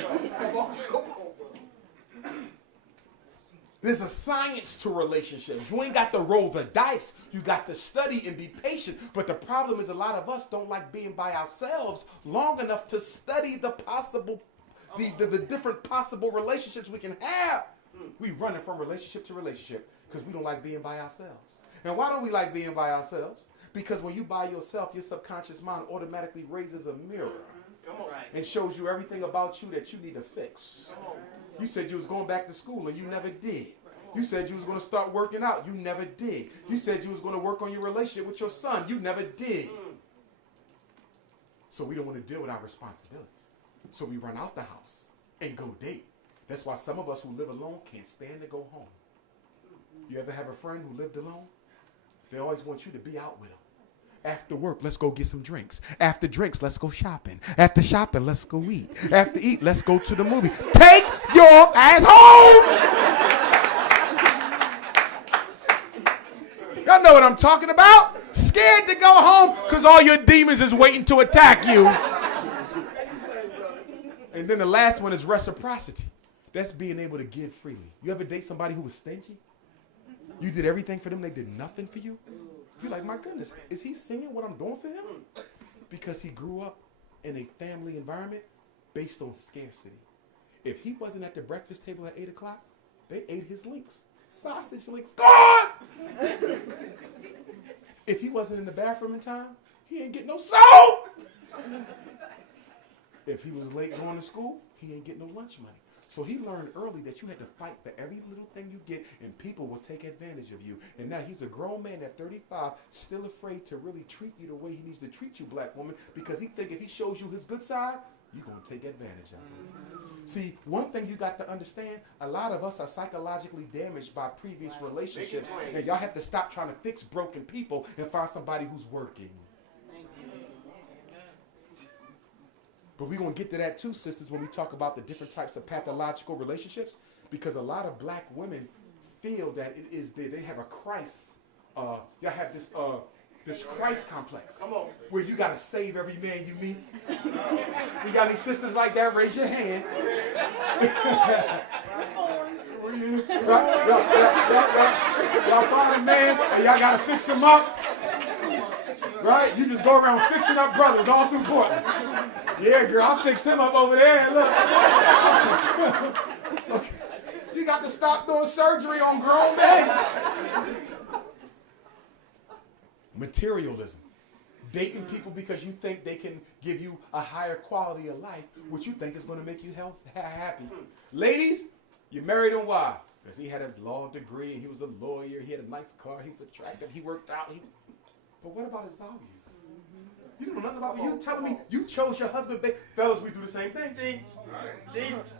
There's a science to relationships. You ain't got to roll the dice. You got to study and be patient. But the problem is a lot of us don't like being by ourselves long enough to study the different possible relationships we can have. We running from relationship to relationship because we don't like being by ourselves. And why don't we like being by ourselves? Because when you by yourself, your subconscious mind automatically raises a mirror and shows you everything about you that you need to fix. You said you was going back to school and you never did. You said you was going to start working out. You never did. You said you was going to work on your relationship with your son. You never did. So we don't want to deal with our responsibilities. So we run out the house and go date. That's why some of us who live alone can't stand to go home. You ever have a friend who lived alone? They always want you to be out with them. After work, let's go get some drinks. After drinks, let's go shopping. After shopping, let's go eat. After eat, let's go to the movie. Take your ass home! Y'all know what I'm talking about? Scared to go home because all your demons is waiting to attack you. And then the last one is reciprocity. That's being able to give freely. You ever date somebody who was stingy? You did everything for them, they did nothing for you? You're like, my goodness, is he seeing what I'm doing for him? Because he grew up in a family environment based on scarcity. If he wasn't at the breakfast table at 8 o'clock, they ate his links. Sausage links, gone! If he wasn't in the bathroom in time, he ain't getting no soap! If he was late going to school, he ain't getting no lunch money. So he learned early that you had to fight for every little thing you get, and people will take advantage of you. And now he's a grown man at 35, still afraid to really treat you the way he needs to treat you, black woman, because he think if he shows you his good side, you're going to take advantage of him. See, one thing you got to understand, a lot of us are psychologically damaged by previous relationships, and y'all have to stop trying to fix broken people and find somebody who's working. But we're going to get to that too, sisters, when we talk about the different types of pathological relationships, because a lot of black women feel that it is they have a Christ. Y'all have this Christ complex where you got to save every man you meet. You got any sisters like that? Raise your hand. Y'all find a man and y'all got to fix him up. Right? You just go around fixing up brothers all through Portland. Yeah, girl, I fixed him up over there. Look. Okay. You got to stop doing surgery on grown men. Materialism. Dating people because you think they can give you a higher quality of life, which you think is going to make you happy. Ladies, you married him why? Because he had a law degree, he was a lawyer, he had a nice car, he was attractive, he worked out. But what about his values? You don't know nothing about me. You telling me you chose your husband, babe. Fellas, we do the same thing.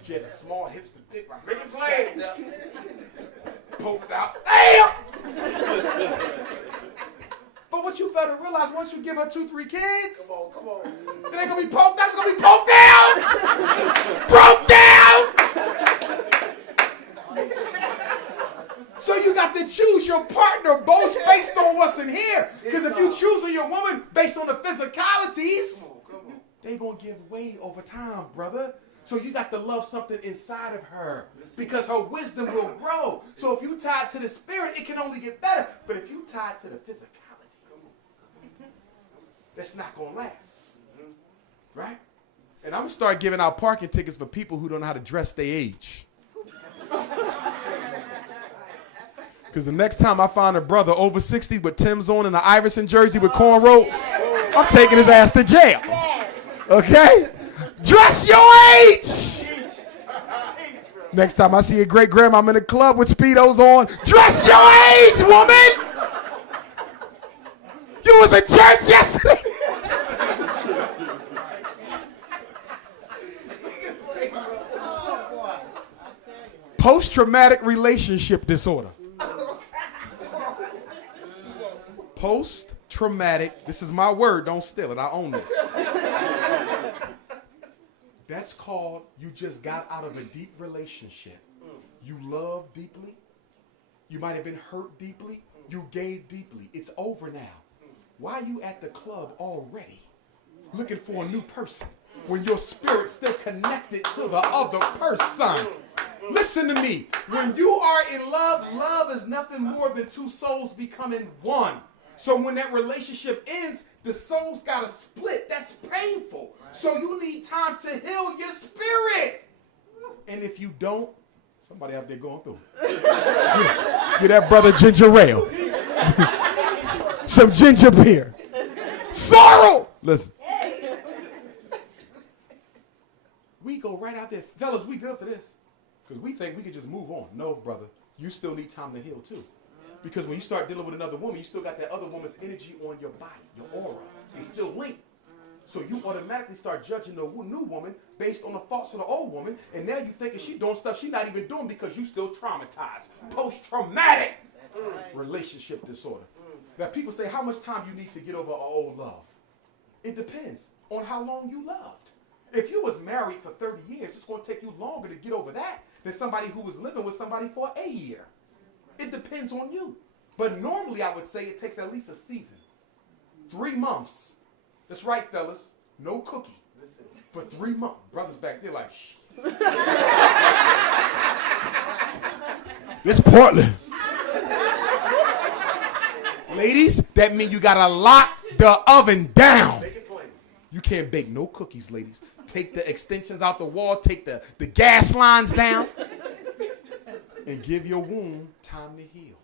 She had the small hips, the big right. Make it plain. Poked out. Damn! But what you better realize, once you give her 2-3 kids, Come on. it ain't gonna be poked out, it's gonna be poked down! Broke down! So you got to choose your partner both based on what's in here. Because if you choosing your woman based on the physicalities, they gonna give way over time, brother. So you got to love something inside of her because her wisdom will grow. So if you tied to the spirit, it can only get better. But if you tied to the physicalities, that's not gonna last, right? And I'm gonna start giving out parking tickets for people who don't know how to dress their age. Because the next time I find a brother over 60 with Tim's on and an Iverson jersey with cornrows, I'm taking his ass to jail. Okay? Dress your age! Next time I see a great grandma, I'm in a club with Speedos on. Dress your age, woman! You was in church yesterday. Post-traumatic relationship disorder. Post-traumatic, this is my word, don't steal it, I own this. That's called you just got out of a deep relationship. You love deeply. You might have been hurt deeply. You gave deeply. It's over now. Why are you at the club already looking for a new person when your spirit's still connected to the other person? Listen to me. When you are in love, love is nothing more than two souls becoming one. So when that relationship ends, the souls got to split. That's painful. So you need time to heal your spirit. And if you don't, somebody out there going through it. Get that brother ginger ale. Some ginger beer. Sorrow. Listen. We go right out there. Fellas, we good for this. Because we think we can just move on. No, brother. You still need time to heal too. Because when you start dealing with another woman, you still got that other woman's energy on your body, your aura. It's still linked. So you automatically start judging the new woman based on the thoughts of the old woman. And now you thinking she's doing stuff she's not even doing because you still traumatized. Post-traumatic relationship disorder. Now people say, how much time you need to get over an old love? It depends on how long you loved. If you was married for 30 years, it's going to take you longer to get over that than somebody who was living with somebody for a year. It depends on you. But normally I would say it takes at least a season. 3 months. That's right, fellas. No cookie. Listen. For 3 months. Brothers back there like, shh. This Portland. Ladies, that means you got to lock the oven down. You can't bake no cookies, ladies. Take the extensions out the wall. Take the gas lines down. And give your womb time to heal.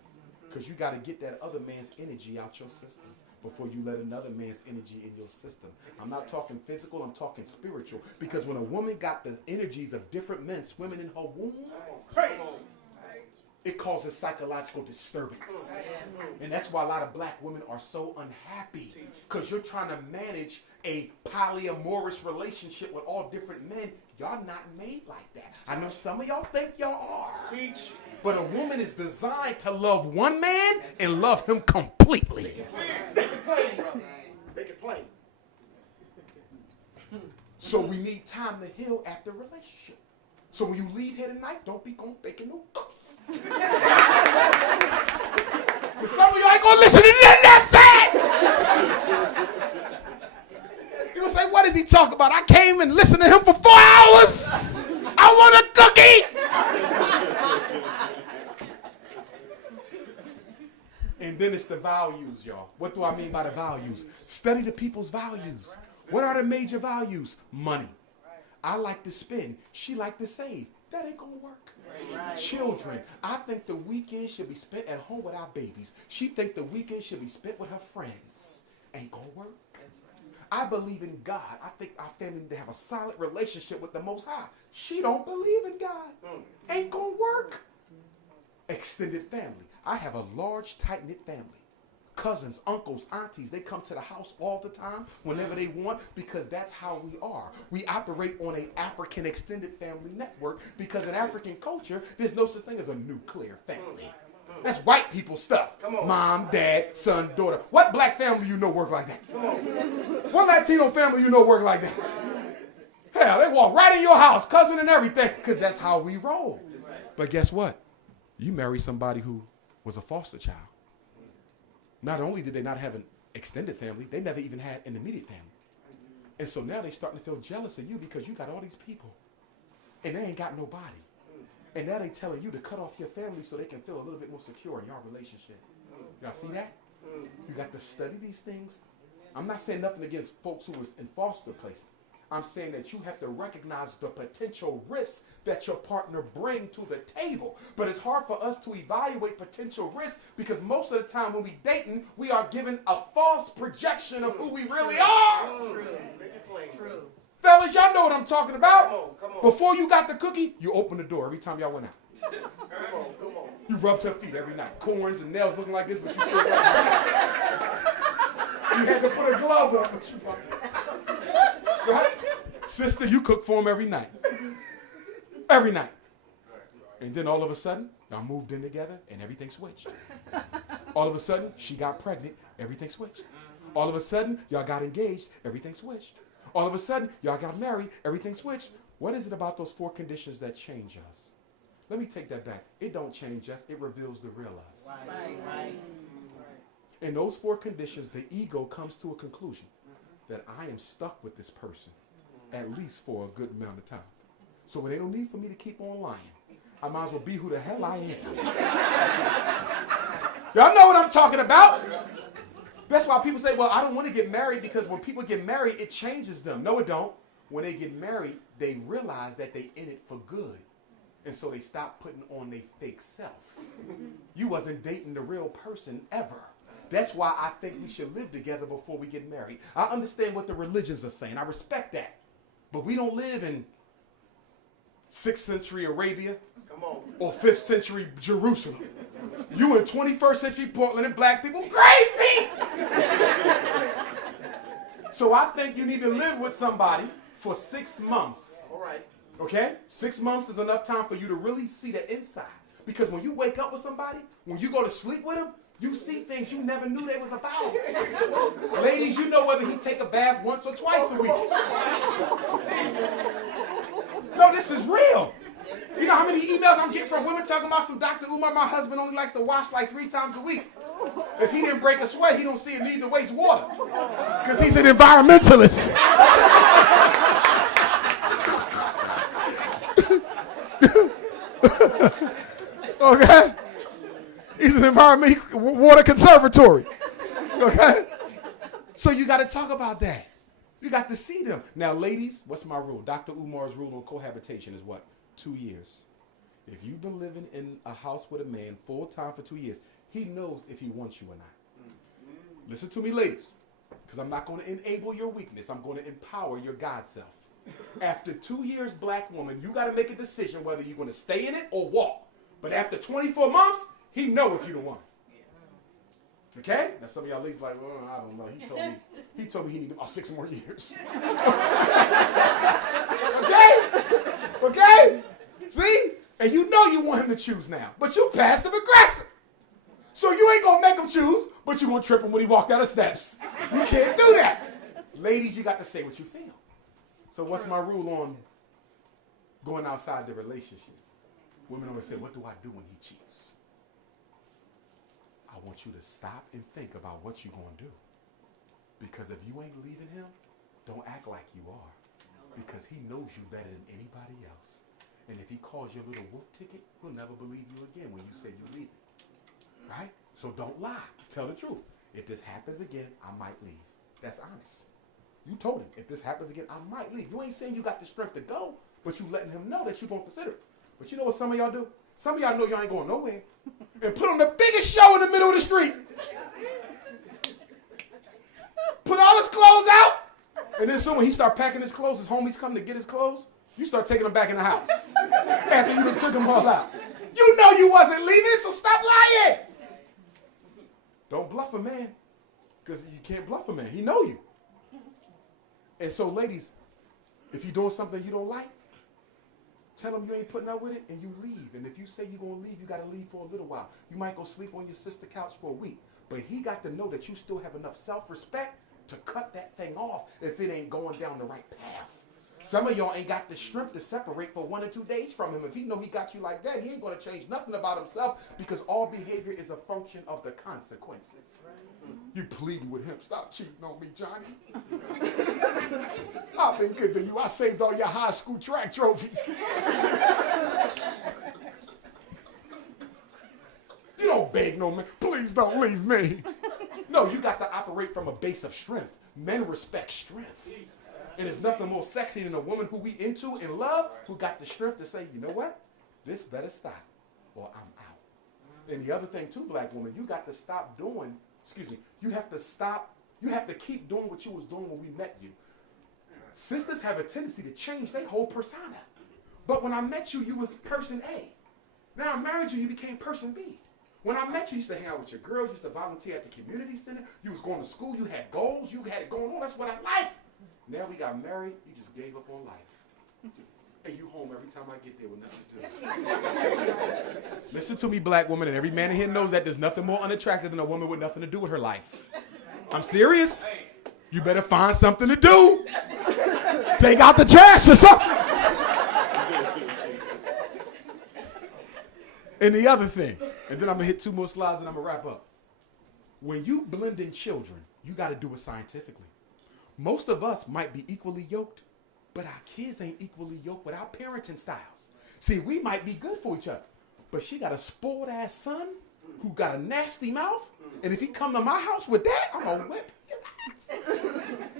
Because you got to get that other man's energy out your system before you let another man's energy in your system. I'm not talking physical, I'm talking spiritual. Because when a woman got the energies of different men swimming in her womb, it causes psychological disturbance. And that's why a lot of black women are so unhappy. Because you're trying to manage a polyamorous relationship with all different men. Y'all not made like that. I know some of y'all think y'all are. Teach. But a woman is designed to love one man and love him completely. Make it plain, brother. Make it plain. So we need time to heal after a relationship. So when you leave here tonight, don't be going baking no cookies. Because some of y'all ain't going to listen to that said. You'll say, what does he talk about? I came and listened to him for 4 hours. I want a cookie. And then it's the values, y'all. What do I mean by the values? Study the people's values. What are the major values? Money. I like to spend. She like to save. That ain't going to work. Right. Children. I think the weekend should be spent at home with our babies. She think the weekend should be spent with her friends. Ain't going to work. I believe in God. I think our family need to have a solid relationship with the Most High. She don't believe in God. Ain't going to work. Extended family. I have a large, tight-knit family. Cousins, uncles, aunties, they come to the house all the time whenever they want because that's how we are. We operate on an African extended family network because in African culture, there's no such thing as a nuclear family. That's white people stuff. Mom, dad, son, daughter. What black family you know work like that? What Latino family you know work like that? Hell, they walk right in your house, cousin and everything, because that's how we roll. But guess what? You marry somebody who was a foster child. Not only did they not have an extended family, they never even had an immediate family. And so now they're starting to feel jealous of you because you got all these people. And they ain't got nobody. And now they telling you to cut off your family so they can feel a little bit more secure in your relationship. Y'all see that? You got to study these things. I'm not saying nothing against folks who was in foster placement. I'm saying that you have to recognize the potential risks that your partner bring to the table. But it's hard for us to evaluate potential risks because most of the time when we dating, we are given a false projection of who we really are. True. Fellas, y'all know what I'm talking about. Come on. Before you got the cookie, you opened the door every time y'all went out. Come on. You rubbed her feet every night. Corns and nails looking like this, but you still like you had to put a glove on, but you right? Sister, you cook for him every night. Every night. And then all of a sudden, y'all moved in together and everything switched. All of a sudden, she got pregnant, everything switched. All of a sudden, y'all got engaged, everything switched. All of a sudden, y'all got married, everything switched. What is it about those 4 conditions that change us? Let me take that back. It don't change us, it reveals the real us. Right. In those 4 conditions, the ego comes to a conclusion that I am stuck with this person at least for a good amount of time. So there ain't no need for me to keep on lying. I might as well be who the hell I am. Y'all know what I'm talking about. That's why people say, well, I don't want to get married because when people get married, it changes them. No, it don't. When they get married, they realize that they in it for good. And so they stop putting on their fake self. You wasn't dating the real person ever. That's why I think we should live together before we get married. I understand what the religions are saying. I respect that. But we don't live in 6th century Arabia or 5th century Jerusalem. You in 21st century Portland and black people crazy! So I think you need to live with somebody for 6 months. All right. Okay? 6 months is enough time for you to really see the inside. Because when you wake up with somebody, when you go to sleep with them, you see things you never knew they was about. Ladies, you know whether he take a bath once or twice a week. No, this is real. You know how many emails I'm getting from women talking about some Dr. Umar, my husband only likes to wash like 3 times a week. If he didn't break a sweat, he don't see a need to waste water. Because he's an environmentalist. Okay? He's an environmental water conservatory. Okay? So you got to talk about that. You got to see them. Now, ladies, what's my rule? Dr. Umar's rule on cohabitation is what? 2 years. If you've been living in a house with a man full time for 2 years, he knows if he wants you or not. Listen to me, ladies, because I'm not going to enable your weakness. I'm going to empower your God self. After 2 years, black woman, you got to make a decision whether you're going to stay in it or walk. But after 24 months, he know if you the one. Okay? Now some of y'all ladies like, well, I don't know. He told me he needed about 6 more years. Okay? See? And you know you want him to choose now. But you passive aggressive. So you ain't gonna make him choose, but you're gonna trip him when he walked down the steps. You can't do that. Ladies, you got to say what you feel. So what's my rule on going outside the relationship? Women always say, what do I do when he cheats? I want you to stop and think about what you're going to do. Because if you ain't leaving him, don't act like you are. Because he knows you better than anybody else. And if he calls you a little wolf ticket, he'll never believe you again when you say you're leaving. Right? So don't lie. Tell the truth. If this happens again, I might leave. That's honest. You told him, if this happens again, I might leave. You ain't saying you got the strength to go, but you letting him know that you're going to consider it. But you know what some of y'all do? Some of y'all know y'all ain't going nowhere. And put on the biggest show in the middle of the street. Put all his clothes out. And then soon when he start packing his clothes, his homies come to get his clothes, you start taking them back in the house. After you done took them all out. You know you wasn't leaving, so stop lying. Don't bluff a man. Because you can't bluff a man. He know you. And so ladies, if you're doing something you don't like, tell him you ain't putting up with it and you leave. And if you say you're going to leave, you got to leave for a little while. You might go sleep on your sister's couch for a week. But he got to know that you still have enough self-respect to cut that thing off if it ain't going down the right path. Some of y'all ain't got the strength to separate for 1 or 2 days from him. If he know he got you like that, he ain't going to change nothing about himself because all behavior is a function of the consequences. You pleading with him, stop cheating on me, Johnny. I've been good to you. I saved all your high school track trophies. You don't beg no man, please don't leave me. No, you got to operate from a base of strength. Men respect strength. And there's nothing more sexy than a woman who we into and love who got the strength to say, you know what? This better stop or I'm out. And the other thing too, black woman, you got to stop doing, you have to keep doing what you was doing when we met you. Sisters have a tendency to change their whole persona. But when I met you, you was person A. Now I married you, you became person B. When I met you, you used to hang out with your girls, you used to volunteer at the community center, you was going to school, you had goals, you had it going on, that's what I like. Now we got married, you just gave up on life. And you home every time I get there with nothing to do. Listen to me, black woman, and every man in here knows that there's nothing more unattractive than a woman with nothing to do with her life. I'm serious. You better find something to do. Take out the trash or something. And the other thing, and then I'm going to hit 2 more slides and I'm going to wrap up. When you blend in children, you got to do it scientifically. Most of us might be equally yoked, but our kids ain't equally yoked with our parenting styles. See, we might be good for each other, but she got a spoiled ass son who got a nasty mouth, and if he come to my house with that, I'm going to whip his ass.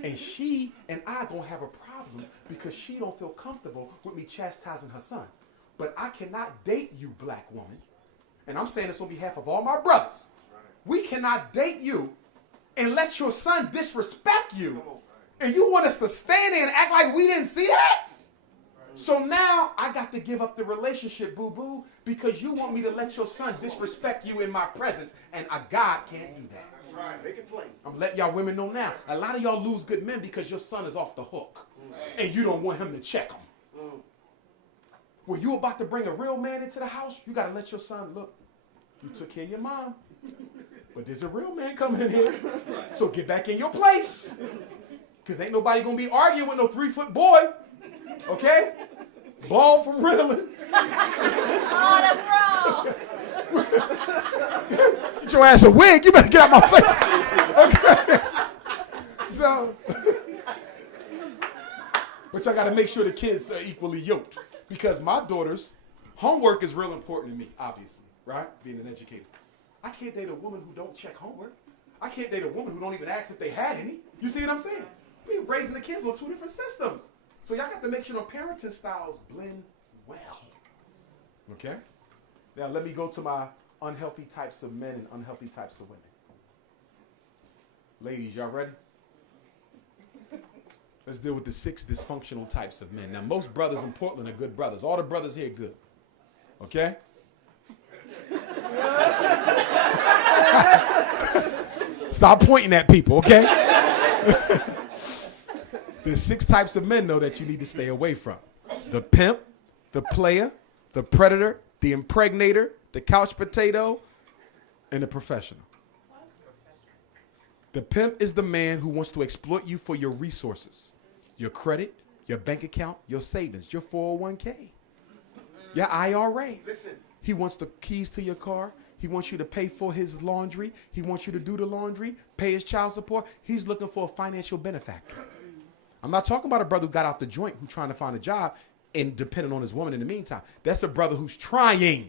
And she and I going to have a problem because she don't feel comfortable with me chastising her son. But I cannot date you, black woman. And I'm saying this on behalf of all my brothers. We cannot date you and let your son disrespect you. And you want us to stand there and act like we didn't see that? So now I got to give up the relationship, boo-boo, because you want me to let your son disrespect you in my presence. And a God can't do that. That's right. Make it plain. I'm letting y'all women know now. A lot of y'all lose good men because your son is off the hook. And you don't want him to check him. When you about to bring a real man into the house, you got to let your son, look, you took care of your mom, but there's a real man coming in here, so get back in your place, because ain't nobody going to be arguing with no 3-foot boy, okay? Ball from Ritalin. Oh, that's wrong. Get your ass a wig, you better get out my face, okay? So, but y'all got to make sure the kids are equally yoked. Because my daughters, homework is real important to me, obviously, right? Being an educator. I can't date a woman who don't check homework. I can't date a woman who don't even ask if they had any. You see what I'm saying? We're raising the kids on 2 different systems. So y'all got to make sure the parenting styles blend well. Okay? Now let me go to my unhealthy types of men and unhealthy types of women. Ladies, y'all ready? Let's deal with the 6 dysfunctional types of men. Now, most brothers in Portland are good brothers. All the brothers here are good. Okay? Stop pointing at people, okay? There's 6 types of men, though, that you need to stay away from. The pimp, the player, the predator, the impregnator, the couch potato, and the professional. The pimp is the man who wants to exploit you for your resources. Your credit, your bank account, your savings, your 401k, your IRA. Listen. He wants the keys to your car. He wants you to pay for his laundry. He wants you to do the laundry, pay his child support. He's looking for a financial benefactor. I'm not talking about a brother who got out the joint who's trying to find a job and depending on his woman in the meantime. That's a brother who's trying.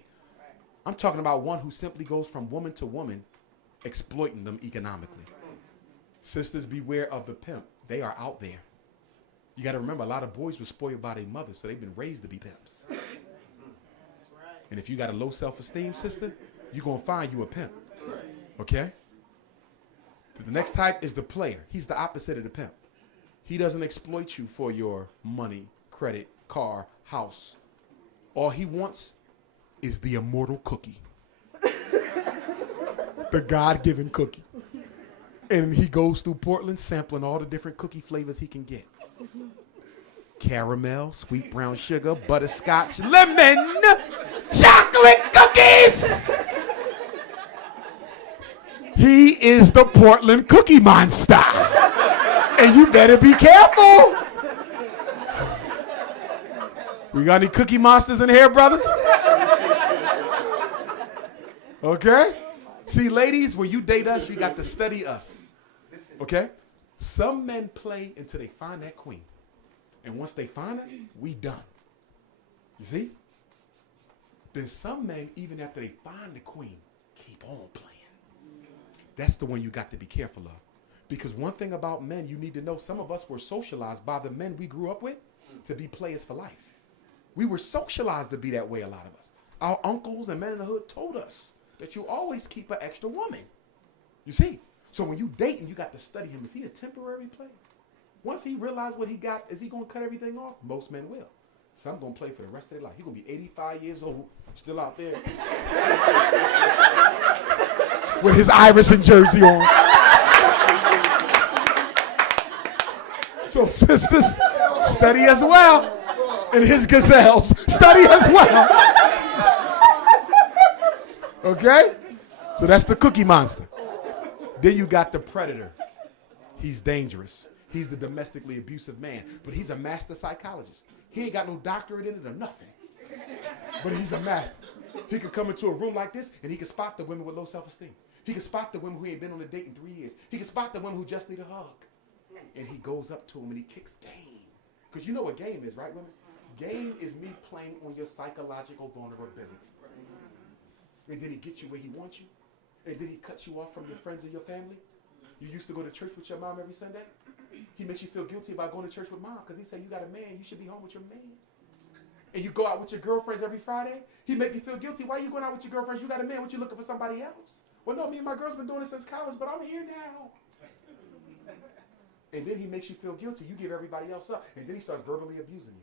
I'm talking about one who simply goes from woman to woman, exploiting them economically. Sisters, beware of the pimp. They are out there. You got to remember, a lot of boys were spoiled by their mothers, so they've been raised to be pimps. And if you got a low self-esteem, sister, you're going to find you a pimp. Okay? The next type is the player. He's the opposite of the pimp. He doesn't exploit you for your money, credit, car, house. All he wants is the immortal cookie. The God-given cookie. And he goes through Portland sampling all the different cookie flavors he can get. Caramel, sweet brown sugar, butterscotch, lemon, chocolate cookies. He is the Portland Cookie Monster. And you better be careful. We got any Cookie Monsters in here, brothers? Okay? See, ladies, when you date us, you got to study us. Okay? Some men play until they find that queen. And once they find her, we done. You see? Then some men, even after they find the queen, keep on playing. That's the one you got to be careful of. Because one thing about men, you need to know, some of us were socialized by the men we grew up with to be players for life. We were socialized to be that way, a lot of us. Our uncles and men in the hood told us that you always keep an extra woman. You see? So when you dating, you got to study him. Is he a temporary player? Once he realized what he got, is he going to cut everything off? Most men will. Some going to play for the rest of their life. He's going to be 85 years old, still out there. With his Iverson jersey on. So sisters, study as well. and his gazelles study as well. Okay? So that's the cookie monster. Then you got the predator. He's dangerous. He's the domestically abusive man, but he's a master psychologist. He ain't got no doctorate in it or nothing, but he's a master. He could come into a room like this, and he could spot the women with low self-esteem. He could spot the women who ain't been on a date in 3 years. He could spot the women who just need a hug. And he goes up to them and he kicks game. Because you know what game is, right, women? Game is me playing on your psychological vulnerability. And then he gets you where he wants you. And then he cuts you off from your friends and your family. You used to go to church with your mom every Sunday. He makes you feel guilty about going to church with mom because he said, you got a man, you should be home with your man. And you go out with your girlfriends every Friday. He make you feel guilty. Why are you going out with your girlfriends? You got a man. What you looking for somebody else? Well, no, me and my girl's been doing it since college, but I'm here now. And then he makes you feel guilty. You give everybody else up. And then he starts verbally abusing you.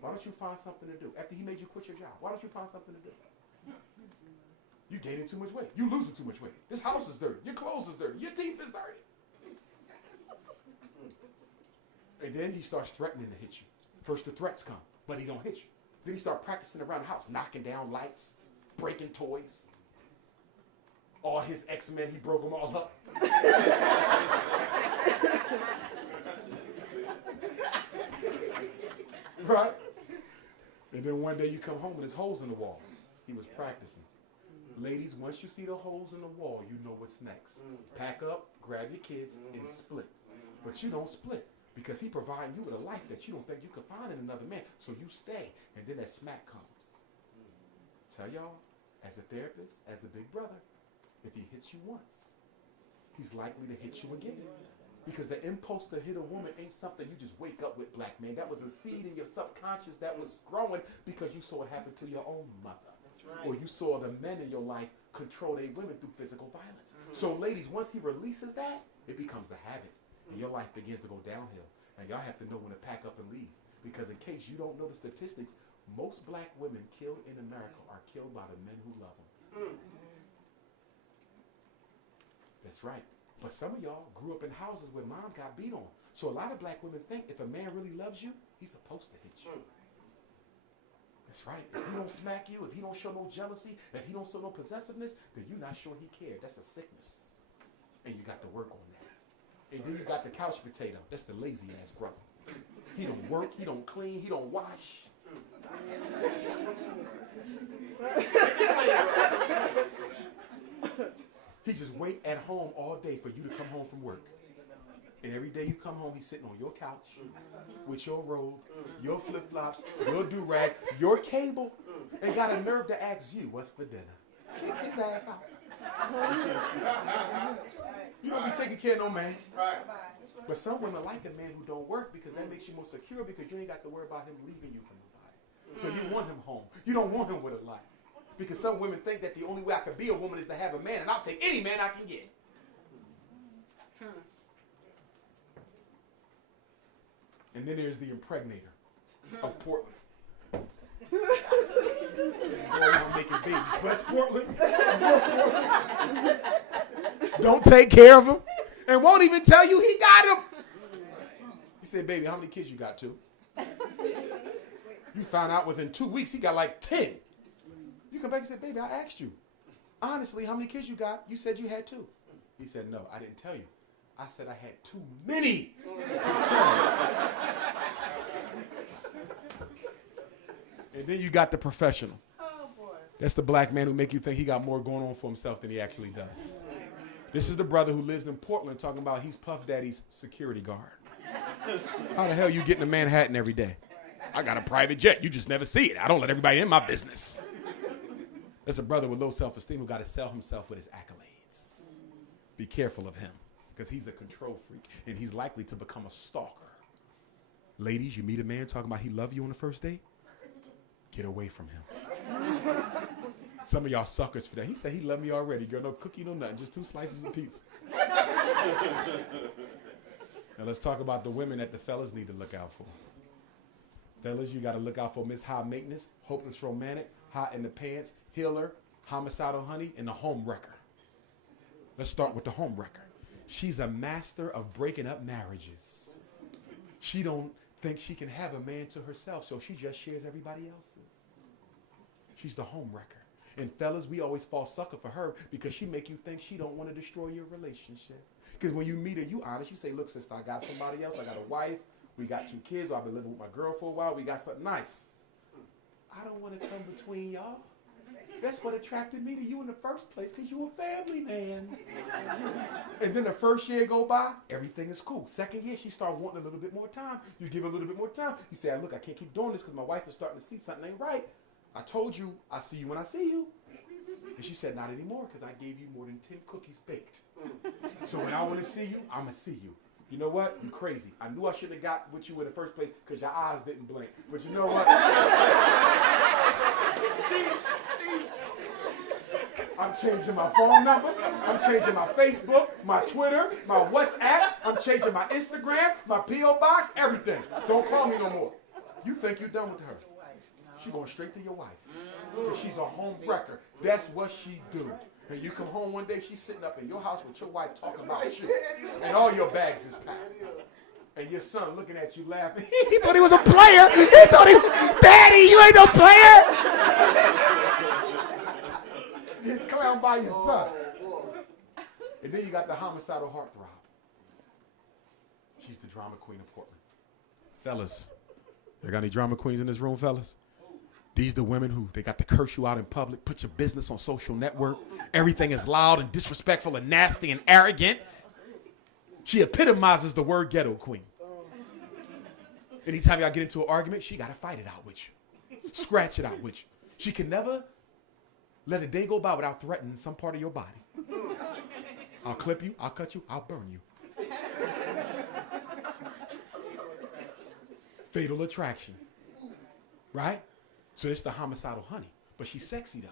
Why don't you find something to do? After he made you quit your job, why don't you find something to do? You gaining too much weight. You losing too much weight. This house is dirty. Your clothes is dirty. Your teeth is dirty. And then he starts threatening to hit you. First the threats come, but he don't hit you. Then he starts practicing around the house, knocking down lights, breaking toys. All his X-Men, he broke them all up. Right? And then one day you come home and there's holes in the wall. He was practicing. Ladies, once you see the holes in the wall, you know what's next. Pack up, grab your kids, and split. But you don't split because he provided you with a life that you don't think you could find in another man. So you stay, and then that smack comes. Tell y'all, as a therapist, as a big brother, if he hits you once, he's likely to hit you again. Because the impulse to hit a woman ain't something you just wake up with, black man. That was a seed in your subconscious that was growing because you saw it happen to your own mother. Right. Or you saw the men in your life control their women through physical violence. So ladies, once he releases that, it becomes a habit. And your life begins to go downhill. And y'all have to know when to pack up and leave. Because in case you don't know the statistics, most black women killed in America are killed by the men who love them. That's right. But some of y'all grew up in houses where mom got beat on. So a lot of black women think if a man really loves you, he's supposed to hit you. That's right. If he don't smack you, if he don't show no jealousy, if he don't show no possessiveness, then you're not sure he cared. That's a sickness. And you got to work on that. And then you got the couch potato. That's the lazy ass brother. He don't work, he don't clean, he don't wash. He just wait at home all day for you to come home from work. And every day you come home, he's sitting on your couch with your robe, your flip-flops, your do-rag, your cable, and got a nerve to ask you, what's for dinner? Kick his ass out. You don't be taking care of no man. But some women like a man who don't work because that makes you more secure because you ain't got to worry about him leaving you for nobody. So you want him home. You don't want him with a life. Because some women think that the only way I can be a woman is to have a man, and I'll take any man I can get. And then there's the impregnator of Portland. Going around making babies. West Portland. Don't take care of him. And won't even tell you he got him. He said, baby, how many kids you got? 2? You found out within 2 weeks he got like 10. You come back and say, baby, I asked you. Honestly, how many kids you got? You said you had 2. He said, no, I didn't tell you. I said I had too many. And then you got the professional. Oh, boy. That's the black man who make you think he got more going on for himself than he actually does. This is the brother who lives in Portland talking about he's Puff Daddy's security guard. How the hell you getting to Manhattan every day? I got a private jet. You just never see it. I don't let everybody in my business. That's a brother with low self-esteem who got to sell himself with his accolades. Be careful of him because he's a control freak and he's likely to become a stalker. Ladies, you meet a man talking about he love you on the first date? Get away from him. Some of y'all suckers for that. He said he loved me already. Girl, no cookie, no nothing. Just 2 slices of pizza. Now let's talk about the women that the fellas need to look out for. Fellas, you got to look out for Miss High Maintenance, Hopeless Romantic, Hot in the Pants, Healer, Homicidal Honey, and the Home Wrecker. Let's start with the Home Wrecker. She's a master of breaking up marriages. She don't thinks she can have a man to herself, so she just shares everybody else's. She's the home wrecker. And fellas, we always fall sucker for her because she make you think she don't want to destroy your relationship. Because when you meet her, you honest. You say, look, sister, I got somebody else. I got a wife. We got 2 kids. Or I've been living with my girl for a while. We got something nice. I don't want to come between y'all. That's what attracted me to you in the first place, because you a family man. And then the first year go by, everything is cool. Second year, she start wanting a little bit more time. You give her a little bit more time. You say, look, I can't keep doing this because my wife is starting to see something ain't right. I told you, I'll see you when I see you. And she said, not anymore, because I gave you more than 10 cookies baked. So when I want to see you, I'm going to see you. You know what? You crazy. I knew I shouldn't have got with you in the first place because your eyes didn't blink. But you know what? I'm changing my phone number. I'm changing my Facebook, my Twitter, my WhatsApp. I'm changing my Instagram, my P.O. box, everything. Don't call me no more. You think you're done with her. She going straight to your wife because she's a home wrecker. That's what she do. And you come home one day, she's sitting up in your house with your wife talking about you, and all your bags is packed. And your son looking at you laughing. He thought he was a player. He thought he was, Daddy, you ain't no player. Get clowned by your son. And then you got the homicidal heartthrob. She's the drama queen of Portland. Fellas, you got any drama queens in this room, fellas? These the women who, they got to curse you out in public, put your business on social network. Everything is loud and disrespectful and nasty and arrogant. She epitomizes the word ghetto queen. Anytime y'all get into an argument, she got to fight it out with you. Scratch it out with you. She can never let a day go by without threatening some part of your body. I'll clip you, I'll cut you, I'll burn you. Fatal attraction. Right? So it's the homicidal honey. But she's sexy though.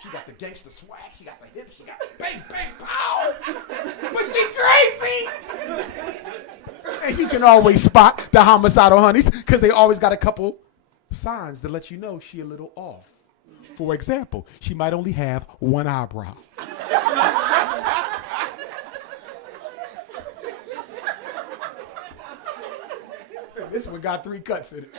She got the gangster swag. She got the hips. She got the bang, bang, pow. But she crazy. And you can always spot the homicidal honeys because they always got a couple signs to let you know she a little off. For example, she might only have one eyebrow. This one got 3 cuts in it.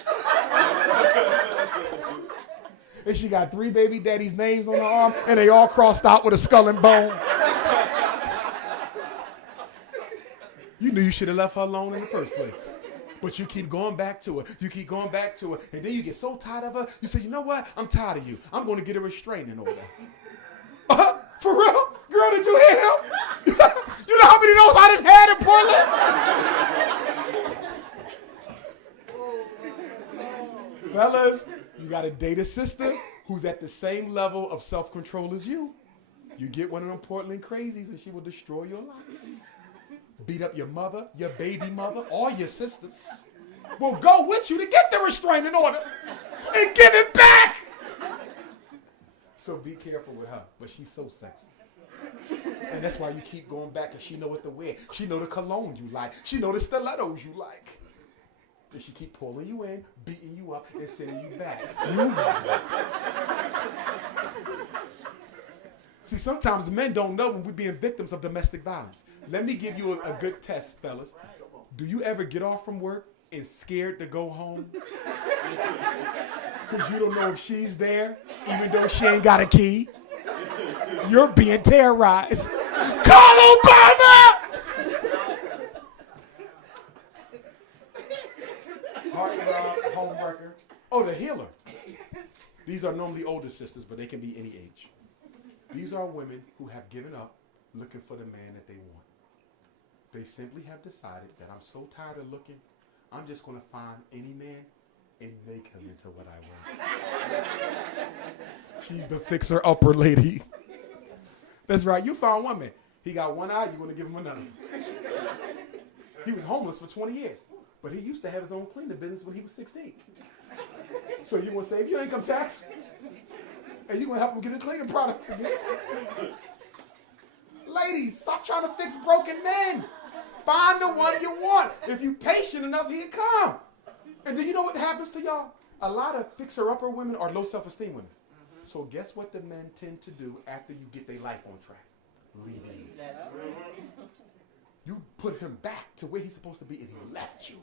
And she got 3 baby daddies' names on her arm, and they all crossed out with a skull and bone. You knew you should have left her alone in the first place. But you keep going back to her. You keep going back to her. And then you get so tired of her, you say, you know what? I'm tired of you. I'm going to get a restraining order. For real? Girl, did you hear him? You know how many of those I done had in Portland? Fellas, you got to date a sister who's at the same level of self-control as you. You get one of them Portland crazies and she will destroy your life. Beat up your mother, your baby mother, all your sisters. Will go with you to get the restraining order and give it back. So be careful with her, but she's so sexy. And that's why you keep going back, because she know what to wear. She know the cologne you like. She know the stilettos you like. And she keep pulling you in, beating you up, and sending you back. See, sometimes men don't know when we're being victims of domestic violence. Let me give you a good test, fellas. Do you ever get off from work and scared to go home? Because you don't know if she's there, even though she ain't got a key. You're being terrorized. Call Obama! Homewrecker. Oh, the healer. These are normally older sisters, but they can be any age. These are women who have given up looking for the man that they want. They simply have decided that I'm so tired of looking, I'm just going to find any man and make him into what I want. She's the fixer-upper lady. That's right. You found one man. He got one eye, you're going to give him another. He was homeless for 20 years, but he used to have his own cleaning business when he was 16. So you're going to save your income tax, and you're going to help him get his cleaning products again. Ladies, stop trying to fix broken men. Find the one you want. If you're patient enough, he'll come. And then you know what happens to y'all? A lot of fixer-upper women are low self-esteem women. So guess what the men tend to do after you get their life on track? Leave you. You put him back to where he's supposed to be, and he left you.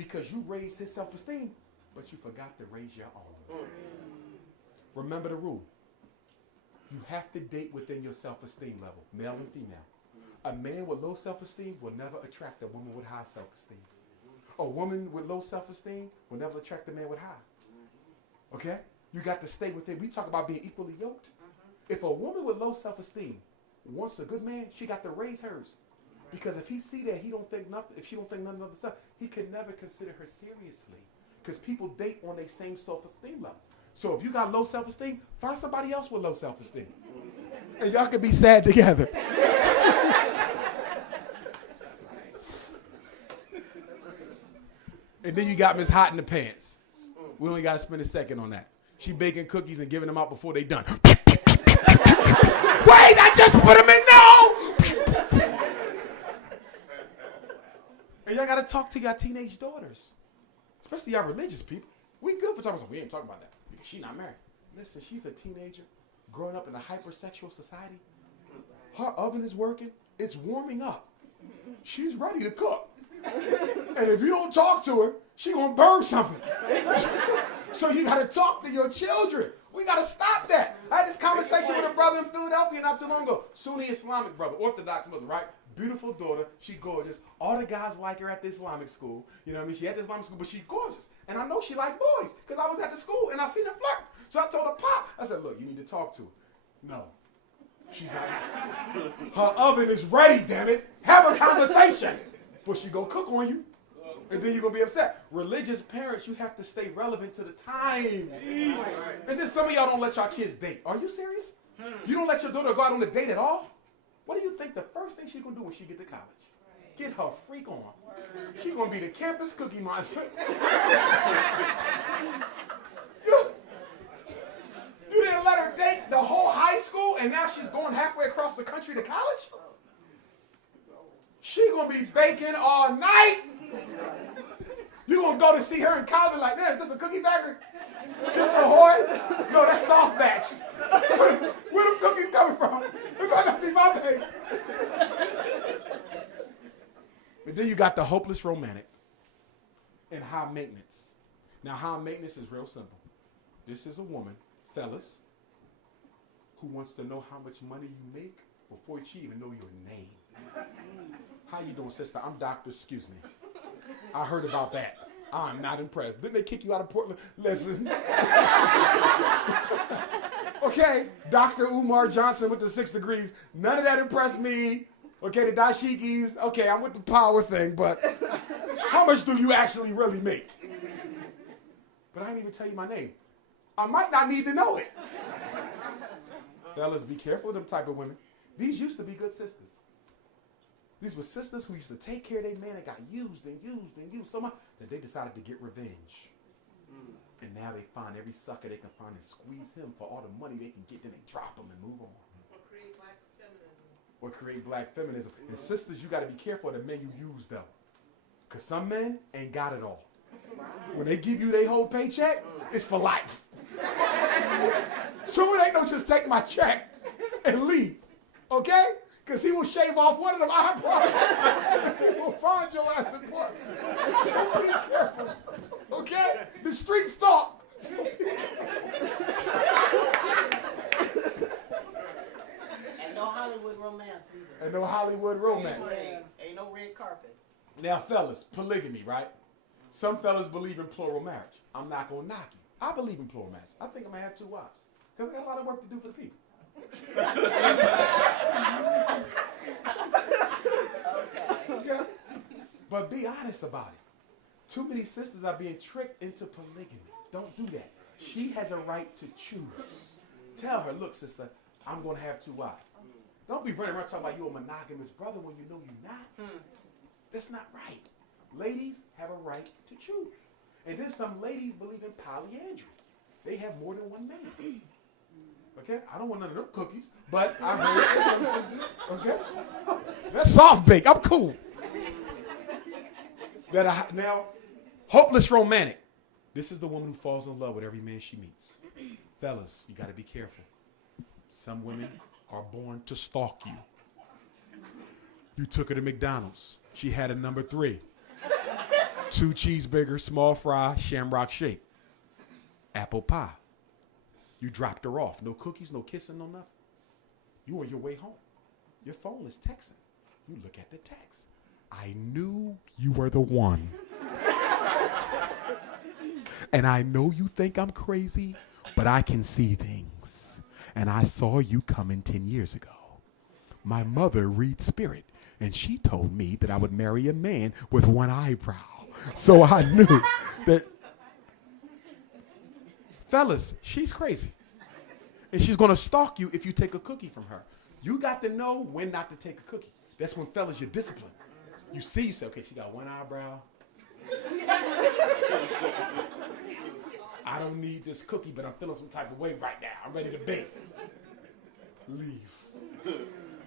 because you raised his self-esteem, but you forgot to raise your own. Remember the rule. You have to date within your self-esteem level, male and female. A man with low self-esteem will never attract a woman with high self-esteem. A woman with low self-esteem will never attract a man with high. Okay? You got to stay within. We talk about being equally yoked. If a woman with low self-esteem wants a good man, she got to raise hers. Because if he see that he don't think nothing, if she don't think nothing of stuff, he can never consider her seriously. Because people date on their same self-esteem level. So if you got low self-esteem, find somebody else with low self-esteem. And y'all can be sad together. And then you got Miss Hot in the Pants. We only got to spend a second on that. She baking cookies and giving them out before they done. Wait, I just put them in, no! And y'all got to talk to your teenage daughters, especially y'all religious people. We good for talking about, we ain't talking about that because she not married. Listen, she's a teenager growing up in a hypersexual society. Her oven is working. It's warming up. She's ready to cook. And if you don't talk to her, she gonna burn something. So you gotta talk to your children. We gotta stop that. I had this conversation with a brother in Philadelphia not too long ago. Sunni Islamic brother, Orthodox Muslim, right? Beautiful daughter, she gorgeous. All the guys like her at the Islamic school. You know what I mean? She at the Islamic school, but she's gorgeous. And I know she like boys, because I was at the school and I seen her flirt. So I told her, Pop, I said, look, you need to talk to her. No. She's not. Her oven is ready, damn it. Have a conversation before she go cook on you. And then you're going to be upset. Religious parents, you have to stay relevant to the times. And then some of y'all don't let your kids date. Are you serious? You don't let your daughter go out on a date at all? What do you think the first thing she's going to do when she get to college? Get her freak on. She's going to be the campus cookie monster. You didn't let her date the whole high school, and now she's going halfway across the country to college? She going to be baking all night. You going to go to see her in college and like, is this a cookie factory? Chips Ahoy? No, that's soft batch. Where them cookies coming from? It better not be my baby. But then you got the hopeless romantic and high maintenance. Now, high maintenance is real simple. This is a woman, fellas, who wants to know how much money you make before she even know your name. How you doing, sister? I'm doctor, excuse me. I heard about that. I'm not impressed. Didn't they kick you out of Portland? Listen. Okay, Dr. Umar Johnson with the 6 degrees. None of that impressed me. Okay, the dashikis. Okay, I'm with the power thing, but how much do you actually really make? But I didn't even tell you my name. I might not need to know it. Fellas, be careful of them type of women. These used to be good sisters. These were sisters who used to take care of their man and got used and used and used so much that they decided to get revenge. And now they find every sucker they can find and squeeze him for all the money they can get, then they drop him and move on. Or create black feminism. And sisters, you got to be careful of the men you use, though. Because some men ain't got it all. When they give you their whole paycheck, it's for life. So it ain't no just take my check and leave. Okay? Because he will shave off one of them eyebrows. He will find your ass important. So be careful. Okay? The streets talk. So be And no Hollywood romance either. And no Hollywood romance. Ain't no red carpet. Now, fellas, polygamy, right? Some fellas believe in plural marriage. I'm not going to knock you. I believe in plural marriage. I think I'm going to have 2 wives. Because I got a lot of work to do for the people. Okay. But be honest about it. Too many sisters are being tricked into polygamy. Don't do that. She has a right to choose. Tell her, look, sister, I'm going to have 2 wives. Don't be running around talking about you a monogamous brother when you know you're not. That's not right. Ladies have a right to choose. And then some ladies believe in polyandry. They have more than one man. Okay? I don't want none of them cookies, but I heard some sisters. Okay? That's soft bake. I'm cool. Now, hopeless romantic. This is the woman who falls in love with every man she meets. Fellas, you got to be careful. Some women are born to stalk you. You took her to McDonald's. She had a number 3. 2 cheeseburgers, small fry, shamrock shake. Apple pie. You dropped her off. No cookies, no kissing, no nothing. You on your way home. Your phone is texting. You look at the text. I knew you were the one. And I know you think I'm crazy, but I can see things. And I saw you coming 10 years ago. My mother reads spirit, and she told me that I would marry a man with one eyebrow. So I knew that. Fellas, she's crazy. And she's going to stalk you if you take a cookie from her. You got to know when not to take a cookie. That's when, fellas, you're disciplined. You see, you say, okay, she got one eyebrow. I don't need this cookie, but I'm feeling some type of way right now. I'm ready to bake. Leave.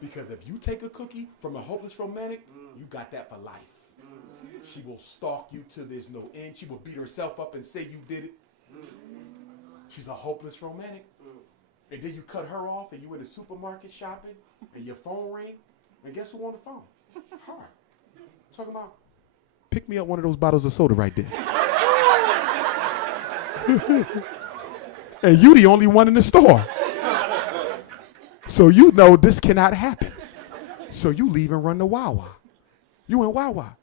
Because if you take a cookie from a hopeless romantic, you got that for life. She will stalk you till there's no end. She will beat herself up and say you did it. She's a hopeless romantic. And then you cut her off and you in the supermarket shopping and your phone ring. And guess who on the phone? Her. Talking about, pick me up one of those bottles of soda right there. And you the only one in the store. So you know this cannot happen. So you leave and run to Wawa. You in Wawa.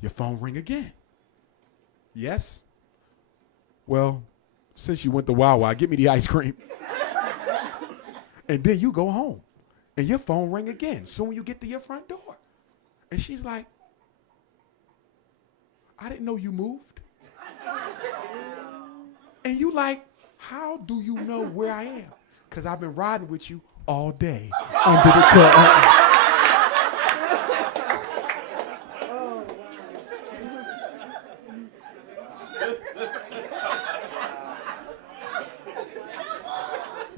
Your phone ring again. Yes? Well, since you went to Wawa, get me the ice cream. And then you go home. And your phone ring again. Soon you get to your front door. And she's like, I didn't know you moved. And you like, how do you know where I am? Because I've been riding with you all day under the car.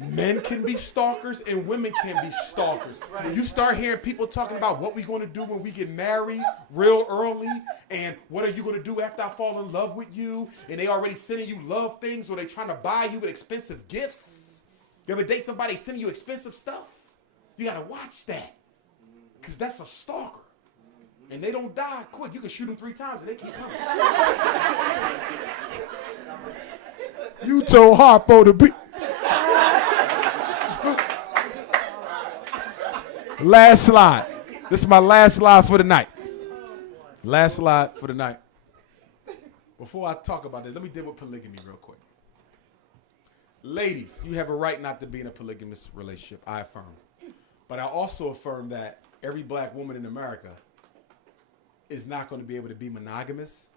Men can be stalkers and women can be stalkers. When you start hearing people talking about what we're going to do when we get married real early and what are you going to do after I fall in love with you, and they already sending you love things or they trying to buy you with expensive gifts. You ever date somebody sending you expensive stuff? You got to watch that because that's a stalker. And they don't die quick. You can shoot them 3 times and they keep coming. You told Harpo to be... Last slide. This is my last slide for the night. Last slide for the night. Before I talk about this, let me deal with polygamy real quick. Ladies, you have a right not to be in a polygamous relationship, I affirm. But I also affirm that every black woman in America is not going to be able to be monogamous,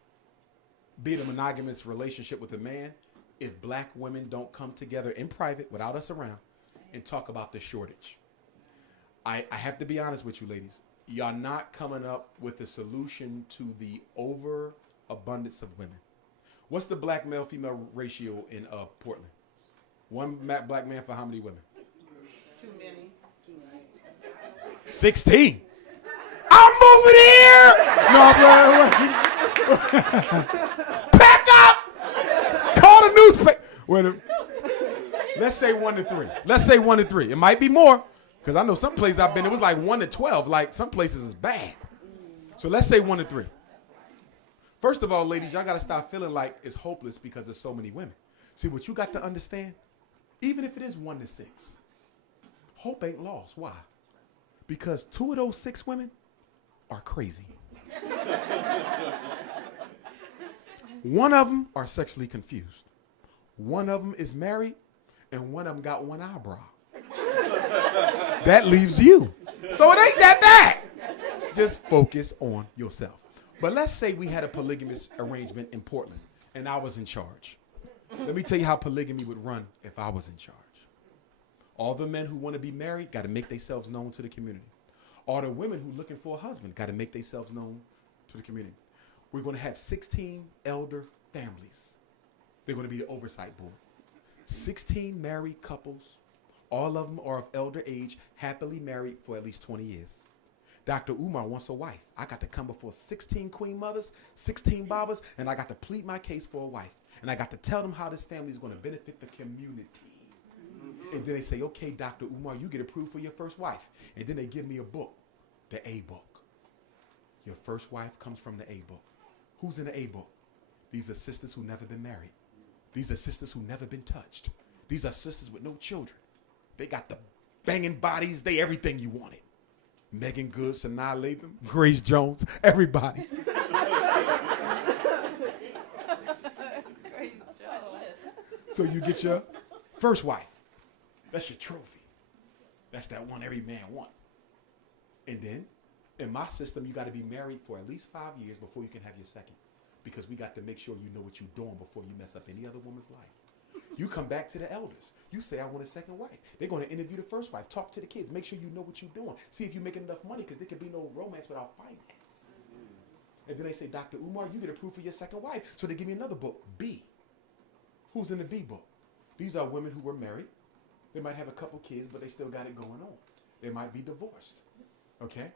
be in a monogamous relationship with a man if black women don't come together in private without us around and talk about the shortage. I have to be honest with you, ladies. Y'all not coming up with a solution to the overabundance of women. What's the black male-female ratio in Portland? One black man for how many women? Too many. 16. I'm moving here. No, pack up. Call the newspaper. Let's say 1 to 3. Let's say 1 to 3. It might be more. Because I know some places I've been, it was like 1 to 12. Like some places is bad. So let's say 1 to 3. First of all, ladies, y'all got to stop feeling like it's hopeless because there's so many women. See, what you got to understand, even if it is 1 to 6, hope ain't lost. Why? Because 2 of those 6 women are crazy. 1 of them are sexually confused. 1 of them is married, and 1 of them got 1 eyebrow. That leaves you. So it ain't that bad. Just focus on yourself. But let's say we had a polygamous arrangement in Portland and I was in charge. Let me tell you how polygamy would run if I was in charge. All the men who want to be married got to make themselves known to the community. All the women who looking for a husband got to make themselves known to the community. We're going to have 16 elder families. They're going to be the oversight board. 16 married couples. All of them are of elder age, happily married for at least 20 years. Dr. Umar wants a wife. I got to come before 16 queen mothers, 16 babas, and I got to plead my case for a wife. And I got to tell them how this family is going to benefit the community. And then they say, okay, Dr. Umar, you get approved for your first wife. And then they give me a book, the A book. Your first wife comes from the A book. Who's in the A book? These are sisters who never been married. These are sisters who never been touched. These are sisters with no children. They got the banging bodies. They everything you wanted. Megan Good, Sanaa Lathan, Grace Jones, everybody. So you get your first wife. That's your trophy. That's that one every man want. And then, in my system, you got to be married for at least 5 years before you can have your second. Because we got to make sure you know what you're doing before you mess up any other woman's life. You come back to the elders. You say, I want a second wife. They're going to interview the first wife. Talk to the kids. Make sure you know what you're doing. See if you're making enough money, because there could be no romance without finance. And then they say, Dr. Umar, you get approved for your second wife. So they give me another book, B. Who's in the B book? These are women who were married. They might have a couple kids, but they still got it going on. They might be divorced, okay?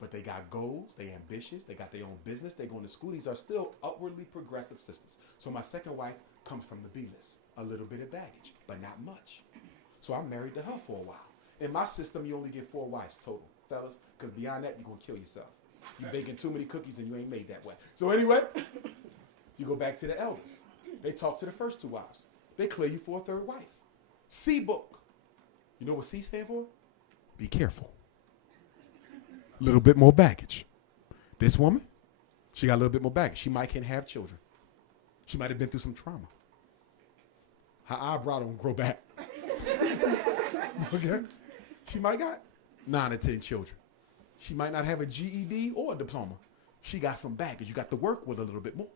But they got goals, they ambitious, they got their own business, they going to school. These are still upwardly progressive sisters. So my second wife comes from the B list. A little bit of baggage, but not much. So I'm married to her for a while. In my system, you only get 4 wives total, fellas, because beyond that, you're going to kill yourself. You're baking too many cookies and you ain't made that way. So anyway, you go back to the elders. They talk to the first 2 wives. They clear you for a 3rd wife. C book. You know what C stand for? Be careful. A little bit more baggage. This woman, she got a little bit more baggage. She might can't have children. She might have been through some trauma. Her eyebrow don't grow back. Okay? She might got 9 or 10 children. She might not have a GED or a diploma. She got some baggage. You got to work with a little bit more.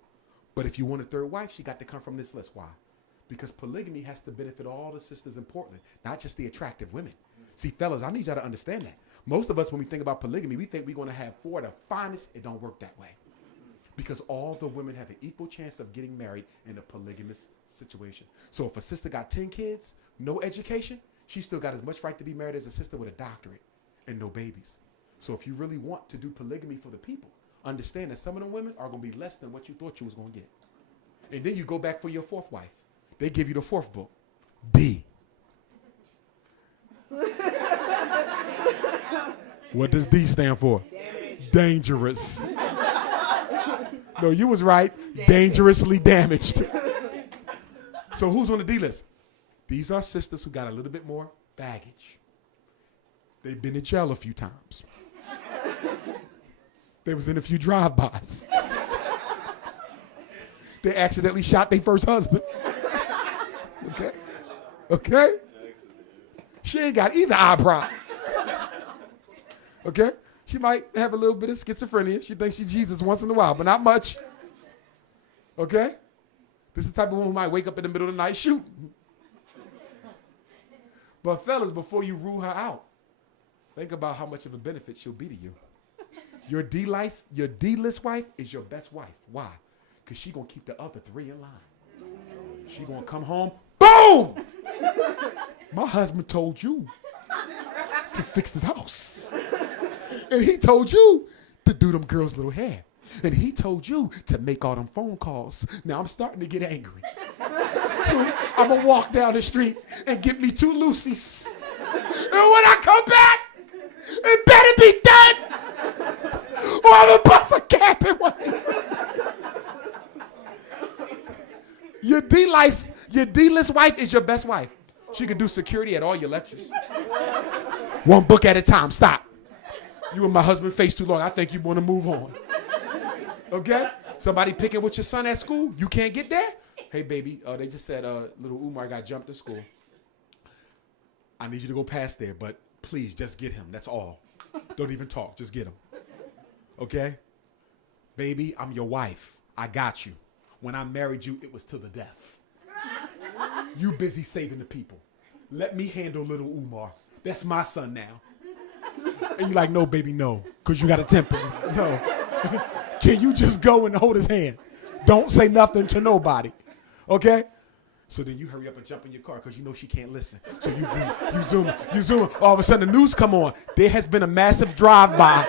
But if you want a 3rd wife, she got to come from this list. Why? Because polygamy has to benefit all the sisters in Portland, not just the attractive women. See, fellas, I need y'all to understand that. Most of us, when we think about polygamy, we think we're going to have 4 of the finest. It don't work that way. Because all the women have an equal chance of getting married in a polygamous situation. So if a sister got 10 kids, no education, she still got as much right to be married as a sister with a doctorate and no babies. So if you really want to do polygamy for the people, understand that some of them women are going to be less than what you thought you was going to get. And then you go back for your 4th wife. They give you the 4th book, D. What does D stand for? Dangerous. No, you was right. Dangerously damaged. So who's on the D list? These are sisters who got a little bit more baggage. They've been in jail a few times. They was in a few drive-bys. They accidentally shot their first husband. Okay? Okay? She ain't got either eyebrow. Okay? She might have a little bit of schizophrenia. She thinks she's Jesus once in a while, but not much. Okay? This is the type of woman who might wake up in the middle of the night shooting. But fellas, before you rule her out, think about how much of a benefit she'll be to you. Your D-list wife is your best wife. Why? Because she's going to keep the other 3 in line. She's going to come home, boom! My husband told you to fix this house. And he told you to do them girls' little hair. And he told you to make all them phone calls. Now I'm starting to get angry. So I'm going to walk down the street and get me 2 Lucy's. And when I come back, it better be done, or I'm going to bust a cap in one. Your D-list wife is your best wife. She can do security at all your lectures. 1 book at a time. Stop. You and my husband face too long. I think you want to move on. Okay? Somebody picking with your son at school. You can't get there? Hey, baby, they just said little Umar got jumped in school. I need you to go past there, but please just get him. That's all. Don't even talk. Just get him. Okay? Baby, I'm your wife. I got you. When I married you, it was to the death. You busy saving the people. Let me handle little Umar. That's my son now. And you're like, no, baby, no, because you got a temper. No. Can you just go and hold his hand? Don't say nothing to nobody. Okay? So then you hurry up and jump in your car because you know she can't listen. So you zoom. All of a sudden the news come on. There has been a massive drive-by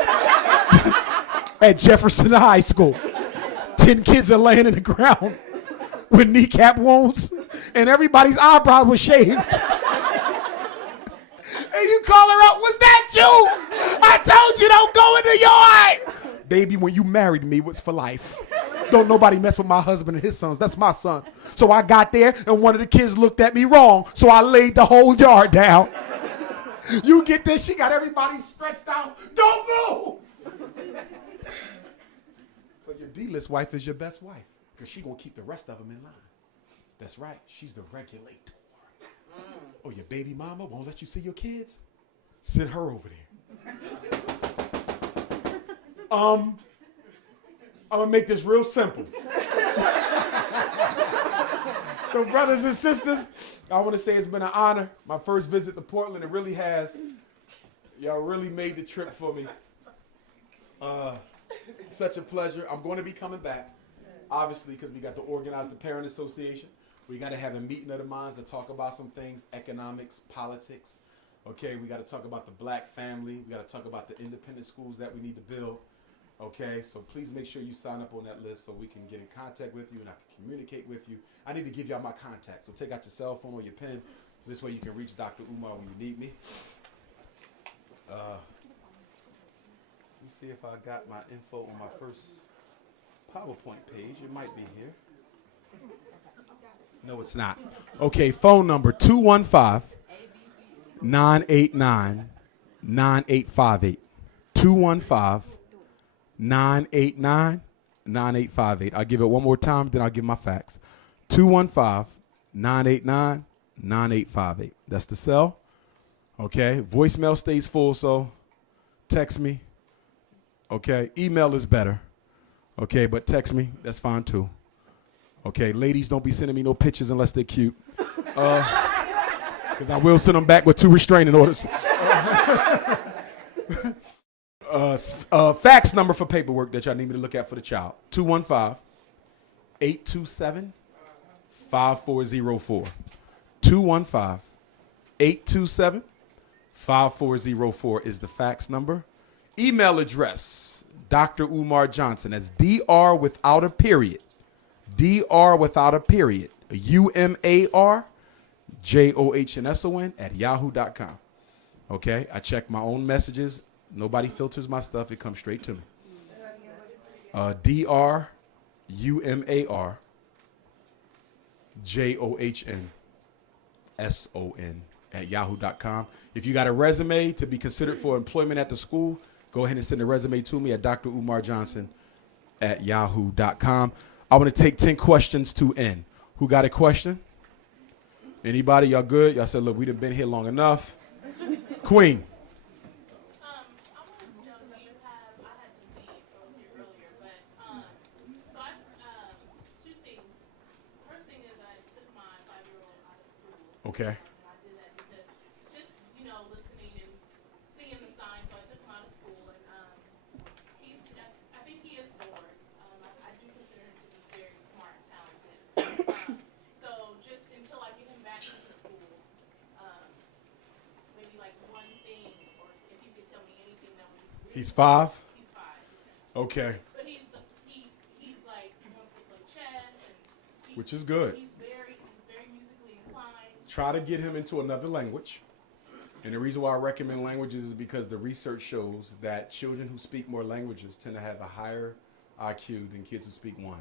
at Jefferson High School. 10 kids are laying in the ground with kneecap wounds, and everybody's eyebrow was shaved. And you call her up, was that you? I told you don't go in the yard. Baby, when you married me, it was for life. Don't nobody mess with my husband and his sons. That's my son. So I got there, and one of the kids looked at me wrong, so I laid the whole yard down. You get this, she got everybody stretched out. Don't move! So your D-list wife is your best wife, because she going to keep the rest of them in line. That's right. She's the regulator. Oh, your baby mama won't let you see your kids? Send her over there. I'm going to make this real simple. So, brothers and sisters, I want to say it's been an honor. My first visit to Portland, it really has. Y'all really made the trip for me. Such a pleasure. I'm going to be coming back, obviously, because we got to organize the Parent Association. We got to have a meeting of the minds to talk about some things, economics, politics. Okay, we got to talk about the black family. We got to talk about the independent schools that we need to build. Okay, so please make sure you sign up on that list so we can get in contact with you and I can communicate with you. I need to give y'all my contacts. So take out your cell phone or your pen. So this way you can reach Dr. Umar when you need me. Let me see if I got my info on my first PowerPoint page. It might be here. No, it's not. Okay, phone number 215-989-9858. 215-989-9858. I'll give it one more time, then I'll give my fax. 215-989-9858. That's the cell. Okay, voicemail stays full, so text me. Okay, email is better. Okay, but text me, that's fine too. Okay, ladies, don't be sending me no pictures unless they're cute. Because I will send them back with 2 restraining orders. Fax number for paperwork that y'all need me to look at for the child. 215-827-5404. 215-827-5404 is the fax number. Email address, Dr. Umar Johnson. That's DR without a period. DR without a period. UMARJOHNSON at yahoo.com. Okay, I check my own messages. Nobody filters my stuff. It comes straight to me. DRUMARJOHNSON at yahoo.com. If you got a resume to be considered for employment at the school, go ahead and send a resume to me at Dr. Umar Johnson at yahoo.com. I want to take 10 questions to end. Who got a question? Anybody? Y'all good? Y'all said, look, we done been here long enough. Queen. I wanted to know, do you have, I had to leave earlier, but, so I, two things. First thing is I took my 5-year-old out of school. Okay. I did that because just, listening and seeing the signs, so I took him out of school, and, I think he is bored. I do consider him to be very smart and talented. So just until I get him back into school, maybe like one thing, or if you could tell me anything that would be. He's 5? He's 5. Okay. But he's like he wants to play chess, and Which is good. He's very musically inclined. Try to get him into another language. And the reason why I recommend languages is because the research shows that children who speak more languages tend to have a higher IQ than kids who speak one.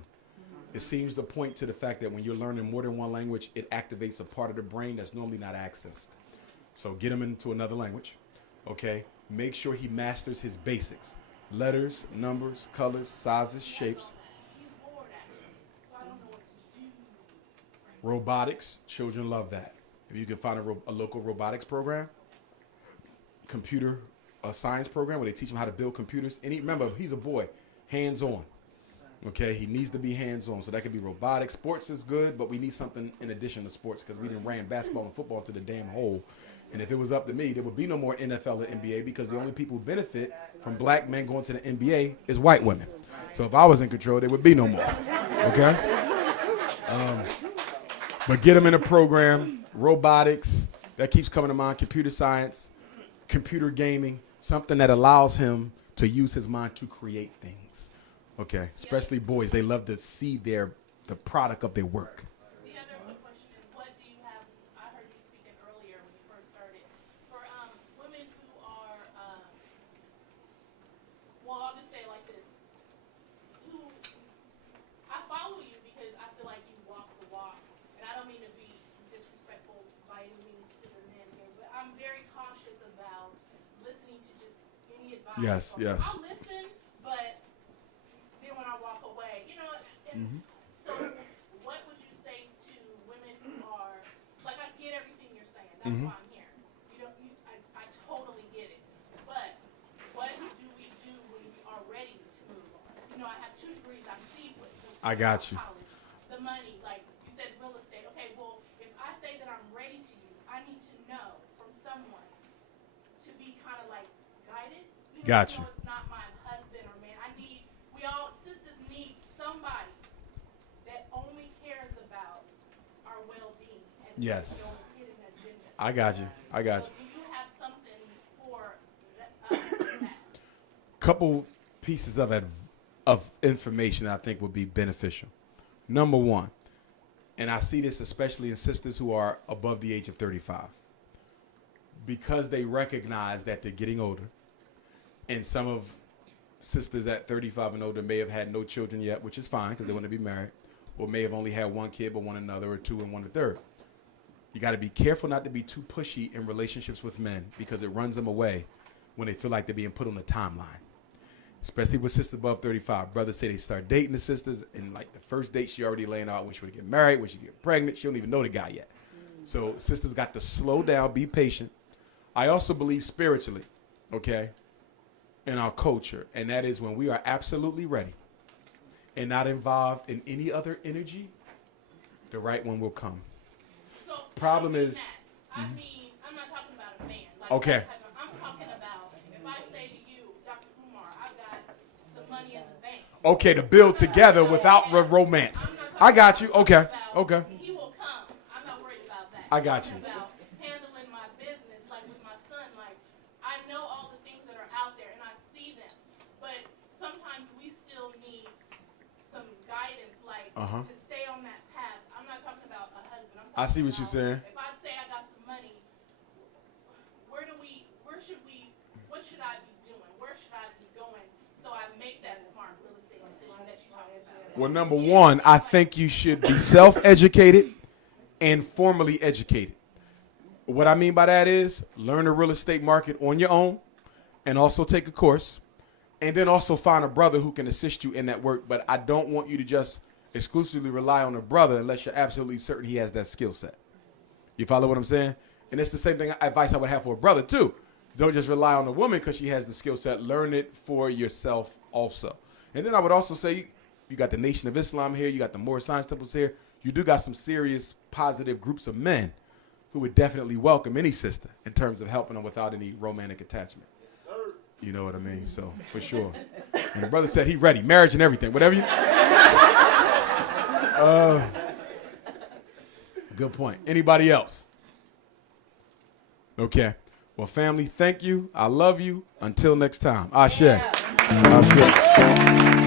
It seems to point to the fact that when you're learning more than one language, it activates a part of the brain that's normally not accessed. So get him into another language, okay? Make sure he masters his basics. Letters, numbers, colors, sizes, shapes. He's bored actually, so I don't know what to do. Robotics, children love that. If you can find a local robotics program, computer science program where they teach him how to build computers. And remember, he's a boy, hands-on. Okay, he needs to be hands-on. So that could be robotics. Sports is good, but we need something in addition to sports because we done ran basketball and football to the damn hole. And if it was up to me, there would be no more NFL and NBA because the only people who benefit from black men going to the NBA is white women. So if I was in control, there would be no more. Okay? But get him in a program, robotics, that keeps coming to mind, computer science, computer gaming, something that allows him to use his mind to create things. Okay, especially boys, they love to see the product of their work. The other quick question is, what do you have? I heard you speaking earlier when you first started for women who are, well, I'll just say it like this: who I'm very cautious about listening to just any advice. Yes, yes. I'll listen, but then when I walk away, you know, and so what would you say to women who are, like, I get everything you're saying. That's why I'm here. I totally get it. But what do we do when we are ready to move on? You know, I have 2 degrees. I see what I got you. college, the money, like you said, real estate. Okay, well, if I say that I'm ready to you, I need to know from someone to be kind of like guided. You know, Got even you. though it's not my husband or man. Sisters need somebody that only cares about our well-being. And Yes. don't get an agenda. I got you. I got So you. do you have something for that? Couple pieces of information I think would be beneficial. Number one, and I see this especially in sisters who are above the age of 35, because they recognize that they're getting older, and some of sisters at 35 and older may have had no children yet, which is fine because they want to be married, or may have only had 1 kid but one another, or 2 and 1 a third. You got to be careful not to be too pushy in relationships with men because it runs them away when they feel like they're being put on a timeline. Especially with sisters above 35. Brothers say they start dating the sisters, and like the first date, she already laying out when she would get married, when she get pregnant. She don't even know the guy yet. So sisters got to slow down, be patient. I also believe spiritually, okay, in our culture, and that is when we are absolutely ready and not involved in any other energy, the right one will come. So, Problem I mean is- that. I mean, I'm not talking about a man. Like Okay. that type of- I'm talking about if I say to you, Dr. Umar, I've got some money in the bank. Okay, to build together without romance. I'm not talking I got you. about- Okay, about- okay. He will come. I'm not worried about that. I got I'm you. about handling my business, like with my son. Like, I know all the things that are out there, and I see them. But sometimes we still need some guidance, like Uh-huh. to stay on that path. I'm not talking about a husband. I'm I see talking what you're about saying. If I say I got some money, what should I be doing? Where should I be going so I make that smart real estate decision that you talked about? Well, number one, I think you should be self-educated and formally educated. What I mean by that is learn the real estate market on your own and also take a course, and then also find a brother who can assist you in that work. But I don't want you to just exclusively rely on a brother unless you're absolutely certain he has that skill set. You follow what I'm saying? And it's the same thing advice I would have for a brother too. Don't just rely on a woman because she has the skill set. Learn it for yourself also. And then I would also say you got the Nation of Islam here. You got the Moorish Science Temples here. You do got some serious positive groups of men who would definitely welcome any sister in terms of helping them without any romantic attachment. You know what I mean? So, for sure. And the brother said he ready. Marriage and everything. Whatever you... Good point. Anybody else? Okay. Well, family, thank you. I love you. Until next time. Ashe. Ashe.